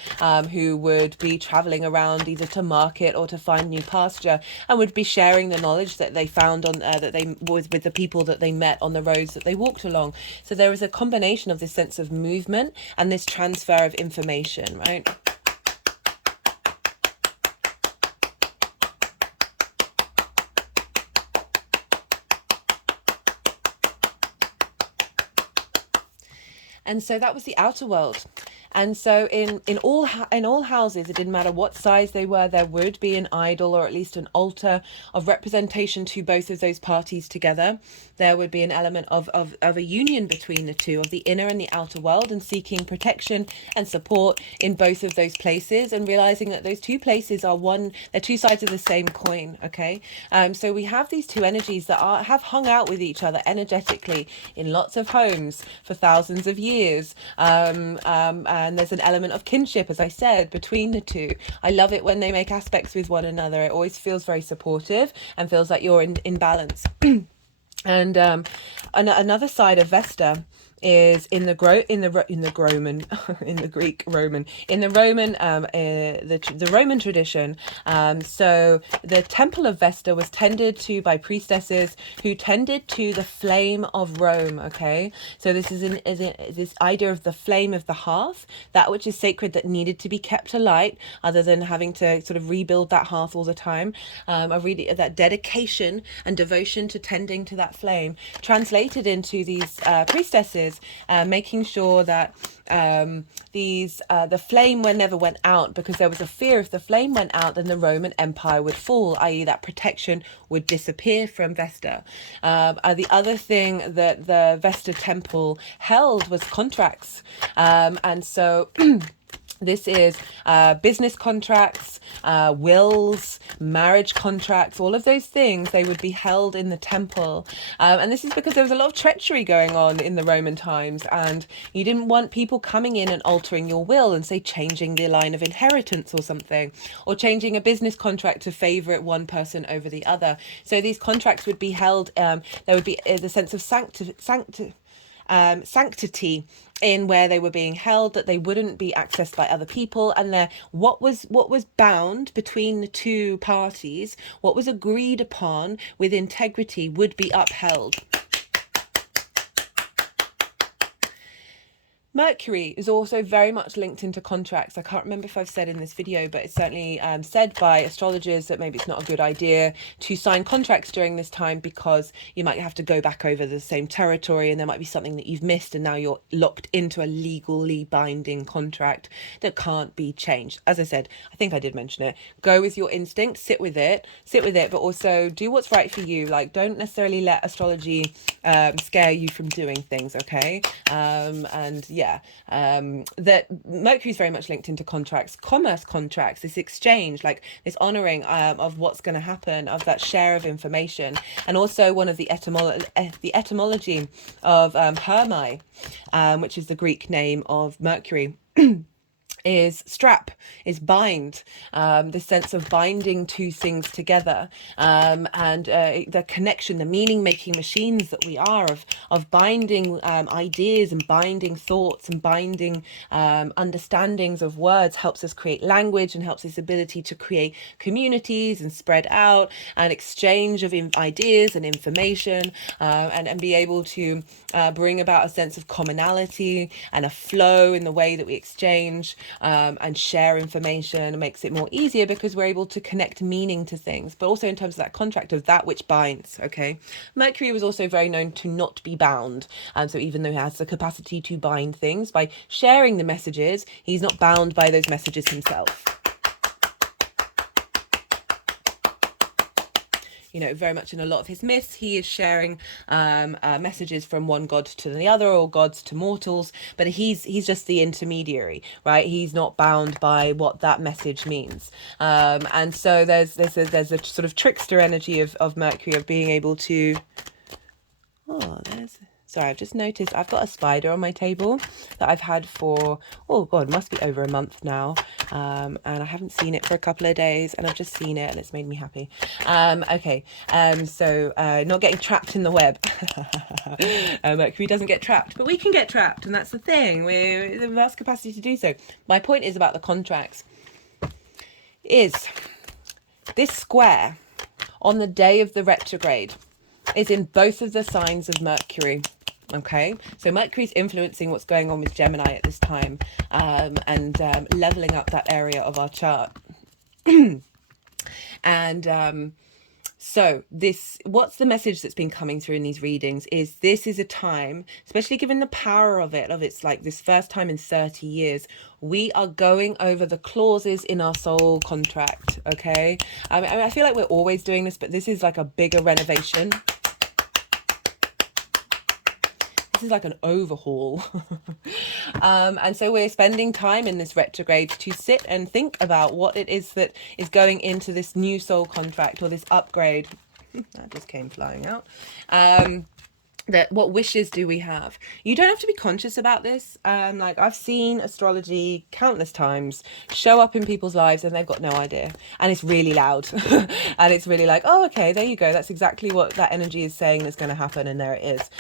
who would be traveling around either to market or to find new pasture, and would be sharing the knowledge that they found on that they with the people that they met on the roads that they walked along. So there was a combination of this sense of movement and this transfer of information, right? And so that was the outer world. And so in all houses, it didn't matter what size they were, there would be an idol or at least an altar of representation to both of those parties together. There would be an element of a union between the two, of the inner and the outer world, and seeking protection and support in both of those places, and realizing that those two places are they're two sides of the same coin. Okay, so we have these two energies that have hung out with each other energetically in lots of homes for thousands of years. And there's an element of kinship, as I said, between the two. I love it when they make aspects with one another. It always feels very supportive and feels like you're in balance. And another side of Vesta is in the Greek Roman the Roman tradition. So the temple of Vesta was tended to by priestesses who tended to the flame of Rome. Okay, so this is this idea of the flame of the hearth, that which is sacred that needed to be kept alight, other than having to sort of rebuild that hearth all the time. That dedication and devotion to tending to that flame translated into these priestesses, making sure that the flame never went out, because there was a fear if the flame went out, then the Roman Empire would fall, i.e. that protection would disappear from Vesta. The other thing that the Vesta temple held was contracts, and so this is business contracts, wills, marriage contracts, all of those things, they would be held in the temple. And this is because there was a lot of treachery going on in the Roman times, and you didn't want people coming in and altering your will and, say, changing the line of inheritance or something, or changing a business contract to favour one person over the other. So these contracts would be held, there would be the sense of sanctity in where they were being held, that they wouldn't be accessed by other people, and what was bound between the two parties, what was agreed upon with integrity, would be upheld. Mercury is also very much linked into contracts. I can't remember if I've said in this video, but it's certainly said by astrologers that maybe it's not a good idea to sign contracts during this time, because you might have to go back over the same territory, and there might be something that you've missed, and now you're locked into a legally binding contract that can't be changed. As I said, I think I did mention it. Go with your instinct, sit with it, but also do what's right for you. Like, don't necessarily let astrology scare you from doing things, okay? That Mercury is very much linked into contracts, commerce contracts, this exchange, like this honoring of what's going to happen, of that share of information. And also one of the etymology of Hermai, which is the Greek name of Mercury, is strap, is bind, the sense of binding two things together, and the connection, the meaning making machines that we are, of binding ideas and binding thoughts and binding understandings of words, helps us create language and helps us ability to create communities and spread out and exchange of ideas and information, and be able to bring about a sense of commonality and a flow in the way that we exchange and share information. It makes it more easier because we're able to connect meaning to things, but also in terms of that contract of that which binds. Okay, Mercury was also very known to not be bound, so even though he has the capacity to bind things by sharing the messages, he's not bound by those messages himself. very much in a lot of his myths, he is sharing messages from one god to the other, or gods to mortals, but he's just the intermediary, right? He's not bound by what that message means. And so there's a sort of trickster energy of Mercury, of being able to... Sorry, I've just noticed I've got a spider on my table that I've had for, oh God, must be over a month now. And I haven't seen it for a couple of days, and I've just seen it and it's made me happy. Okay, so not getting trapped in the web. Mercury doesn't get trapped, but we can get trapped, and that's the thing. We have the vast capacity to do so. My point is about the contracts. Is this square on the day of the retrograde is in both of the signs of Mercury. Okay, so Mercury's influencing what's going on with Gemini at this time, and leveling up that area of our chart. And so what's the message that's been coming through in these readings is this is a time, especially given the power of it's like this first time in 30 years, we are going over the clauses in our soul contract. Okay, I feel like we're always doing this, but this is like a bigger renovation. This is like an overhaul. And so we're spending time in this retrograde to sit and think about what it is that is going into this new soul contract, or this upgrade. That just came flying out. That what wishes do we have? You don't have to be conscious about this. Like, I've seen astrology countless times show up in people's lives and they've got no idea, and it's really loud. And it's really like, oh, okay, there you go, that's exactly what that energy is saying is going to happen, and there it is.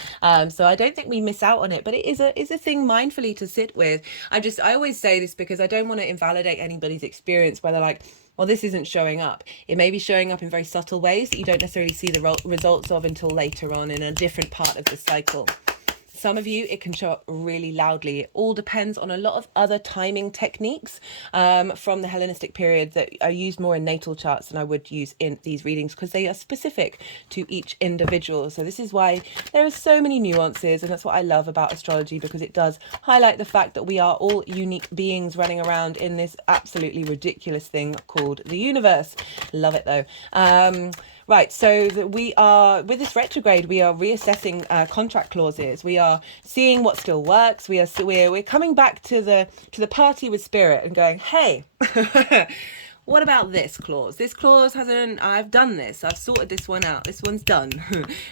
So I don't think we miss out on it, but it is a thing mindfully to sit with. I always say this because I don't want to invalidate anybody's experience, whether like, well, this isn't showing up. It may be showing up in very subtle ways that you don't necessarily see the results of until later on in a different part of the cycle. Some of you, it can show up really loudly. It all depends on a lot of other timing techniques from the Hellenistic period that are used more in natal charts than I would use in these readings, because they are specific to each individual. So this is why there are so many nuances, and that's what I love about astrology, because it does highlight the fact that we are all unique beings running around in this absolutely ridiculous thing called the universe. Love it though. Right, so we are, with this retrograde, we are reassessing contract clauses. We are seeing what still works. We're coming back to the party with spirit and going, hey, what about this clause? This clause hasn't, I've done this. I've sorted this one out. This one's done.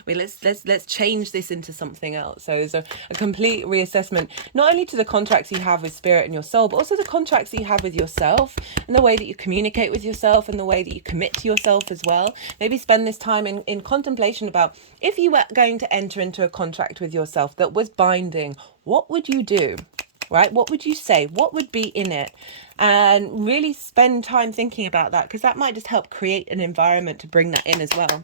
Let's change this into something else. So there's a complete reassessment, not only to the contracts you have with spirit and your soul, but also the contracts that you have with yourself, and the way that you communicate with yourself, and the way that you commit to yourself as well. Maybe spend this time in contemplation about, if you were going to enter into a contract with yourself that was binding, what would you do? Right? What would you say? What would be in it? And really spend time thinking about that, because that might just help create an environment to bring that in as well.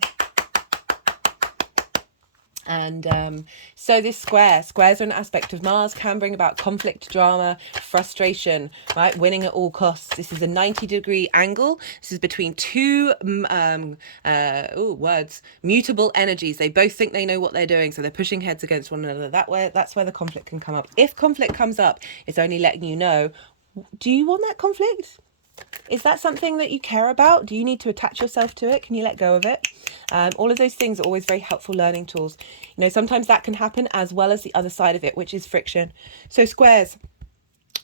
And so this squares are an aspect of Mars, can bring about conflict, drama, frustration, right? Winning at all costs. This is a 90-degree angle. This is between two mutable energies. They both think they know what they're doing, so they're pushing heads against one another. That's where the conflict can come up. If conflict comes up, it's only letting you know, do you want that conflict? Is that something that you care about? Do you need to attach yourself to it? Can you let go of it? All of those things are always very helpful learning tools. Sometimes that can happen, as well as the other side of it, which is friction. So squares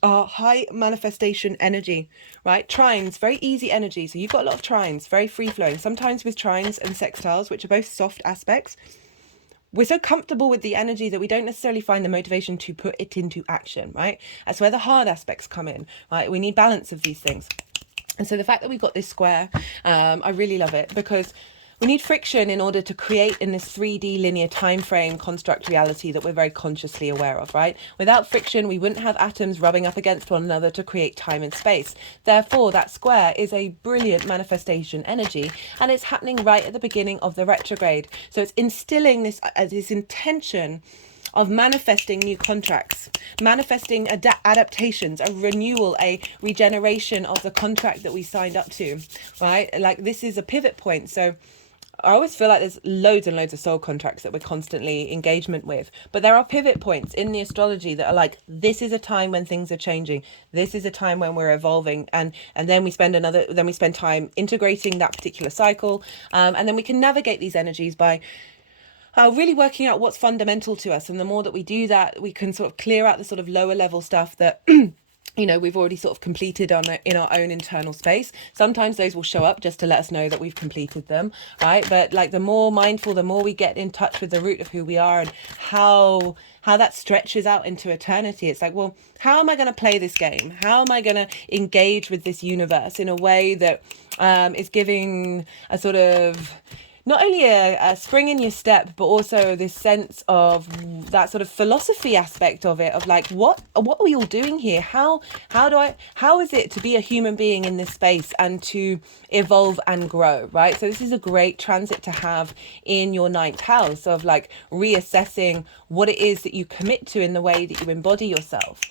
are high manifestation energy, right? Trines, very easy energy. So you've got a lot of trines, very free flowing. Sometimes with trines and sextiles, which are both soft aspects, we're so comfortable with the energy that we don't necessarily find the motivation to put it into action, right? That's where the hard aspects come in, right? We need balance of these things. And so the fact that we've got this square, I really love it, because we need friction in order to create in this 3D linear time frame construct reality that we're very consciously aware of, right? Without friction, we wouldn't have atoms rubbing up against one another to create time and space. Therefore, that square is a brilliant manifestation energy, and it's happening right at the beginning of the retrograde. So it's instilling this intention of manifesting new contracts, manifesting adaptations, a renewal, a regeneration of the contract that we signed up to, right? Like, this is a pivot point. So I always feel like there's loads and loads of soul contracts that we're constantly engagement with, but there are pivot points in the astrology that are like, this is a time when things are changing, this is a time when we're evolving, and then we spend time integrating that particular cycle, and then we can navigate these energies by really working out what's fundamental to us. And the more that we do that, we can sort of clear out the sort of lower level stuff that we've already sort of completed in our own internal space. Sometimes those will show up just to let us know that we've completed them, right? But like, the more mindful, the more we get in touch with the root of who we are and how that stretches out into eternity. It's like, well, how am I going to play this game? How am I going to engage with this universe in a way that is giving a sort of, not only a spring in your step, but also this sense of that sort of philosophy aspect of it, of like, what are we all doing here? How is it to be a human being in this space and to evolve and grow, right? So this is a great transit to have in your ninth house of like reassessing what it is that you commit to in the way that you embody yourself.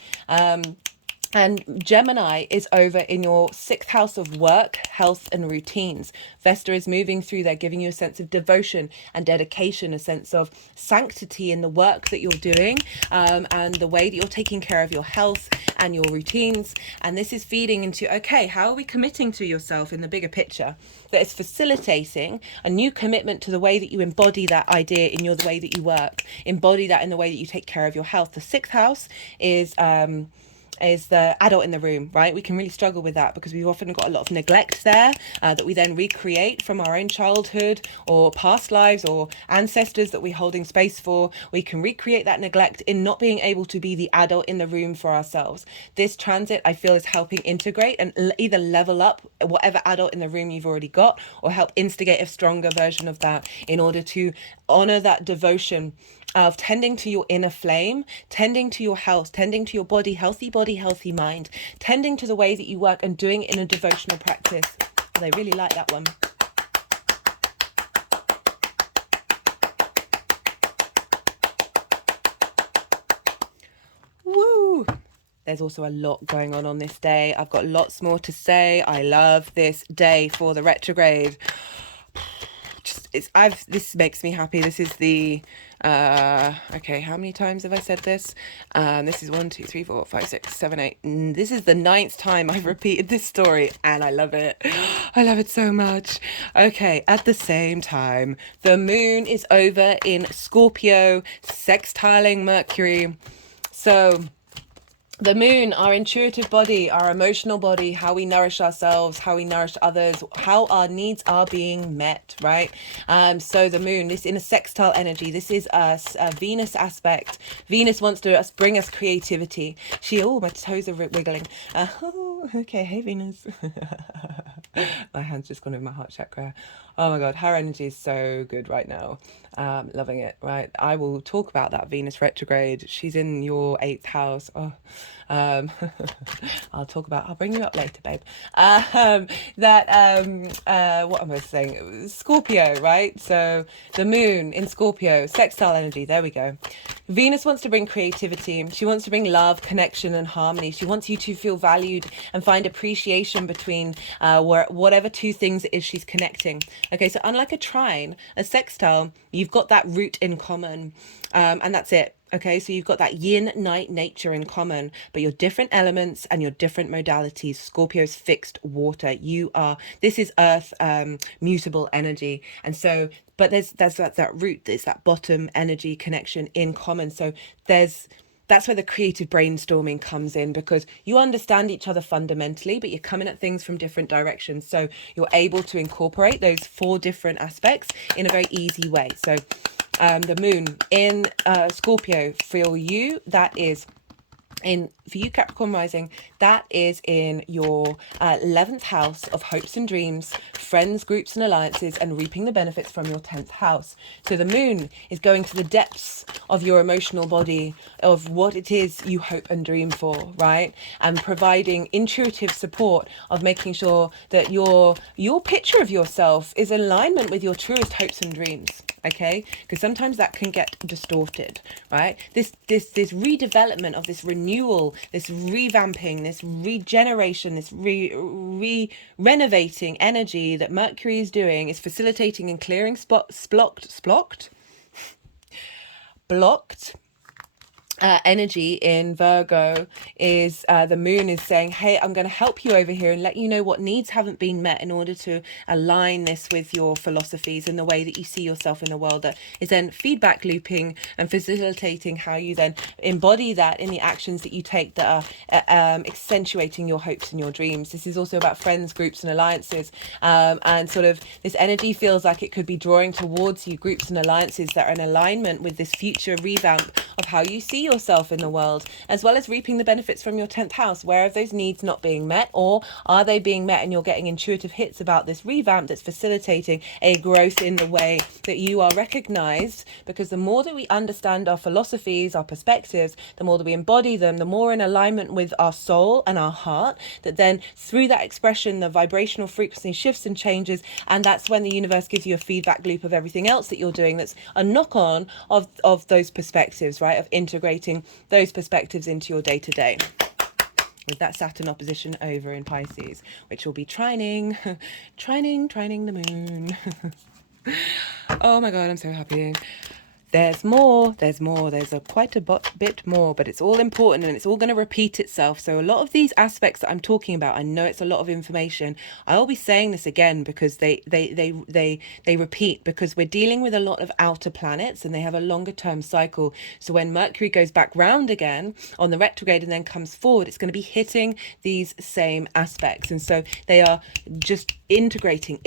And Gemini is over in your sixth house of work, health, and routines. Vesta is moving through there, giving you a sense of devotion and dedication, a sense of sanctity in the work that you're doing, and the way that you're taking care of your health and your routines. And this is feeding into, okay, how are we committing to yourself in the bigger picture? That is facilitating a new commitment to the way that you embody that idea in the way that you work, embody that in the way that you take care of your health. The sixth house is the adult in the room, right? We can really struggle with that because we've often got a lot of neglect there that we then recreate from our own childhood or past lives or ancestors that we're holding space for. We can recreate that neglect in not being able to be the adult in the room for ourselves. This transit, I feel, is helping integrate and either level up whatever adult in the room you've already got, or help instigate a stronger version of that in order to honor that devotion of tending to your inner flame, tending to your health, tending to your body, healthy mind, tending to the way that you work and doing it in a devotional practice. I really like that one. Woo! There's also a lot going on this day. I've got lots more to say. I love this day for the retrograde. This makes me happy. This is the okay, how many times have I said this? This is 1, 2, 3, 4, 5, 6, 7, 8. This is the 9th time I've repeated this story, and I love it. I love it so much. Okay, at the same time, the moon is over in Scorpio, sextiling Mercury. So the moon, our intuitive body, our emotional body, how we nourish ourselves, how we nourish others, how our needs are being met, right? So the moon, this in a sextile energy, this is a Venus aspect. Venus wants to bring us creativity. My toes are wiggling. Okay, hey Venus. My hand's just gone over my heart chakra. Oh my God, her energy is so good right now. Loving it, right? I will talk about that Venus retrograde. She's in your 8th house. I'll bring you up later, babe. What am I saying? Scorpio, right? So the moon in Scorpio, sextile energy, there we go. Venus wants to bring creativity. She wants to bring love, connection, and harmony. She wants you to feel valued and find appreciation between whatever two things it is she's connecting. Okay, so unlike a trine, a sextile, you've got that root in common, and that's it. Okay, so you've got that yin night nature in common, but your different elements and your different modalities. Scorpio's fixed water. This is earth, mutable energy. And so, but there's that root, there's that bottom energy connection in common. So that's where the creative brainstorming comes in, because you understand each other fundamentally, but you're coming at things from different directions. So you're able to incorporate those 4 different aspects in a very easy way. So the moon in Scorpio, for you, that is for you Capricorn rising, that is in your 11th house of hopes and dreams, friends, groups and alliances, and reaping the benefits from your 10th house. So the moon is going to the depths of your emotional body, of what it is you hope and dream for, right? And providing intuitive support of making sure that your picture of yourself is in alignment with your truest hopes and dreams. Okay, because sometimes that can get distorted, right? This redevelopment of this renewal this revamping, this regeneration, this renovating energy that Mercury is doing is facilitating and clearing blocked energy in Virgo. Is the moon is saying, hey, I'm going to help you over here and let you know what needs haven't been met in order to align this with your philosophies and the way that you see yourself in the world. That is then feedback looping and facilitating how you then embody that in the actions that you take that are accentuating your hopes and your dreams. This is also about friends, groups and alliances, and sort of this energy feels like it could be drawing towards you groups and alliances that are in alignment with this future revamp of how you see yourself in the world, as well as reaping the benefits from your 10th house. Where are those needs not being met, or are they being met and you're getting intuitive hits about this revamp that's facilitating a growth in the way that you are recognized? Because the more that we understand our philosophies, our perspectives, the more that we embody them, the more in alignment with our soul and our heart, that then through that expression the vibrational frequency shifts and changes, and that's when the universe gives you a feedback loop of everything else that you're doing that's a knock-on of those perspectives, right, of integrating those perspectives into your day-to-day. With that Saturn opposition over in Pisces, which will be trining the moon. Oh my God, I'm so happy. There's quite a bit more, but it's all important and it's all going to repeat itself. So a lot of these aspects that I'm talking about, I know it's a lot of information. I'll be saying this again because they repeat, because we're dealing with a lot of outer planets and they have a longer term cycle. So when Mercury goes back round again on the retrograde and then comes forward, it's going to be hitting these same aspects. And so they are just integrating.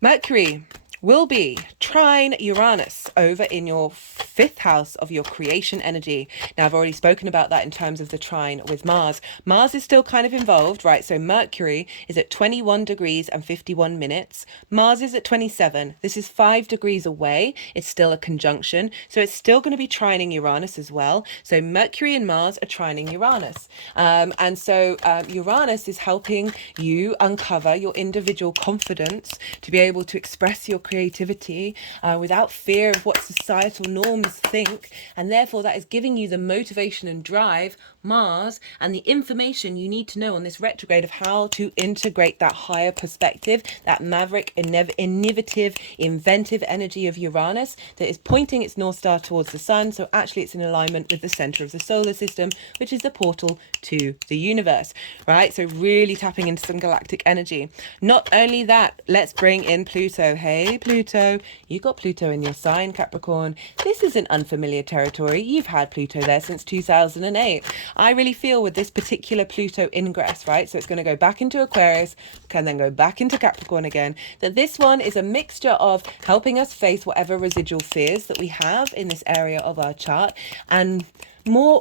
Mercury will be trine Uranus over in your 5th house of your creation energy. Now, I've already spoken about that in terms of the trine with Mars. Mars is still kind of involved, right? So Mercury is at 21 degrees and 51 minutes. Mars is at 27. This is 5 degrees away. It's still a conjunction. So it's still going to be trining Uranus as well. So Mercury and Mars are trining Uranus. And so Uranus is helping you uncover your individual confidence to be able to express your creativity without fear of what societal norms think, and therefore that is giving you the motivation and drive, Mars, and the information you need to know on this retrograde of how to integrate that higher perspective, that maverick, innovative, inventive energy of Uranus that is pointing its North Star towards the sun. So actually it's in alignment with the center of the solar system, which is the portal to the universe, right? So really tapping into some galactic energy. Not only that, let's bring in Pluto. Hey Pluto, you got Pluto in your sign, Capricorn. This isn't unfamiliar territory. You've had Pluto there since 2008. I really feel with this particular Pluto ingress, right? So it's going to go back into Aquarius, can then go back into Capricorn again, that this one is a mixture of helping us face whatever residual fears that we have in this area of our chart, and more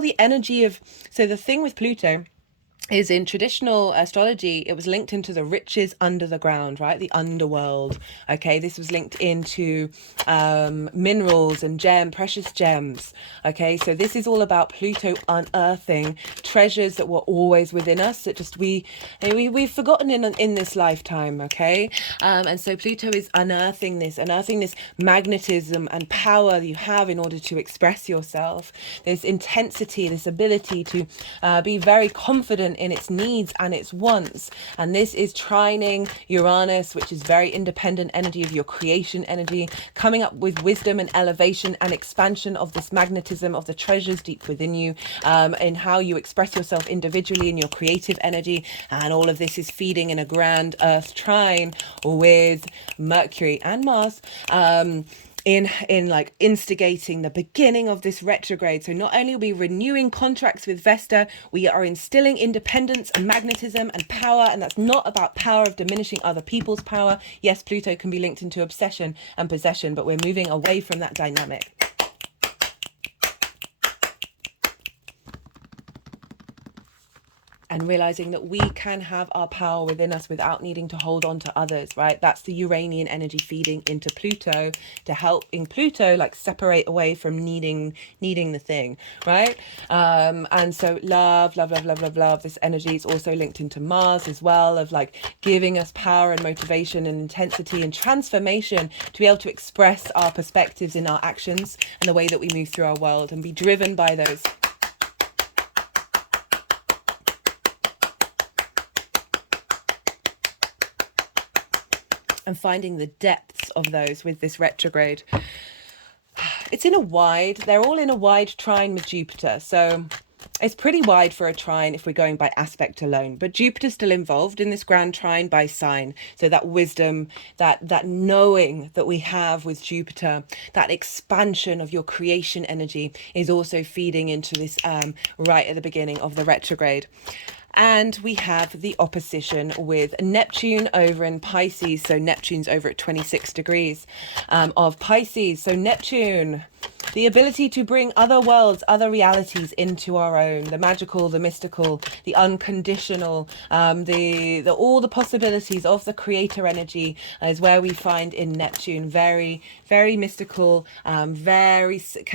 the energy of, so the thing with Pluto is in traditional astrology, it was linked into the riches under the ground, right? The underworld. Okay, this was linked into minerals and precious gems. Okay, so this is all about Pluto unearthing treasures that were always within us that just we've forgotten in this lifetime. Okay, and so Pluto is unearthing this magnetism and power that you have in order to express yourself. This intensity, this ability to be very confident in its needs and its wants. And this is trining Uranus, which is very independent energy of your creation energy, coming up with wisdom and elevation and expansion of this magnetism of the treasures deep within you, in how you express yourself individually in your creative energy. And all of this is feeding in a grand Earth trine with Mercury and Mars, in like instigating the beginning of this retrograde. So not only are we renewing contracts with Vesta, we are instilling independence and magnetism and power, and that's not about power of diminishing other people's power. Yes, Pluto can be linked into obsession and possession, but we're moving away from that dynamic. and realizing that we can have our power within us without needing to hold on to others, right? That's the Uranian energy feeding into Pluto to help in Pluto like separate away from needing the thing, right? And so love, love, love, love, love, love. This energy is also linked into Mars as well, of like giving us power and motivation and intensity and transformation to be able to express our perspectives in our actions and the way that we move through our world and be driven by those. And finding the depths of those with this retrograde. They're all in a wide trine with Jupiter. So it's pretty wide for a trine if we're going by aspect alone, but Jupiter's still involved in this grand trine by sign. So that wisdom, that knowing that we have with Jupiter, that expansion of your creation energy is also feeding into this right at the beginning of the retrograde. And we have the opposition with Neptune over in Pisces. So Neptune's over at 26 degrees of Pisces. So Neptune, the ability to bring other worlds, other realities into our own, the magical, the mystical, the unconditional, the all the possibilities of the creator energy is where we find in Neptune. Very, very mystical, can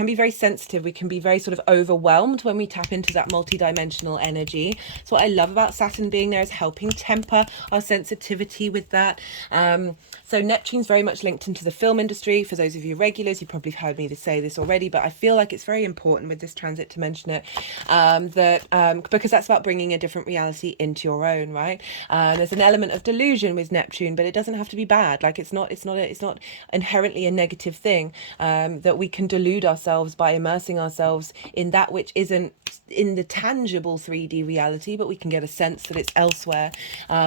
be very sensitive. We can be very sort of overwhelmed when we tap into that multidimensional energy. So what I love about Saturn being there is helping temper our sensitivity with that. So Neptune's very much linked into the film industry. For those of you regulars, you probably heard me say this already, but I feel like it's very important with this transit to mention it, because that's about bringing a different reality into your own, right? There's an element of delusion with Neptune, but it doesn't have to be bad. Like it's not inherently a negative thing, that we can delude ourselves by immersing ourselves in that which isn't in the tangible 3D reality, but we can get a sense that it's elsewhere,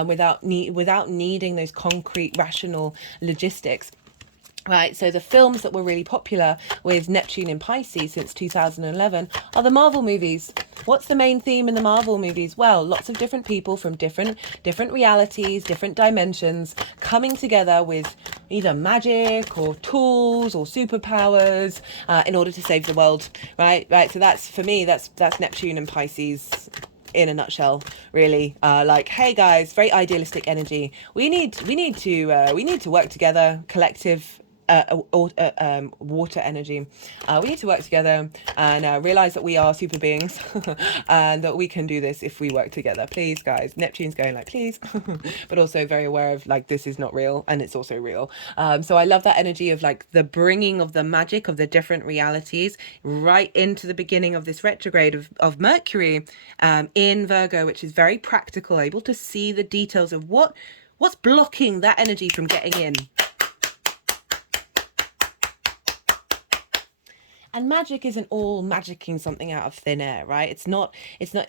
without needing those concrete rational logistics. Right, so the films that were really popular with Neptune in Pisces since 2011 are the Marvel movies. What's the main theme in the Marvel movies? Well, lots of different people from different realities, different dimensions, coming together with either magic or tools or superpowers in order to save the world. Right. So that's, for me, that's Neptune and Pisces in a nutshell, really. Like, hey guys, very idealistic energy. We need to work together, collective water energy. We need to work together and realize that we are super beings and that we can do this if we work together. Please, guys. Neptune's going like, please, but also very aware of like, this is not real and it's also real. So I love that energy of like the bringing of the magic of the different realities right into the beginning of this retrograde of Mercury in Virgo, which is very practical, able to see the details of what's blocking that energy from getting in. And magic isn't all magicking something out of thin air, right? It's not,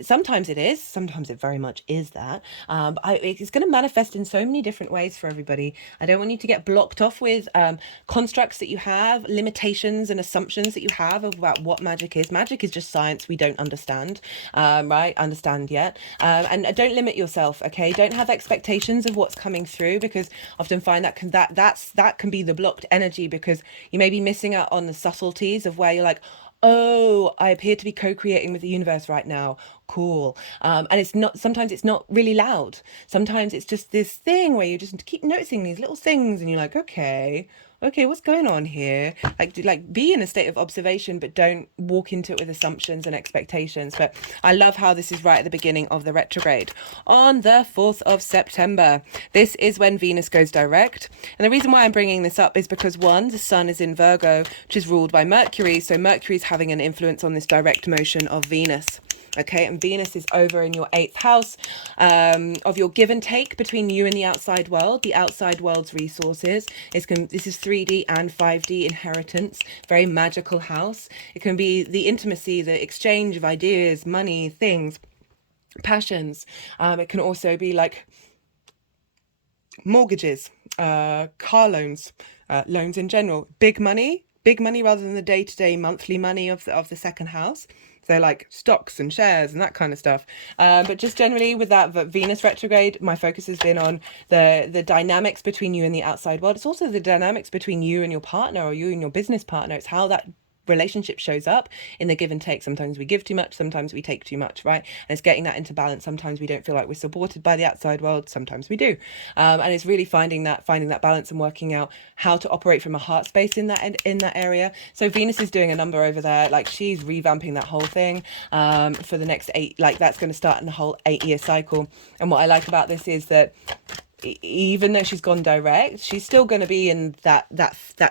sometimes it is, sometimes it very much is that. But it's going to manifest in so many different ways for everybody. I don't want you to get blocked off with constructs that you have, limitations and assumptions that you have about what magic is. Magic is just science we don't understand, right? Understand yet. And don't limit yourself, okay? Don't have expectations of what's coming through, because I often find that can be the blocked energy, because you may be missing out on the subtleties of where you're like, oh, I appear to be co-creating with the universe right now. Cool. And sometimes it's not really loud. Sometimes it's just this thing where you just keep noticing these little things and you're like, okay, what's going on here? Like be in a state of observation, but don't walk into it with assumptions and expectations. But I love how this is right at the beginning of the retrograde. On the 4th of September, this is when Venus goes direct. And the reason why I'm bringing this up is because, one, the sun is in Virgo, which is ruled by Mercury. So Mercury is having an influence on this direct motion of Venus. Okay, and Venus is over in your 8th house of your give and take between you and the outside world, the outside world's resources. This is 3D and 5D inheritance, very magical house. It can be the intimacy, the exchange of ideas, money, things, passions. It can also be like mortgages, car loans, loans in general, big money rather than the day-to-day monthly money of the second house. So like stocks and shares and that kind of stuff. But just generally with that Venus retrograde, my focus has been on the dynamics between you and the outside world. It's also the dynamics between you and your partner, or you and your business partner. It's how that relationship shows up in the give and take. Sometimes we give too much, sometimes we take too much, right? And it's getting that into balance. Sometimes we don't feel like we're supported by the outside world, sometimes we do. And it's really finding that balance and working out how to operate from a heart space in that area. So Venus is doing a number over there, like she's revamping that whole thing for the next 8, like that's going to start in the whole 8-year cycle. And what I like about this is that even though she's gone direct, she's still going to be in that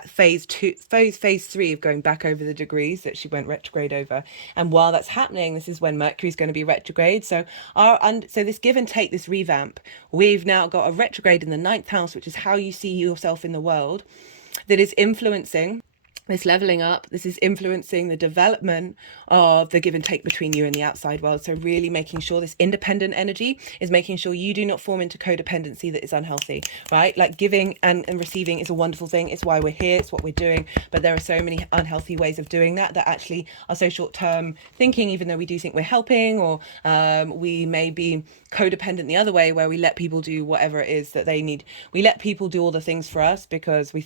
phase 3 of going back over the degrees that she went retrograde over. And while that's happening, this is when Mercury's going to be retrograde. So so this give and take, this revamp, we've now got a retrograde in the 9th house, which is how you see yourself in the world, that is influencing this leveling up. This is influencing the development of the give and take between you and the outside world. So really making sure this independent energy is making sure you do not form into codependency that is unhealthy, right? Like giving and receiving is a wonderful thing. It's why we're here. It's what we're doing. But there are so many unhealthy ways of doing that actually are so short-term thinking, even though we do think we're helping, or we may be codependent the other way, where we let people do whatever it is that they need. We let people do all the things for us because we,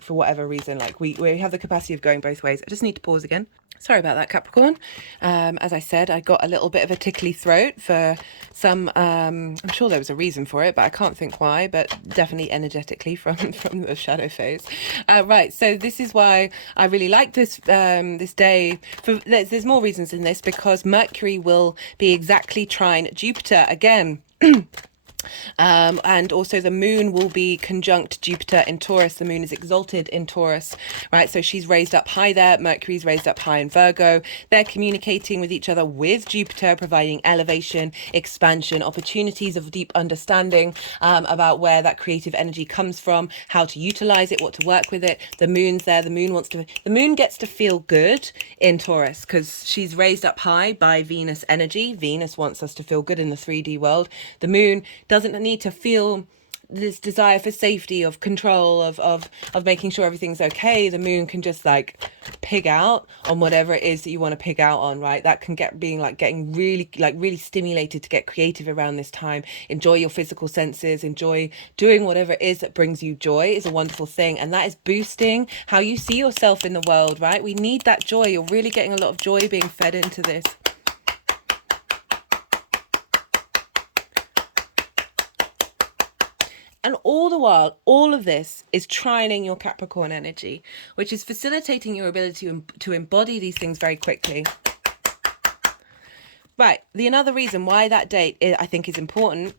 for whatever reason, like we have the capacity of going both ways. I just need to pause again. Sorry about that, Capricorn. As I said, I got a little bit of a tickly throat for some, I'm sure there was a reason for it, but I can't think why, but definitely energetically from the shadow phase. Right, so this is why I really like this this day. There's more reasons in this, because Mercury will be exactly trine Jupiter again. And also the moon will be conjunct Jupiter in Taurus. The moon is exalted in Taurus, right? So she's raised up high there. Mercury's raised up high in Virgo. They're communicating with each other with Jupiter, providing elevation, expansion, opportunities of deep understanding about where that creative energy comes from, how to utilize it, what to work with it. The moon's there. The moon gets to feel good in Taurus because she's raised up high by Venus energy. Venus wants us to feel good in the 3D world. The moon doesn't need to feel this desire for safety, of control, of making sure everything's okay. The moon can just like pig out on whatever it is that you want to pig out on, right? That can getting really stimulated to get creative around this time. Enjoy your physical senses, enjoy doing whatever it is that brings you joy is a wonderful thing. And that is boosting how you see yourself in the world, right? We need that joy. You're really getting a lot of joy being fed into this. And all the while, all of this is trining your Capricorn energy, which is facilitating your ability to embody these things very quickly. Right. Another reason why that date, I think, is important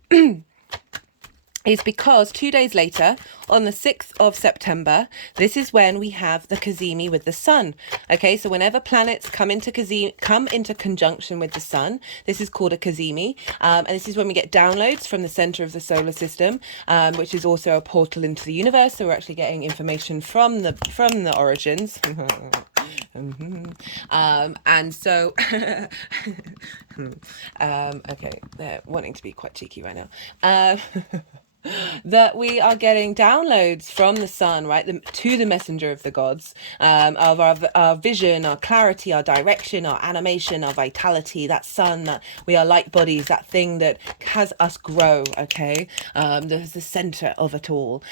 is because 2 days later, on the 6th of September, this is when we have the cazimi with the sun. Okay, so whenever planets come into conjunction with the sun, this is called a cazimi, and this is when we get downloads from the center of the solar system, which is also a portal into the universe. So we're actually getting information from the origins. And so okay, they're wanting to be quite cheeky right now. That we are getting downloads from the sun, right, to the messenger of the gods, of our vision, our clarity, our direction, our animation, our vitality, that sun, that we are light bodies, that thing that has us grow, okay, the center of it all,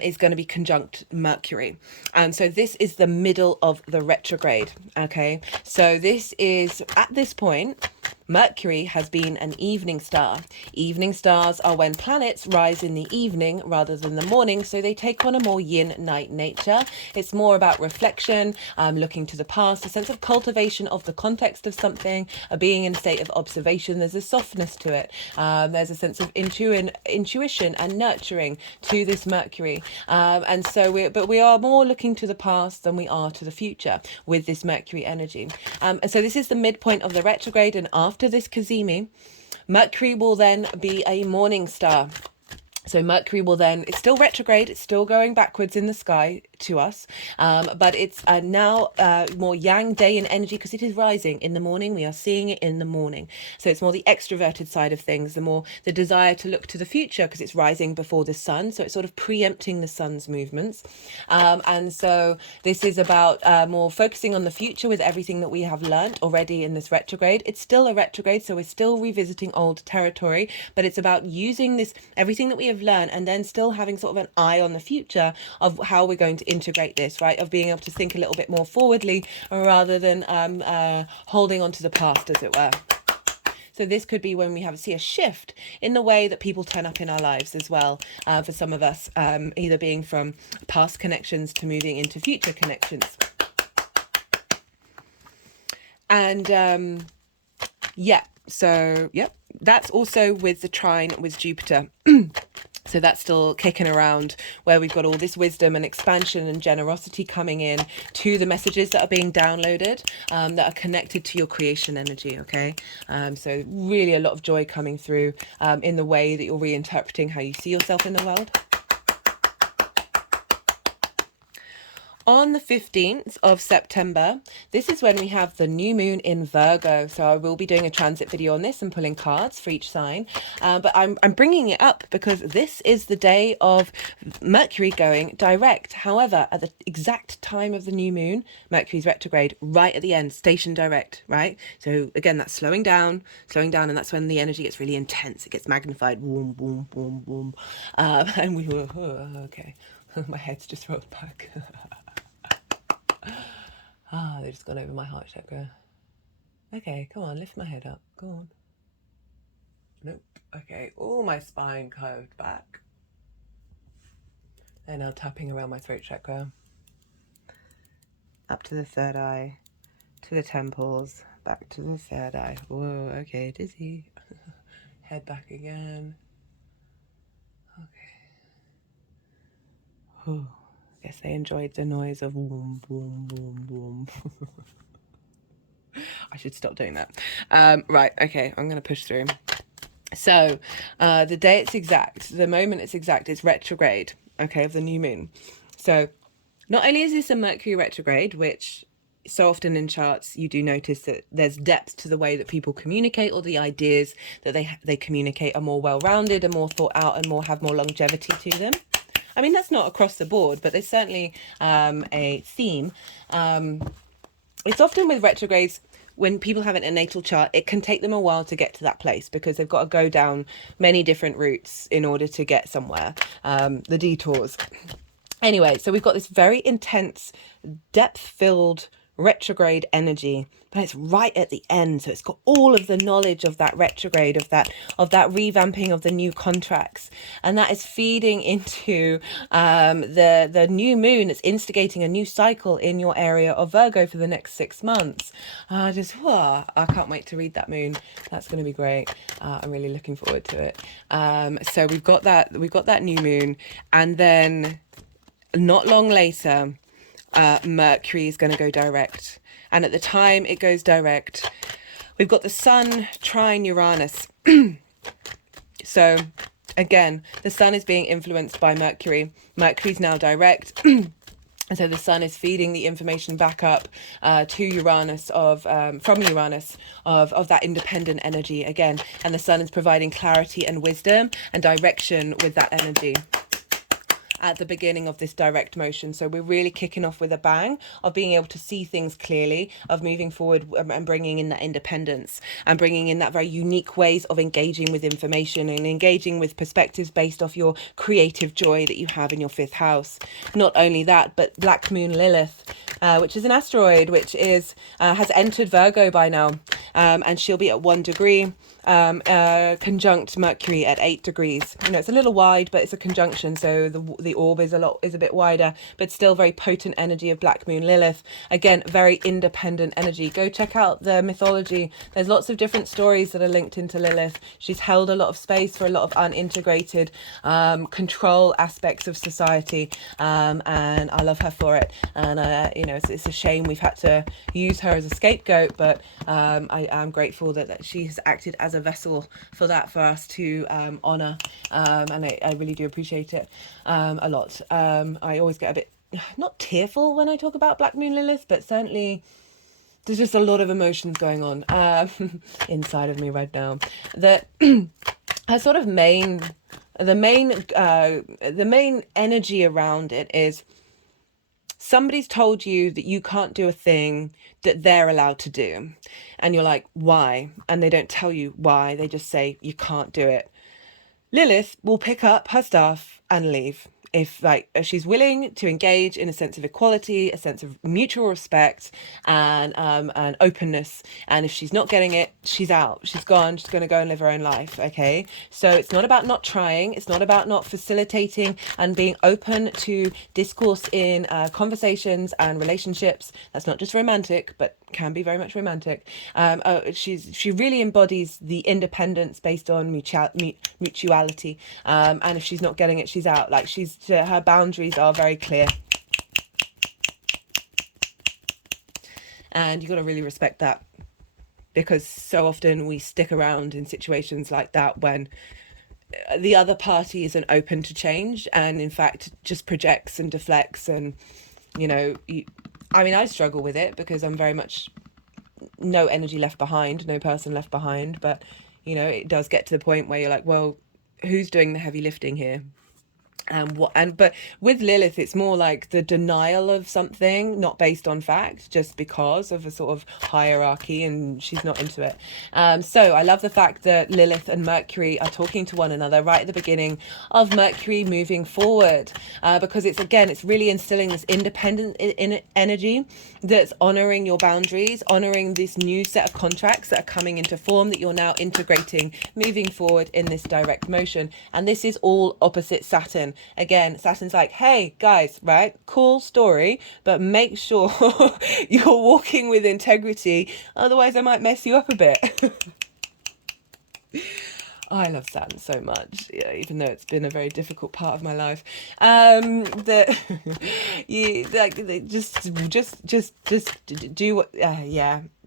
is going to be conjunct Mercury. And so this is the middle of the retrograde, okay, so this is, at this point, Mercury has been an evening star. Evening stars are when planets rise in the evening rather than the morning, so they take on a more yin-night nature. It's more about reflection, looking to the past, a sense of cultivation of the context of something, being in a state of observation. There's a softness to it. There's a sense of intuition and nurturing to this Mercury. And so we are more looking to the past than we are to the future with this Mercury energy. And so this is the midpoint of the retrograde, and after this cazimi, Mercury will then be a morning star. So Mercury will then, it's still retrograde, it's still going backwards in the sky to us, but it's now more yang day in energy because it is rising in the morning. We are seeing it in the morning. So it's more the extroverted side of things, the desire to look to the future because it's rising before the sun. So it's sort of preempting the sun's movements. And so this is about more focusing on the future with everything that we have learnt already in this retrograde. It's still a retrograde, so we're still revisiting old territory, but it's about using this, everything that we have learned, and then still having sort of an eye on the future of how we're going to integrate this, right? Of being able to think a little bit more forwardly rather than holding on to the past, as it were. So this could be when we see a shift in the way that people turn up in our lives as well, for some of us, either being from past connections to moving into future connections. And yeah, so yep, that's also with the trine with Jupiter. So that's still kicking around, where we've got all this wisdom and expansion and generosity coming in to the messages that are being downloaded, that are connected to your creation energy, okay? So really a lot of joy coming through in the way that you're reinterpreting how you see yourself in the world. On the 15th of September, this is when we have the new moon in Virgo. So I will be doing a transit video on this and pulling cards for each sign. But I'm bringing it up because this is the day of Mercury going direct. However, at the exact time of the new moon, Mercury's retrograde, right at the end, station direct, right? So again, that's slowing down, and that's when the energy gets really intense. It gets magnified, boom, boom, boom, boom. And we were, okay, my head's just rolled back. They've just gone over my heart chakra. Okay, come on, lift my head up. Go on. Nope. Okay, all my spine curved back. They're now tapping around my throat chakra. Up to the third eye, to the temples, back to the third eye. Whoa, okay, dizzy. Head back again. Okay. Whew. Guess they enjoyed the noise of boom, boom, boom, boom. I should stop doing that. Right, okay, I'm going to push through. So, the day it's exact, the moment it's exact, is retrograde, okay, of the new moon. So, not only is this a Mercury retrograde, which so often in charts you do notice that there's depth to the way that people communicate, or the ideas that they communicate are more well-rounded and more thought out and have more longevity to them. I mean, that's not across the board, but there's certainly a theme. It's often with retrogrades, when people have it in a natal chart, it can take them a while to get to that place because they've got to go down many different routes in order to get somewhere, the detours. Anyway, so we've got this very intense, depth-filled retrograde energy, but it's right at the end, so it's got all of the knowledge of that retrograde, of that revamping of the new contracts, and that is feeding into the new moon. It's instigating a new cycle in your area of Virgo for the next 6 months. I can't wait to read that moon. That's going to be great. I'm really looking forward to it. So we've got that new moon, and then not long later, Mercury is going to go direct. And at the time it goes direct, we've got the Sun trine Uranus. So again, the Sun is being influenced by Mercury. Mercury's now direct. And so the Sun is feeding the information back up to Uranus from Uranus of that independent energy again. And the Sun is providing clarity and wisdom and direction with that energy at the beginning of this direct motion. So we're really kicking off with a bang of being able to see things clearly, of moving forward and bringing in that independence and bringing in that very unique ways of engaging with information and engaging with perspectives based off your creative joy that you have in your 5th house. Not only that, but Black Moon Lilith, which is an asteroid, which is has entered Virgo by now, and she'll be at 1 degree, conjunct Mercury at 8 degrees. You know, it's a little wide, but it's a conjunction, so the orb is a bit wider, but still very potent energy of Black Moon Lilith. Again, very independent energy. Go check out the mythology. There's lots of different stories that are linked into Lilith. She's held a lot of space for a lot of unintegrated control aspects of society, and I love her for it. And it's a shame we've had to use her as a scapegoat, but I am grateful that she has acted as a vessel for us to honor, and I really do appreciate it a lot. I always get a bit not tearful when I talk about Black Moon Lilith, but certainly there's just a lot of emotions going on inside of me right now. That her sort of the main energy around it is somebody's told you that you can't do a thing that they're allowed to do. And you're like, why? And they don't tell you why. They just say, you can't do it. Lilith will pick up her stuff and leave. If she's willing to engage in a sense of equality, a sense of mutual respect, and openness, and if she's not getting it, she's out, she's gone, she's going to go and live her own life. Okay, so it's not about not trying, it's not about not facilitating and being open to discourse in conversations and relationships. That's not just romantic, but can be very much romantic. She really embodies the independence based on mutuality, and if she's not getting it, she's out. Like her boundaries are very clear, and you got to really respect that, because so often we stick around in situations like that when the other party isn't open to change, and in fact just projects and deflects. And I struggle with it because I'm very much no energy left behind, no person left behind. But it does get to the point where you're like, well, who's doing the heavy lifting here? But with Lilith, it's more like the denial of something, not based on fact, just because of a sort of hierarchy, and she's not into it. So I love the fact that Lilith and Mercury are talking to one another right at the beginning of Mercury moving forward, because it's really instilling this independent energy that's honoring your boundaries, honoring this new set of contracts that are coming into form that you're now integrating, moving forward in this direct motion. And this is all opposite Saturn. Again, Saturn's like, hey guys, right, cool story, but make sure you're walking with integrity, otherwise I might mess you up a bit. I love Saturn so much, even though it's been a very difficult part of my life. That you like, just do what.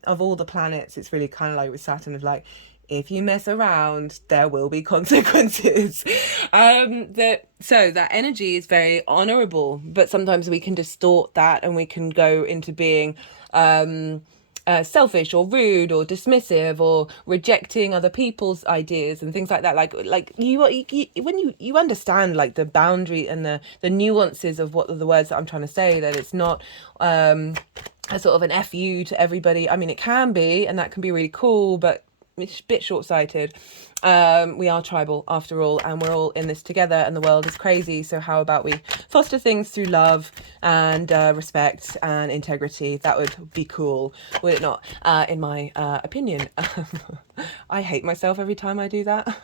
Of all the planets, it's really kind of like with Saturn, of like, if you mess around, there will be consequences. That energy is very honorable, but sometimes we can distort that, and we can go into being selfish or rude or dismissive or rejecting other people's ideas and things like that. Like you when you understand like the boundary and the nuances of what are the words that I'm trying to say, that it's not a sort of an FU to everybody. I mean, it can be, and that can be really cool, but it's a bit short-sighted. We are tribal after all, and we're all in this together, and the world is crazy. So how about we foster things through love and respect and integrity? That would be cool, would it not? In my opinion. I hate myself every time I do that.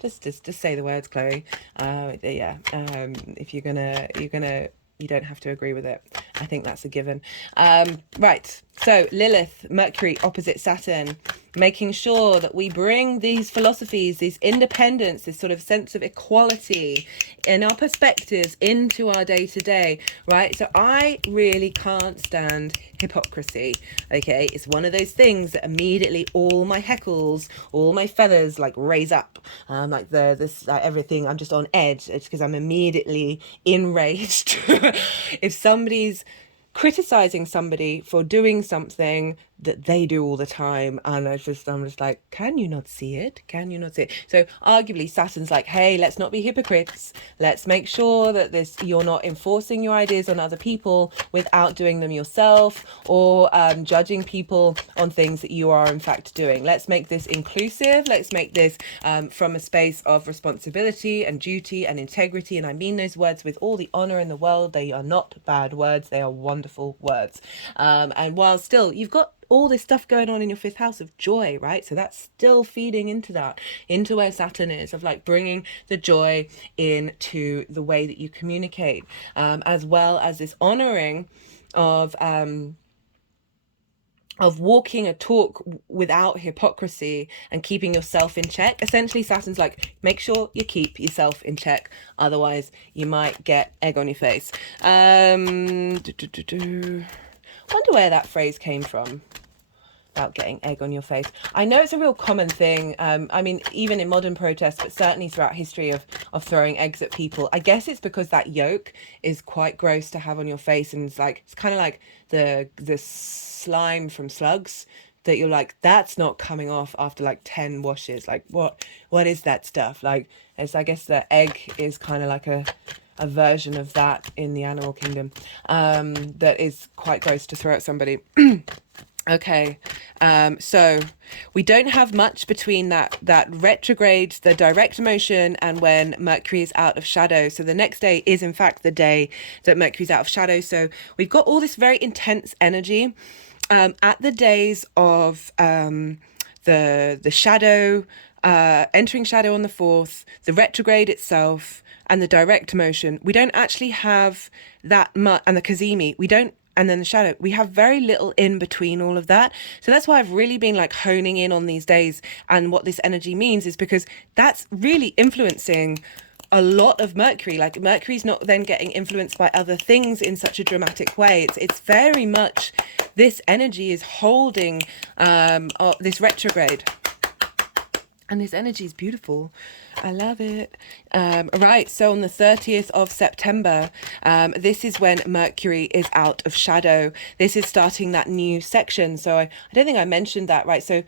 just say the words, Chloe. If you're gonna you don't have to agree with it. I think that's a given. Right. So Lilith, Mercury opposite Saturn, making sure that we bring these philosophies, this independence, this sort of sense of equality in our perspectives into our day to day, right? So I really can't stand hypocrisy. Okay, it's one of those things that immediately all my heckles, all my feathers like raise up, like everything. I'm just on edge. It's because I'm immediately enraged. If somebody's criticizing somebody for doing something that they do all the time, and I'm just like, can you not see it? Can you not see it? So arguably Saturn's like, hey, let's not be hypocrites. Let's make sure that you're not enforcing your ideas on other people without doing them yourself, or judging people on things that you are in fact doing. Let's make this inclusive. Let's make this from a space of responsibility and duty and integrity. And I mean those words with all the honor in the world. They are not bad words. They are wonderful words. And while still you've got all this stuff going on in your fifth house of joy, right? So that's still feeding into that, into where Saturn is, of like bringing the joy into the way that you communicate, as well as this honoring of walking a talk without hypocrisy and keeping yourself in check. Essentially, Saturn's like, make sure you keep yourself in check, otherwise you might get egg on your face. Wonder where that phrase came from about getting egg on your face. I know it's a real common thing. I mean, even in modern protests, but certainly throughout history of throwing eggs at people. I guess it's because that yolk is quite gross to have on your face, and it's kind of like the slime from slugs that you're like, that's not coming off after like 10 washes. Like what is that stuff? Like, I guess the egg is kind of like a version of that in the animal kingdom, that is quite gross to throw at somebody. Okay, so we don't have much between that retrograde, the direct motion, and when Mercury is out of shadow. So the next day is in fact the day that Mercury's out of shadow. So we've got all this very intense energy at the days of the shadow, entering shadow on the 4th, the retrograde itself, and the direct motion. We don't actually have that much, and the Kazemi. We don't, and then the shadow. We have very little in between all of that. So that's why I've really been like honing in on these days and what this energy means, is because that's really influencing a lot of Mercury. Like Mercury's not then getting influenced by other things in such a dramatic way. It's very much, this energy is holding this retrograde. And this energy is beautiful. I love it. Right, so on the 30th of September, this is when Mercury is out of shadow. This is starting that new section. So I don't think I mentioned that, right? So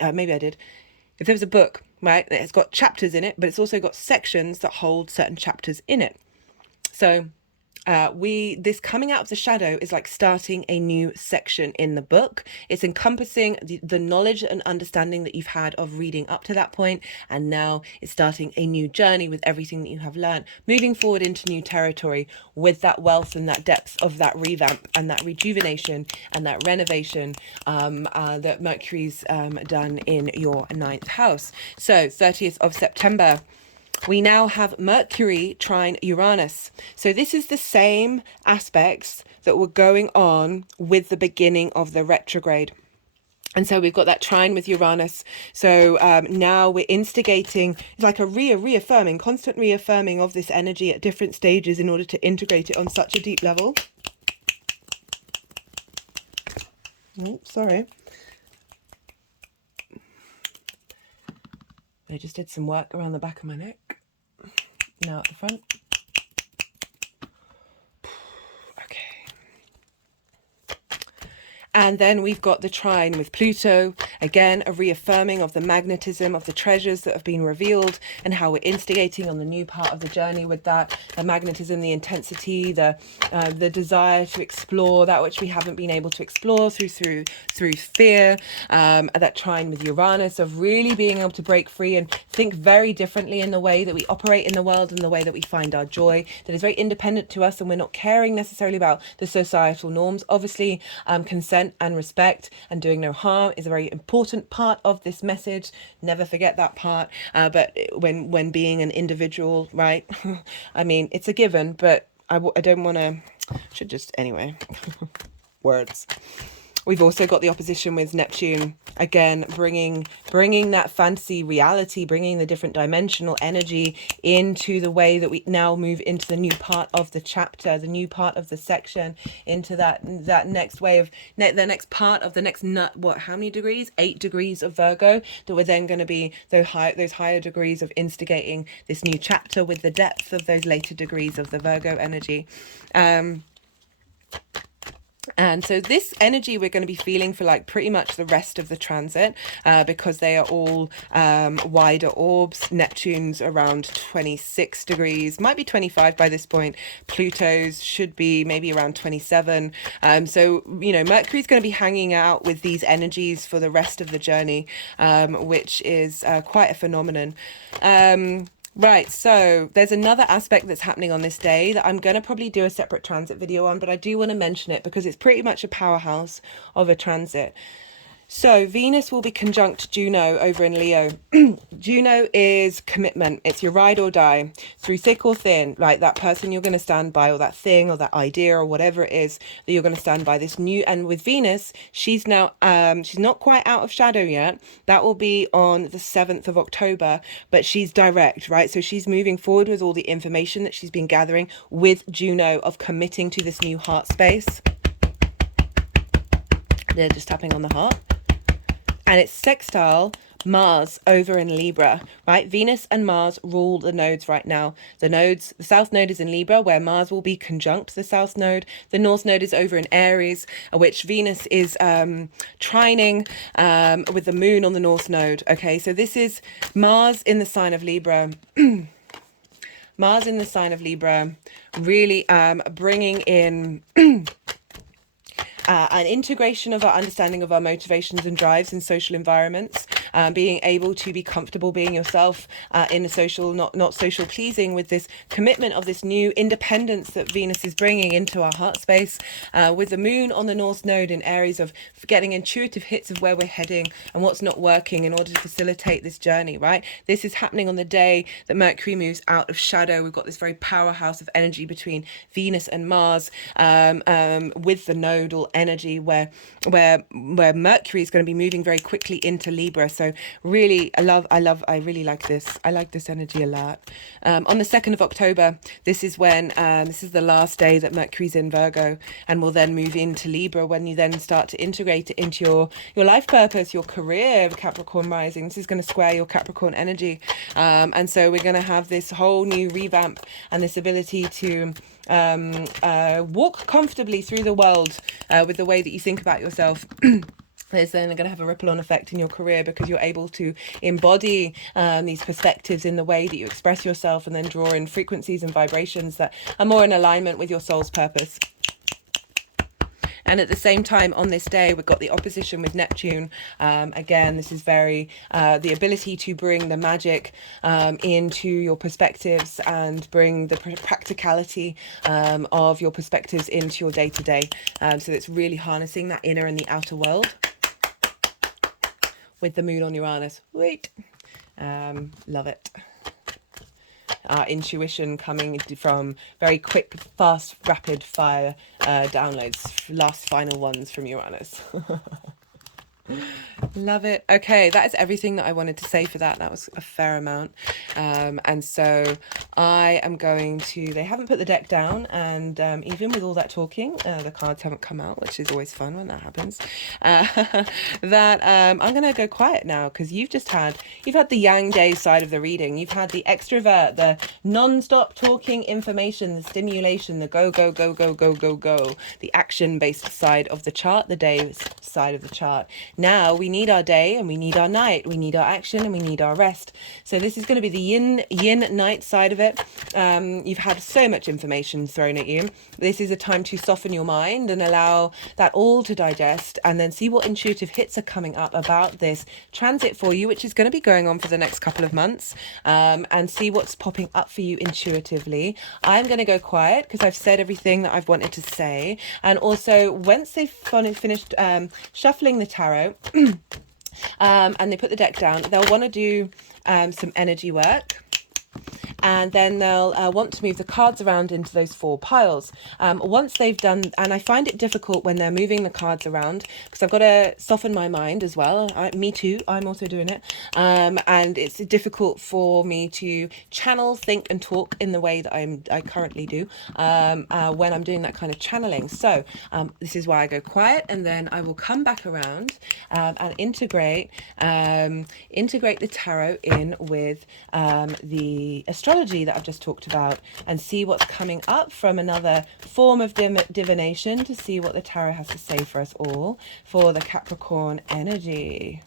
maybe I did. If there was a book, right, it's got chapters in it, but it's also got sections that hold certain chapters in it. So this coming out of the shadow is like starting a new section in the book. It's encompassing the knowledge and understanding that you've had of reading up to that point, and now it's starting a new journey with everything that you have learned, moving forward into new territory with that wealth and that depth of that revamp and that rejuvenation and that renovation that Mercury's done in your 9th house. So 30th of September, we now have Mercury trine Uranus. So this is the same aspects that were going on with the beginning of the retrograde. And so we've got that trine with Uranus. So now we're instigating, it's like a reaffirming, constant reaffirming of this energy at different stages in order to integrate it on such a deep level. Oh, sorry. I just did some work around the back of my neck. Now at the front. Okay. And then we've got the trine with Pluto. Again, a reaffirming of the magnetism of the treasures that have been revealed and how we're instigating on the new part of the journey with that. The magnetism, the intensity, the desire to explore that which we haven't been able to explore through fear. That trine with Uranus of really being able to break free and think very differently in the way that we operate in the world and the way that we find our joy. That is very independent to us, and we're not caring necessarily about the societal norms. Obviously, consent and respect and doing no harm is a very important part of this message. Never forget that part. But when being an individual, right? I mean, it's a given, but I don't want to, should just, anyway, words. We've also got the opposition with Neptune, again, bringing that fantasy reality, bringing the different dimensional energy into the way that we now move into the new part of the chapter, the new part of the section, into that next way of, the next part of the next, how many degrees? 8 degrees of Virgo, that we're then going to be those higher degrees of instigating this new chapter with the depth of those later degrees of the Virgo energy. And so this energy we're going to be feeling for like pretty much the rest of the transit, because they are all wider orbs. Neptune's around 26 degrees, might be 25 by this point. Pluto's should be maybe around 27. So, you know, Mercury's going to be hanging out with these energies for the rest of the journey, which is quite a phenomenon. Right, so there's another aspect that's happening on this day that I'm going to probably do a separate transit video on, but I do want to mention it because it's pretty much a powerhouse of a transit. So Venus will be conjunct Juno over in Leo. Juno is commitment. It's your ride or die, through thick or thin, like that person you're going to stand by, or that thing or that idea or whatever it is that you're going to stand by. This new, and with Venus, she's now, she's not quite out of shadow yet. That will be on the 7th of October, but she's direct, right? So she's moving forward with all the information that she's been gathering with Juno of committing to this new heart space. They're just tapping on the heart. And it's sextile Mars over in Libra, right? Venus and Mars rule the nodes right now. The south node is in Libra, where Mars will be conjunct the south node. The north node is over in Aries, which Venus is trining with the moon on the north node. Okay, so this is Mars in the sign of Libra. Mars in the sign of Libra, really bringing in an integration of our understanding of our motivations and drives in social environments, being able to be comfortable being yourself in a social, not social pleasing, with this commitment of this new independence that Venus is bringing into our heart space, with the moon on the North Node in areas of getting intuitive hits of where we're heading and what's not working in order to facilitate this journey, right? This is happening on the day that Mercury moves out of shadow. We've got this very powerhouse of energy between Venus and Mars, with the nodal energy where Mercury is going to be moving very quickly into Libra. So really, I really like this. I like this energy a lot. On the 2nd of October, this is when this is the last day that Mercury's in Virgo, and will then move into Libra when you then start to integrate it into your life purpose, your career, Capricorn rising. This is going to square your Capricorn energy, and so we're going to have this whole new revamp and this ability to walk comfortably through the world with the way that you think about yourself. Is then going to have a ripple on effect in your career, because you're able to embody these perspectives in the way that you express yourself, and then draw in frequencies and vibrations that are more in alignment with your soul's purpose. And at the same time, on this day, we've got the opposition with Neptune. Again, this is very the ability to bring the magic into your perspectives, and bring the practicality of your perspectives into your day-to-day. So it's really harnessing that inner and the outer world with the moon on Uranus. Wait. Love it. Intuition coming from very quick, fast, rapid fire downloads, last final ones from Uranus. Love it. Okay, that is everything that I wanted to say for that. That was a fair amount. And so I am going to, they haven't put the deck down, and even with all that talking, the cards haven't come out, which is always fun when that happens. I'm going to go quiet now, because you've had the Yang Day side of the reading. You've had the extrovert, the non-stop talking information, the stimulation, the go, go, go, go, go, go, go, the action-based side of the chart, the day side of the chart. Now we need our day and we need our night. We need our action and we need our rest. So this is going to be the yin night side of it. You've had so much information thrown at you. This is a time to soften your mind and allow that all to digest, and then see what intuitive hits are coming up about this transit for you, which is going to be going on for the next couple of months, and see what's popping up for you intuitively. I'm going to go quiet because I've said everything that I've wanted to say. And also, once they've finished shuffling the tarot, and they put the deck down, they'll want to do some energy work. And then they'll want to move the cards around into those 4 piles. Once they've done, and I find it difficult when they're moving the cards around, because I've got to soften my mind as well. Me too, I'm also doing it. And it's difficult for me to channel, think and talk in the way that I currently do when I'm doing that kind of channeling. So this is why I go quiet, and then I will come back around and integrate the tarot in with the astrology that I've just talked about, and see what's coming up from another form of divination, to see what the tarot has to say for us all for the Capricorn energy.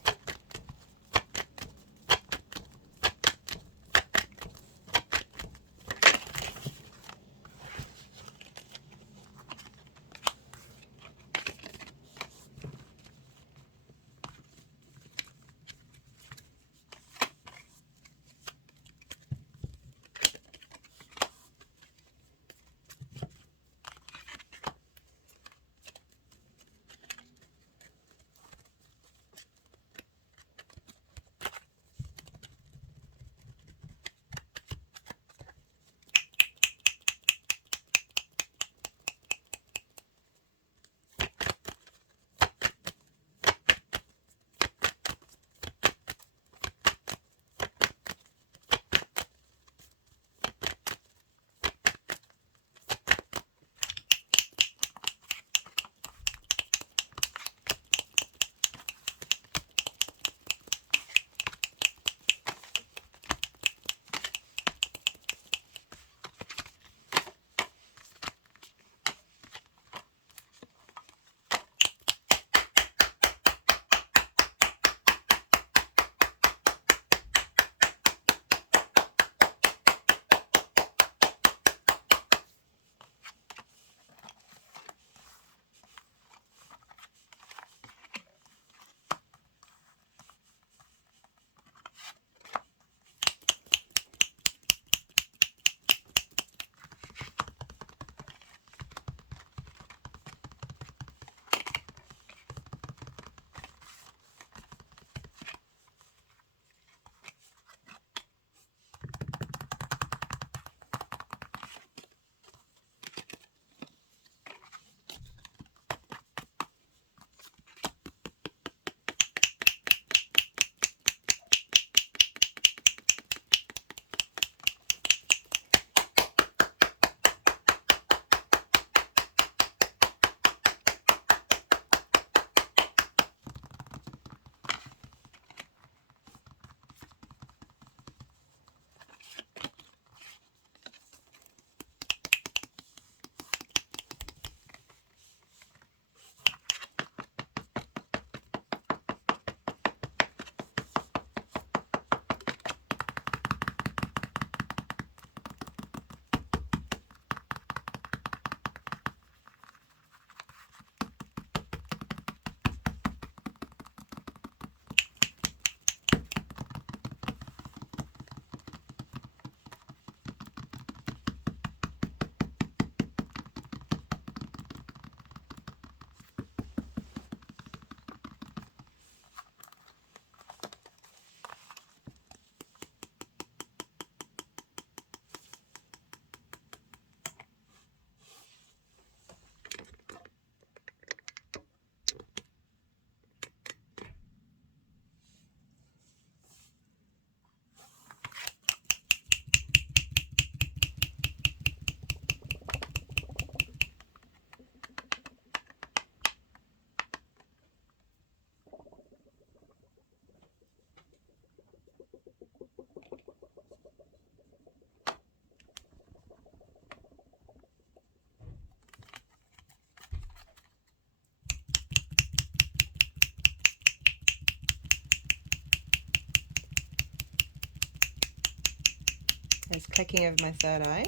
It's clicking over my third eye.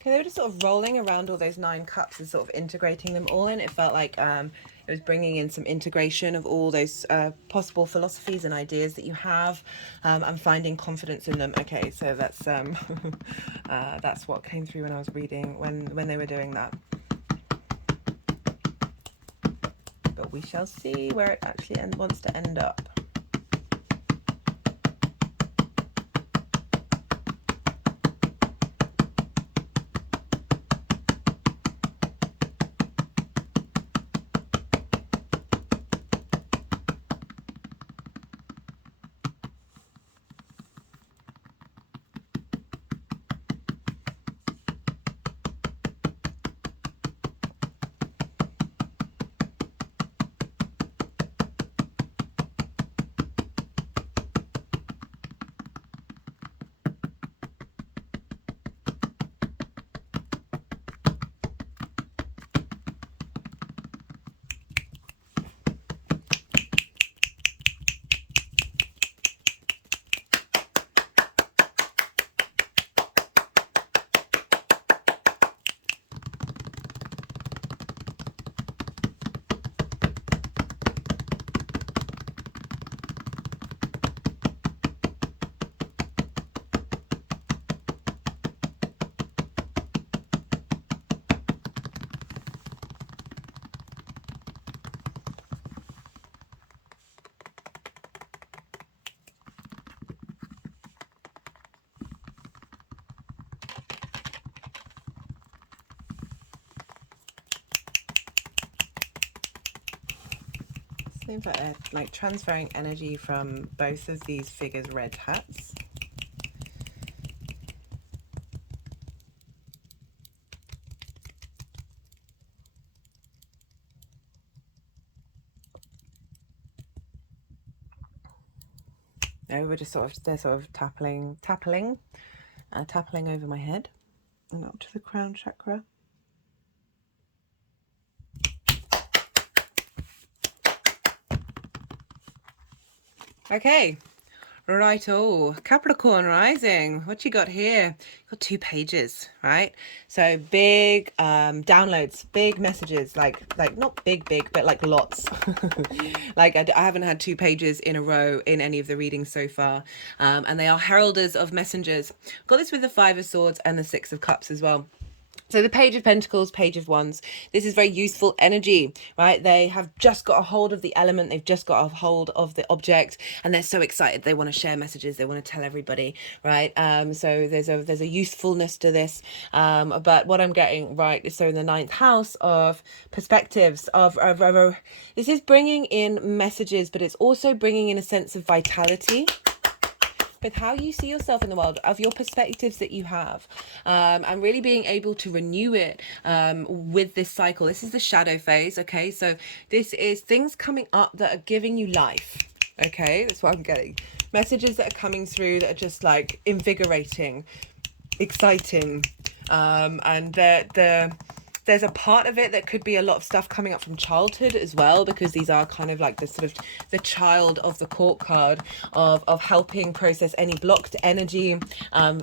Okay, they were just sort of rolling around all those 9 cups and sort of integrating them all in. It felt like it was bringing in some integration of all those possible philosophies and ideas that you have, and finding confidence in them. Okay, so that's what came through when I was reading, when they were doing that. But we shall see where it actually wants to end up. Seems like they're like transferring energy from both of these figures' red hats. They're sort of tapping over my head and up to the crown chakra. Okay, righto, Capricorn rising. What you got here? You got 2 pages, right? So big downloads, big messages, like not big, but like lots. Like I haven't had 2 pages in a row in any of the readings so far, and they are heralders of messengers. Got this with the 5 of Swords and the 6 of Cups as well. So the Page of Pentacles, Page of Wands, this is very useful energy, right? They have just got a hold of the element, they've just got a hold of the object, and they're so excited. They want to share messages, they want to tell everybody, right? So there's a usefulness to this. But what I'm getting right is, so in the 9th house of perspectives, this is bringing in messages, but it's also bringing in a sense of vitality with how you see yourself in the world, of your perspectives that you have, and really being able to renew it with this cycle. This is the shadow phase, okay? So this is things coming up that are giving you life, okay? That's what I'm getting. Messages that are coming through that are just like invigorating, exciting, and there's a part of it that could be a lot of stuff coming up from childhood as well, because these are kind of like the sort of the child of the court card of helping process any blocked energy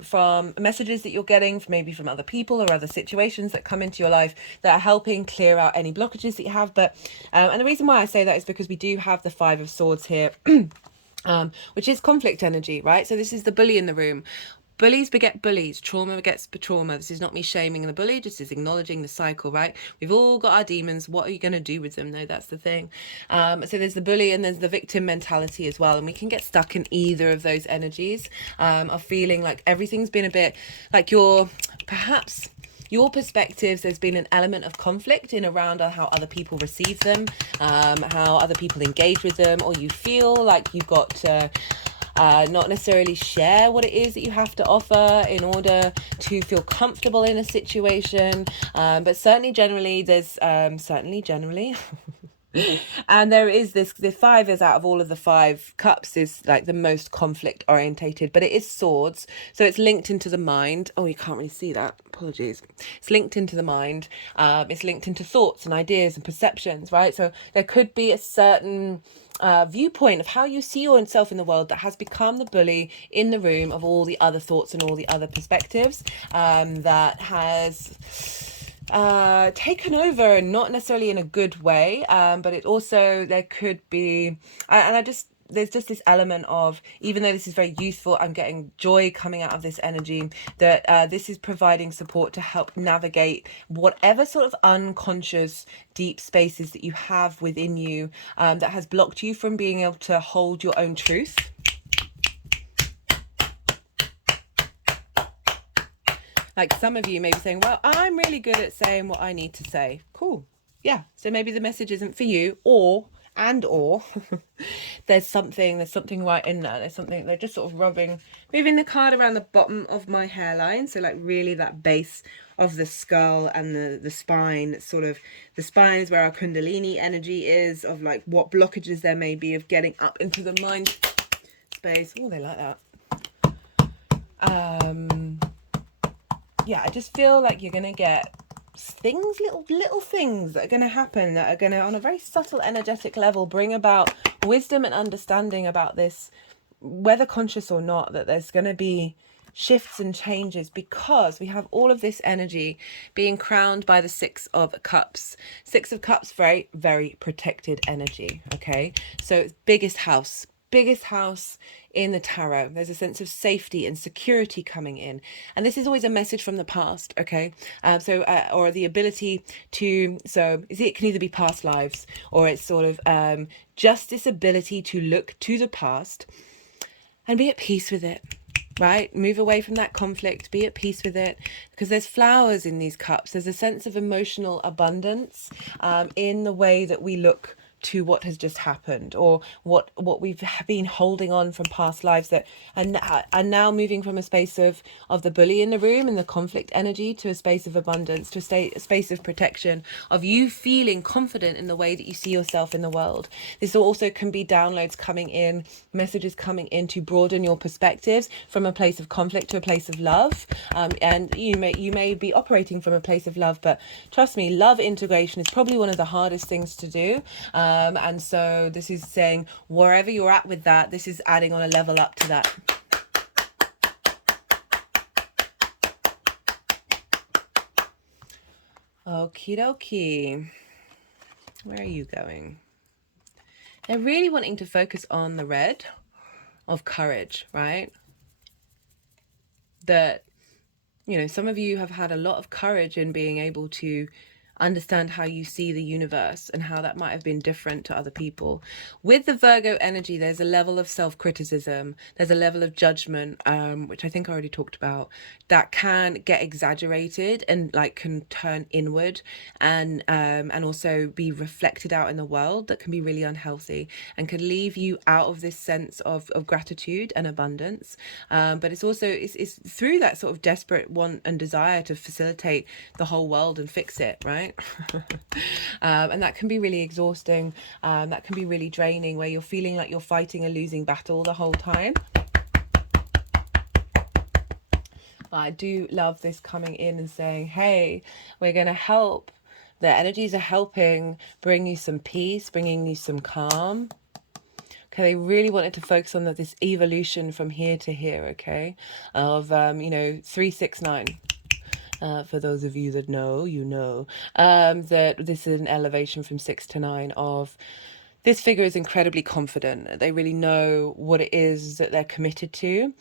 from messages that you're getting from maybe from other people or other situations that come into your life that are helping clear out any blockages that you have. But and the reason why I say that is because we do have the 5 of Swords here, which is conflict energy, right? So this is the bully in the room. Bullies beget bullies, trauma begets trauma. This is not me shaming the bully, just is acknowledging the cycle, right? We've all got our demons. What are you going to do with them, though? That's the thing. So there's the bully and there's the victim mentality as well. And we can get stuck in either of those energies of feeling like everything's been a bit like your perspectives. There's been an element of conflict in around how other people receive them, how other people engage with them, or you feel like you've got to not necessarily share what it is that you have to offer in order to feel comfortable in a situation, but certainly generally there's And there is this, the five is out of all of the five cups is like the most conflict orientated, but it is swords. So it's linked into the mind. Oh, you can't really see that. Apologies. It's linked into the mind. It's linked into thoughts and ideas and perceptions, right? So there could be a certain viewpoint of how you see yourself in the world that has become the bully in the room of all the other thoughts and all the other perspectives, that has taken over, and not necessarily in a good way, but it also, there could be, and I just, there's just this element of, even though this is very useful, I'm getting joy coming out of this energy, that this is providing support to help navigate whatever sort of unconscious deep spaces that you have within you, that has blocked you from being able to hold your own truth. Like some of you may be saying, well, I'm really good at saying what I need to say. Cool. Yeah. So maybe the message isn't for you, or there's something right in there. There's something, they're just sort of moving the card around the bottom of my hairline. So like really that base of the skull and the spine, sort of the spine is where our Kundalini energy is, of like what blockages there may be of getting up into the mind space. Oh, they like that. Yeah, I just feel like you're gonna get things, little things that are gonna happen, that are gonna, on a very subtle energetic level, bring about wisdom and understanding about this, whether conscious or not, that there's gonna be shifts and changes, because we have all of this energy being crowned by the Six of Cups. Six of Cups, very, very protected energy. Okay, so it's biggest house in the tarot. There's a sense of safety and security coming in, and this is always a message from the past. Okay, or the ability to, so it can either be past lives, or it's sort of just this ability to look to the past and be at peace with it, right? Move away from that conflict, be at peace with it, because there's flowers in these cups. There's a sense of emotional abundance in the way that we look to what has just happened, or what we've been holding on from past lives, that are now moving from a space of the bully in the room and the conflict energy to a space of abundance, to a space of protection, of you feeling confident in the way that you see yourself in the world. This also can be downloads coming in, messages coming in to broaden your perspectives from a place of conflict to a place of love, and you may be operating from a place of love, but trust me, love integration is probably one of the hardest things to do. And so this is saying, wherever you're at with that, this is adding on a level up to that. Okie dokie. Where are you going? They're really wanting to focus on the red of courage, right? That, you know, some of you have had a lot of courage in being able to understand how you see the universe and how that might have been different to other people. With the Virgo energy, there's a level of self-criticism, there's a level of judgment, which I think I already talked about, that can get exaggerated and like can turn inward, and also be reflected out in the world, that can be really unhealthy and can leave you out of this sense of gratitude and abundance. But it's also it's through that sort of desperate want and desire to facilitate the whole world and fix it, right? And that can be really exhausting. That can be really draining, where you're feeling like you're fighting a losing battle the whole time. But I do love this coming in and saying, hey, we're going to help. The energies are helping bring you some peace, bringing you some calm. Okay, they really wanted to focus on this evolution from here to here, okay, of, 369. For those of you that know, you know, that this is an elevation from 6 to 9 of, this figure is incredibly confident. They really know what it is that they're committed to.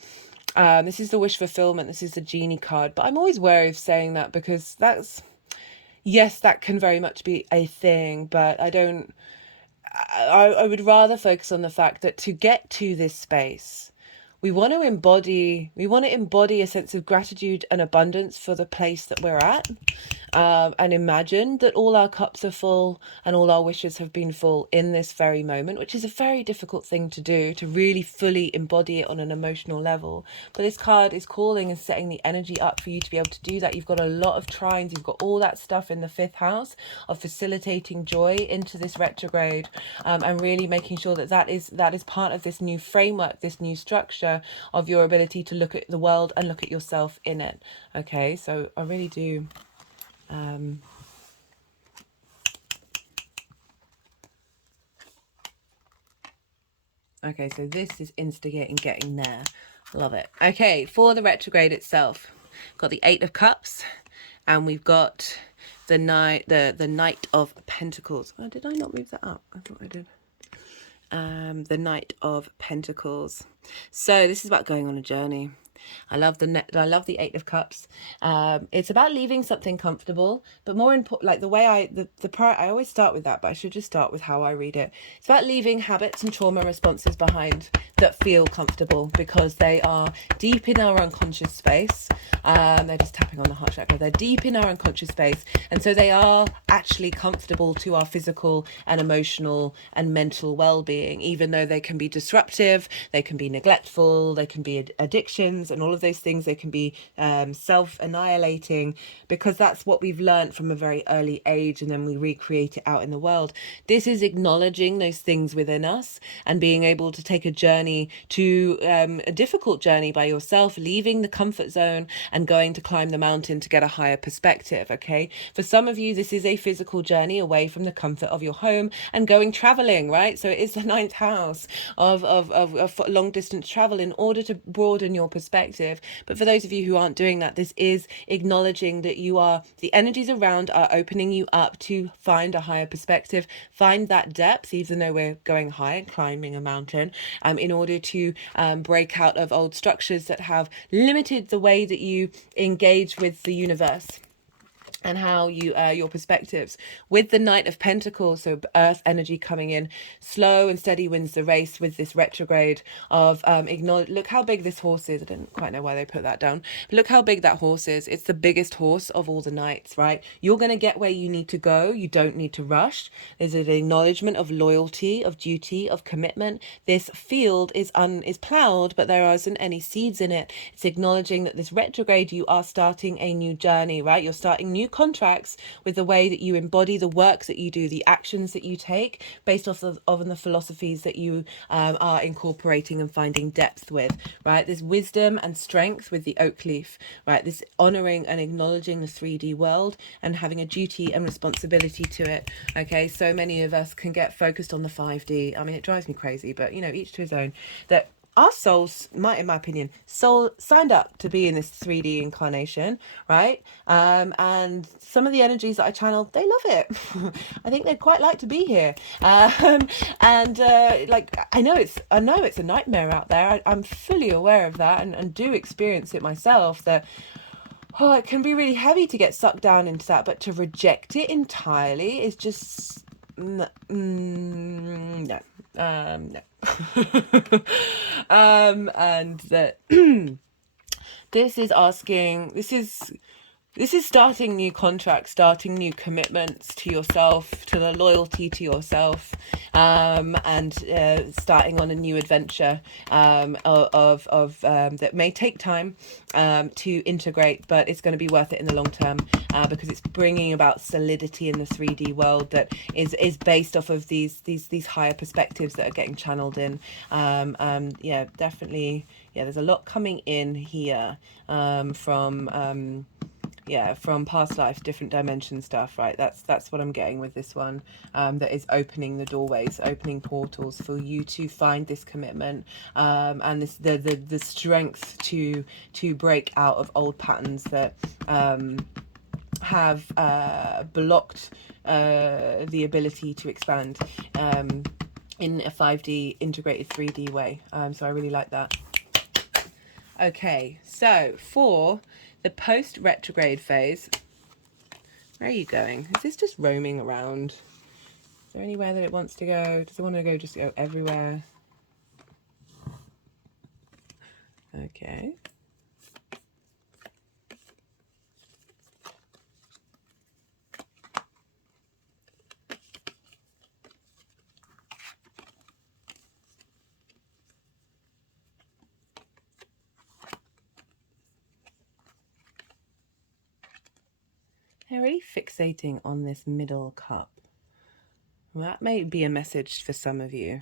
This is the wish fulfillment. This is the genie card. But I'm always wary of saying that, because that's, yes, that can very much be a thing, but I would rather focus on the fact that to get to this space, we want to embody a sense of gratitude and abundance for the place that we're at. and imagine that all our cups are full and all our wishes have been full in this very moment, which is a very difficult thing to do, to really fully embody it on an emotional level. But this card is calling and setting the energy up for you to be able to do that. You've got a lot of trines, you've got all that stuff in the 5th house of facilitating joy into this retrograde, and really making sure that that is part of this new framework, this new structure of your ability to look at the world and look at yourself in it. Okay, so I really do okay, so this is instigating getting there. Love it. Okay, for the retrograde itself, got the 8 of Cups, and we've got the Knight of Pentacles. Oh, did I not move that up? I thought I did. The Knight of Pentacles. So this is about going on a journey. I love the 8 of Cups. It's about leaving something comfortable, but more important, like the way I always start with that, but I should just start with how I read it. It's about leaving habits and trauma responses behind that feel comfortable because they are deep in our unconscious space. They're just tapping on the heart chakra. They're deep in our unconscious space, and so they are actually comfortable to our physical and emotional and mental well-being, even though they can be disruptive, they can be neglectful, they can be addictions, and all of those things. They can be self-annihilating, because that's what we've learned from a very early age, and then we recreate it out in the world. This is acknowledging those things within us and being able to take a journey to a difficult journey by yourself, leaving the comfort zone and going to climb the mountain to get a higher perspective. Okay, for some of you this is a physical journey away from the comfort of your home and going traveling, right? So it's the 9th house of long distance travel in order to broaden your perspective. But for those of you who aren't doing that, this is acknowledging that the energies around are opening you up to find a higher perspective, find that depth, even though we're going high and climbing a mountain, in order to break out of old structures that have limited the way that you engage with the universe and how you your perspectives. With the Knight of Pentacles, so earth energy coming in, slow and steady wins the race with this retrograde of look how big this horse is. I didn't quite know why they put that down, but look how big that horse is. It's the biggest horse of all the knights, right? You're going to get where you need to go. You don't need to rush. There's an acknowledgement of loyalty, of duty, of commitment. This field is plowed, but there isn't any seeds in it. It's acknowledging that this retrograde, you are starting a new journey, right? You're starting new contracts with the way that you embody the work that you do, the actions that you take, based off of the philosophies that you are incorporating and finding depth with, right? There's wisdom and strength with the oak leaf, right? This honoring and acknowledging the 3D world and having a duty and responsibility to it. Okay, so many of us can get focused on the 5D. I mean, it drives me crazy, but you know, each to his own. That our souls, in my opinion, soul signed up to be in this 3D incarnation, right? And some of the energies that I channel, they love it. I think they'd quite like to be here. Like I know it's a nightmare out there. I'm fully aware of that, and do experience it myself. That it can be really heavy to get sucked down into that, but to reject it entirely is just no. No. And that this is starting new contracts, starting new commitments to yourself, to the loyalty to yourself, and starting on a new adventure that may take time to integrate, but it's going to be worth it in the long term, because it's bringing about solidity in the 3D world that is based off of these higher perspectives that are getting channeled in. Yeah, definitely. Yeah, there's a lot coming in here from past life, different dimension stuff, right? That's what I'm getting with this one. That is opening the doorways, opening portals for you to find this commitment, and this the strength to break out of old patterns that have blocked the ability to expand in a 5D integrated 3D way. So I really like that. Okay, so for the post-retrograde phase, where are you going? Is this just roaming around? Is there anywhere that it wants to go? Does it want to go just go everywhere? Okay. They're really fixating on this middle cup. Well, that may be a message for some of you.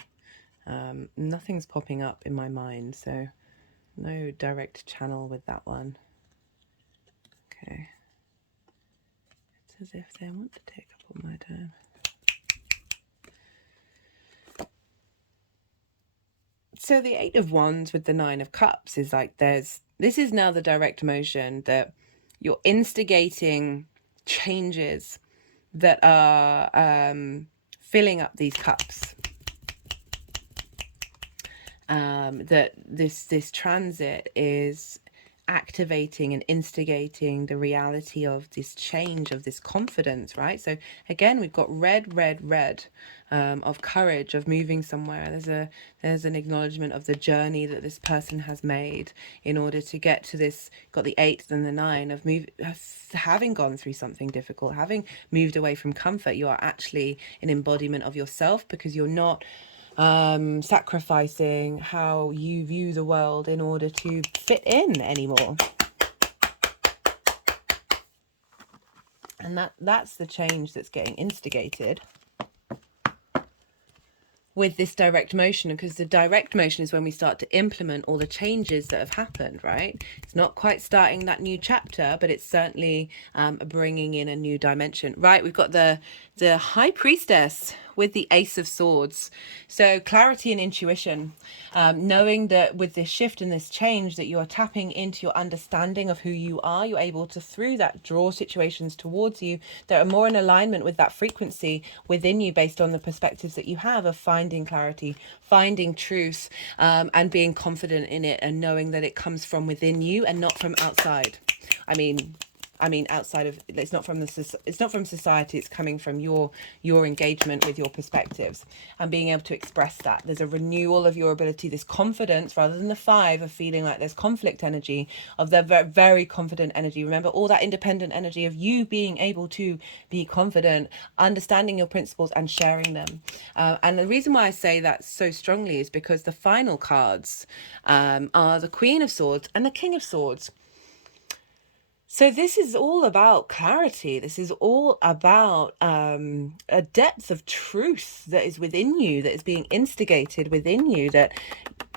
Nothing's popping up in my mind, so no direct channel with that one. Okay. It's as if they want to take up all my time. So the Eight of Wands with the Nine of Cups is like this is now the direct motion that you're instigating changes that are filling up these cups. That this transit is activating and instigating the reality of this change, of this confidence, right? So again, we've got red, of courage, of moving somewhere. There's an acknowledgement of the journey that this person has made in order to get to this. Got the 8 and the 9 of having gone through something difficult, having moved away from comfort. You are actually an embodiment of yourself, because you're not sacrificing how you view the world in order to fit in anymore. And that's the change that's getting instigated with this direct motion, because the direct motion is when we start to implement all the changes that have happened, right? It's not quite starting that new chapter, but it's certainly bringing in a new dimension, right? We've got the High Priestess with the Ace of Swords. So clarity and intuition, knowing that with this shift and this change that you are tapping into your understanding of who you are. You're able to, through that, draw situations towards you that are more in alignment with that frequency within you, based on the perspectives that you have of finding clarity, finding truth, and being confident in it, and knowing that it comes from within you and not from outside. I mean outside of, it's not from society, it's coming from your engagement with your perspectives and being able to express that. There's a renewal of your ability, this confidence, rather than the 5 of feeling like there's conflict energy, of the very, very confident energy. Remember, all that independent energy of you being able to be confident, understanding your principles and sharing them. And the reason why I say that so strongly is because the final cards are the Queen of Swords and the King of Swords. So this is all about clarity. This is all about a depth of truth that is within you, that is being instigated within you, that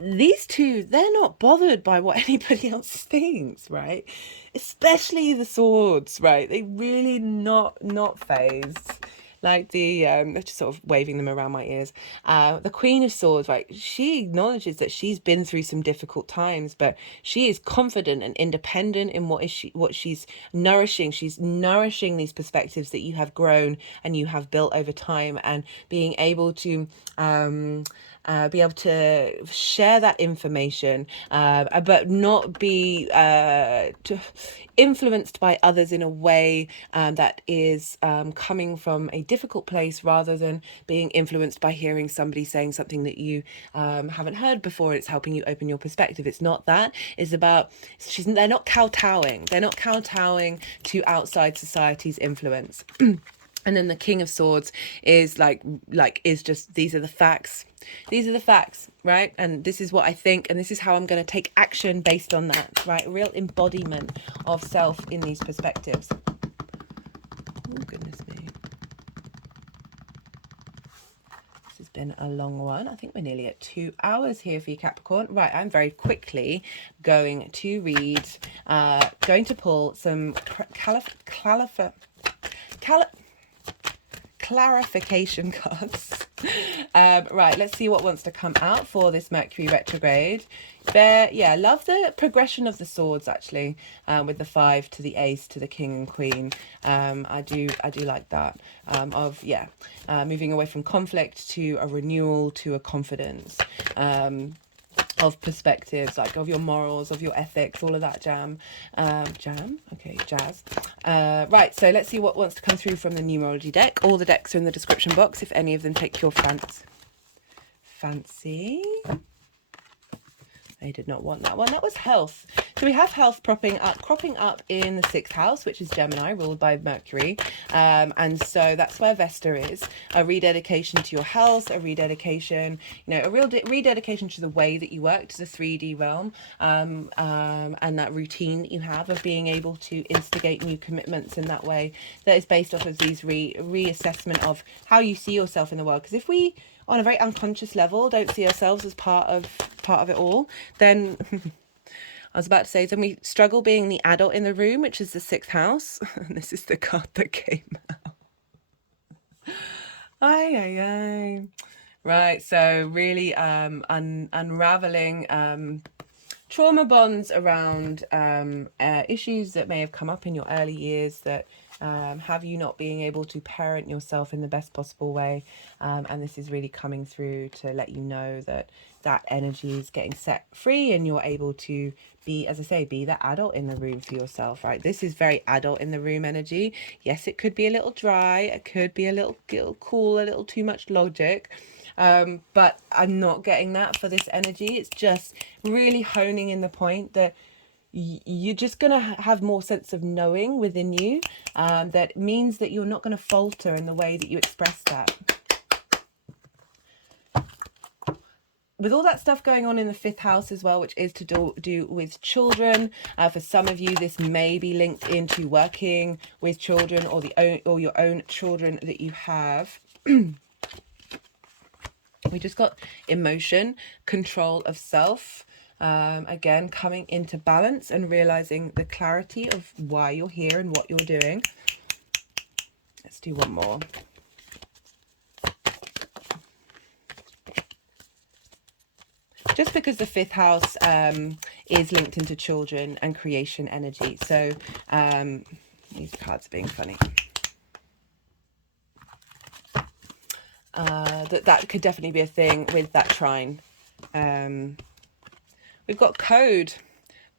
these two, they're not bothered by what anybody else thinks, right? Especially the swords, right? They really not phased. Like the just sort of waving them around my ears. The Queen of Swords, right? She acknowledges that she's been through some difficult times, but she is confident and independent in what she's nourishing. She's nourishing these perspectives that you have grown and you have built over time, and being able to share that information, but not be influenced by others in a way that is coming from a difficult place, rather than being influenced by hearing somebody saying something that you haven't heard before. It's helping you open your perspective. It's not that. It's about, they're not kowtowing. They're not kowtowing to outside society's influence. And then the King of Swords is is just, these are the facts. These are the facts, right? And this is what I think, and this is how I'm going to take action based on that, right? A real embodiment of self in these perspectives. Oh, goodness me. This has been a long one. I think we're nearly at 2 hours here for you, Capricorn. Right, I'm very quickly going to read, going to pull some clarification cards. Right, let's see what wants to come out for this Mercury retrograde. Yeah, love the progression of the swords, actually, with the 5 to the Ace to the King and Queen. I do like that, moving away from conflict to a renewal, to a confidence, of perspectives, like of your morals, of your ethics, all of that jazz. Right, so let's see what wants to come through from the numerology deck. All the decks are in the description box if any of them take your fancy. I did not want that one. That was health. So we have health cropping up in the 6th house, which is Gemini, ruled by Mercury. And so that's where Vesta is. A rededication to your health, a rededication, a real rededication to the way that you work, to the 3D realm, and that routine that you have of being able to instigate new commitments in that way that is based off of these reassessment of how you see yourself in the world. Because if we, on a very unconscious level, don't see ourselves as part of it all, then I was about to say, then we struggle being the adult in the room, which is the 6th house. And this is the card that came out. Ay. Right, so really unraveling trauma bonds around issues that may have come up in your early years that have you not being able to parent yourself in the best possible way. And this is really coming through to let you know that that energy is getting set free and you're able to be, as I say, be the adult in the room for yourself, right? This is very adult in the room energy. Yes, it could be a little dry. It could be a little cool, a little too much logic. But I'm not getting that for this energy. It's just really honing in the point that you're just going to have more sense of knowing within you. That means that you're not going to falter in the way that you express that. With all that stuff going on in the 5th house as well, which is to do with children. For some of you, this may be linked into working with children or your own children that you have. We just got emotion, control of self. Again, coming into balance and realizing the clarity of why you're here and what you're doing. Let's do one more. Just because the 5th house is linked into children and creation energy. So these cards are being funny. That could definitely be a thing with that trine. We've got code,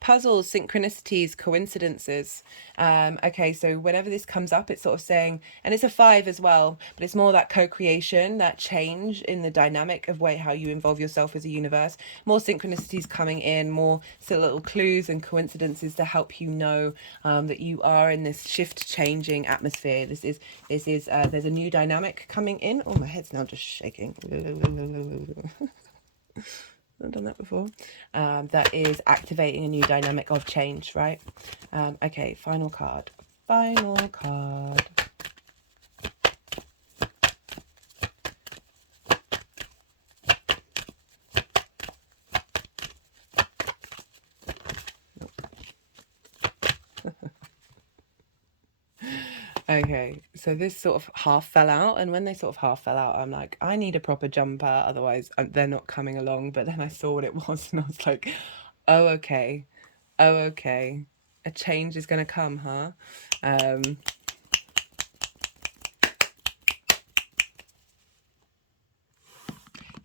puzzles, synchronicities, coincidences. Okay, so whenever this comes up, it's sort of saying, and it's a 5 as well, but it's more that co-creation, that change in the dynamic of how you involve yourself as a universe. More synchronicities coming in, more little clues and coincidences to help you know that you are in this shift changing atmosphere. There's a new dynamic coming in. Oh, my head's now just shaking. I've done that before. That is activating a new dynamic of change, right? Okay, final card. Okay, so this sort of half fell out, and when they sort of half fell out, I'm like, I need a proper jumper, otherwise they're not coming along. But then I saw what it was, and I was like, oh, okay. A change is going to come, huh?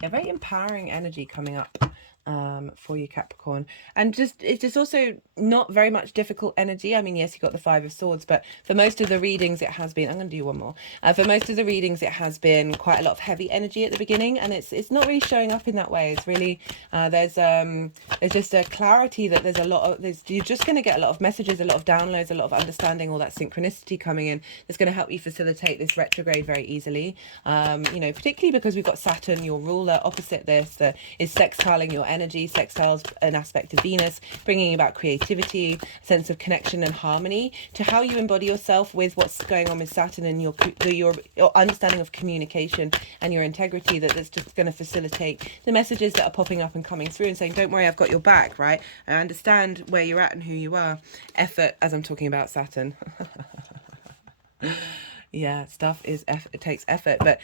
Yeah, very empowering energy coming up for you, Capricorn. And it's just also not very much difficult energy. I mean, yes, you got the 5 of Swords, but for most of the readings it has been, I'm going to do one more. For most of the readings it has been quite a lot of heavy energy at the beginning, and it's not really showing up in that way. It's really there's just a clarity that you're just going to get a lot of messages, a lot of downloads, a lot of understanding, all that synchronicity coming in that's going to help you facilitate this retrograde very easily. Particularly because we've got Saturn, your ruler, opposite this, that is sextiling your energy. Sextiles an aspect of Venus, bringing about creativity, a sense of connection and harmony to how you embody yourself with what's going on with Saturn and your understanding of communication and your integrity. That's just going to facilitate the messages that are popping up and coming through and saying, don't worry, I've got your back, right? I understand where you're at and who you are. Effort, as I'm talking about Saturn. Yeah, stuff is effort. It takes effort, but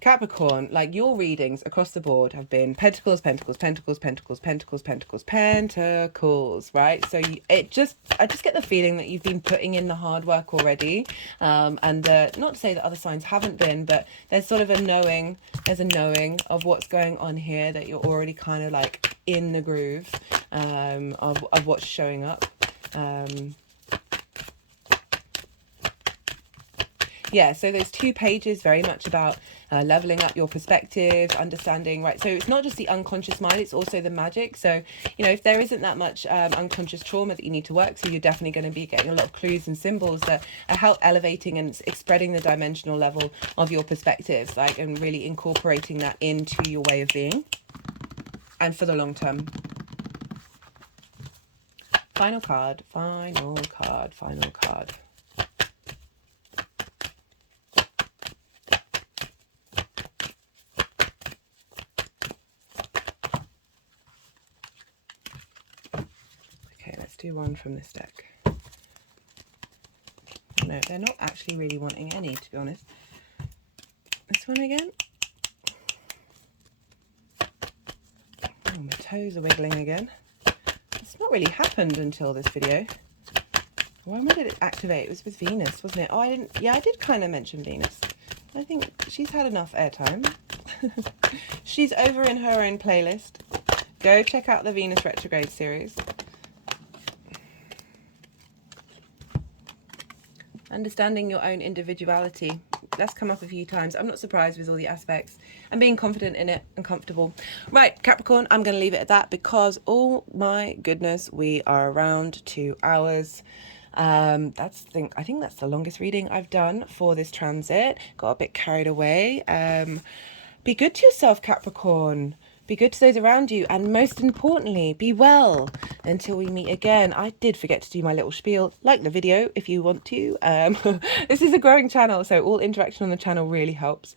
Capricorn, like, your readings across the board have been Pentacles, Pentacles, Pentacles, Pentacles, Pentacles, Pentacles, Pentacles, right? So I just get the feeling that you've been putting in the hard work already, and not to say that other signs haven't been, but there's sort of a knowing of what's going on here, that you're already kind of like in the groove of what's showing up. Yeah, so there's 2 pages very much about leveling up your perspective, understanding, right? So it's not just the unconscious mind, it's also the magic. So, you know, if there isn't that much unconscious trauma that you need to work through, you're definitely going to be getting a lot of clues and symbols that are help elevating and spreading the dimensional level of your perspectives, like, and really incorporating that into your way of being and for the long term. Final card, final card, final card. Okay, let's do one from this deck. No, they're not actually really wanting any, to be honest. This one again. Oh, my toes are wiggling again. It's not really happened until this video. When did it activate? It was with Venus, wasn't it? Oh, I didn't. Yeah, I did kind of mention Venus. I think she's had enough airtime. She's over in her own playlist. Go check out the Venus Retrograde series. Understanding your own individuality. That's come up a few times. I'm not surprised with all the aspects and being confident in it and comfortable. Right, Capricorn, I'm going to leave it at that because, oh my goodness, we are around 2 hours. I think that's the longest reading I've done for this transit. Got a bit carried away. Be good to yourself, Capricorn. Be good to those around you, and most importantly, be well until we meet again. I did forget to do my little spiel. Like the video if you want to. This is a growing channel, so all interaction on the channel really helps.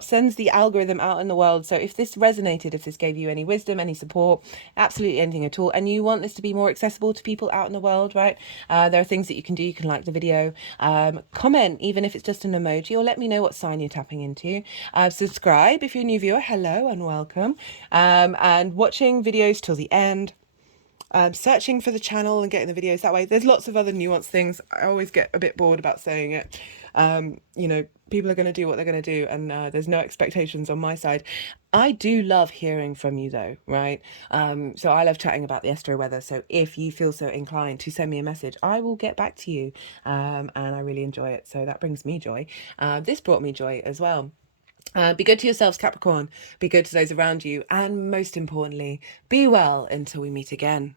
Sends the algorithm out in the world. So if this resonated, if this gave you any wisdom, any support, absolutely anything at all, and you want this to be more accessible to people out in the world, right? There are things that you can do. You can like the video, comment, even if it's just an emoji, or let me know what sign you're tapping into. Subscribe if you're a new viewer. Hello and welcome. And watching videos till the end, searching for the channel and getting the videos that way. There's lots of other nuanced things. I always get a bit bored about saying it. You know, people are going to do what they're going to do, and there's no expectations on my side. I do love hearing from you though, right? So I love chatting about the astro weather. So if you feel so inclined to send me a message, I will get back to you. And I really enjoy it. So that brings me joy. This brought me joy as well. Be good to yourselves, Capricorn. Be good to those around you. And most importantly, be well until we meet again.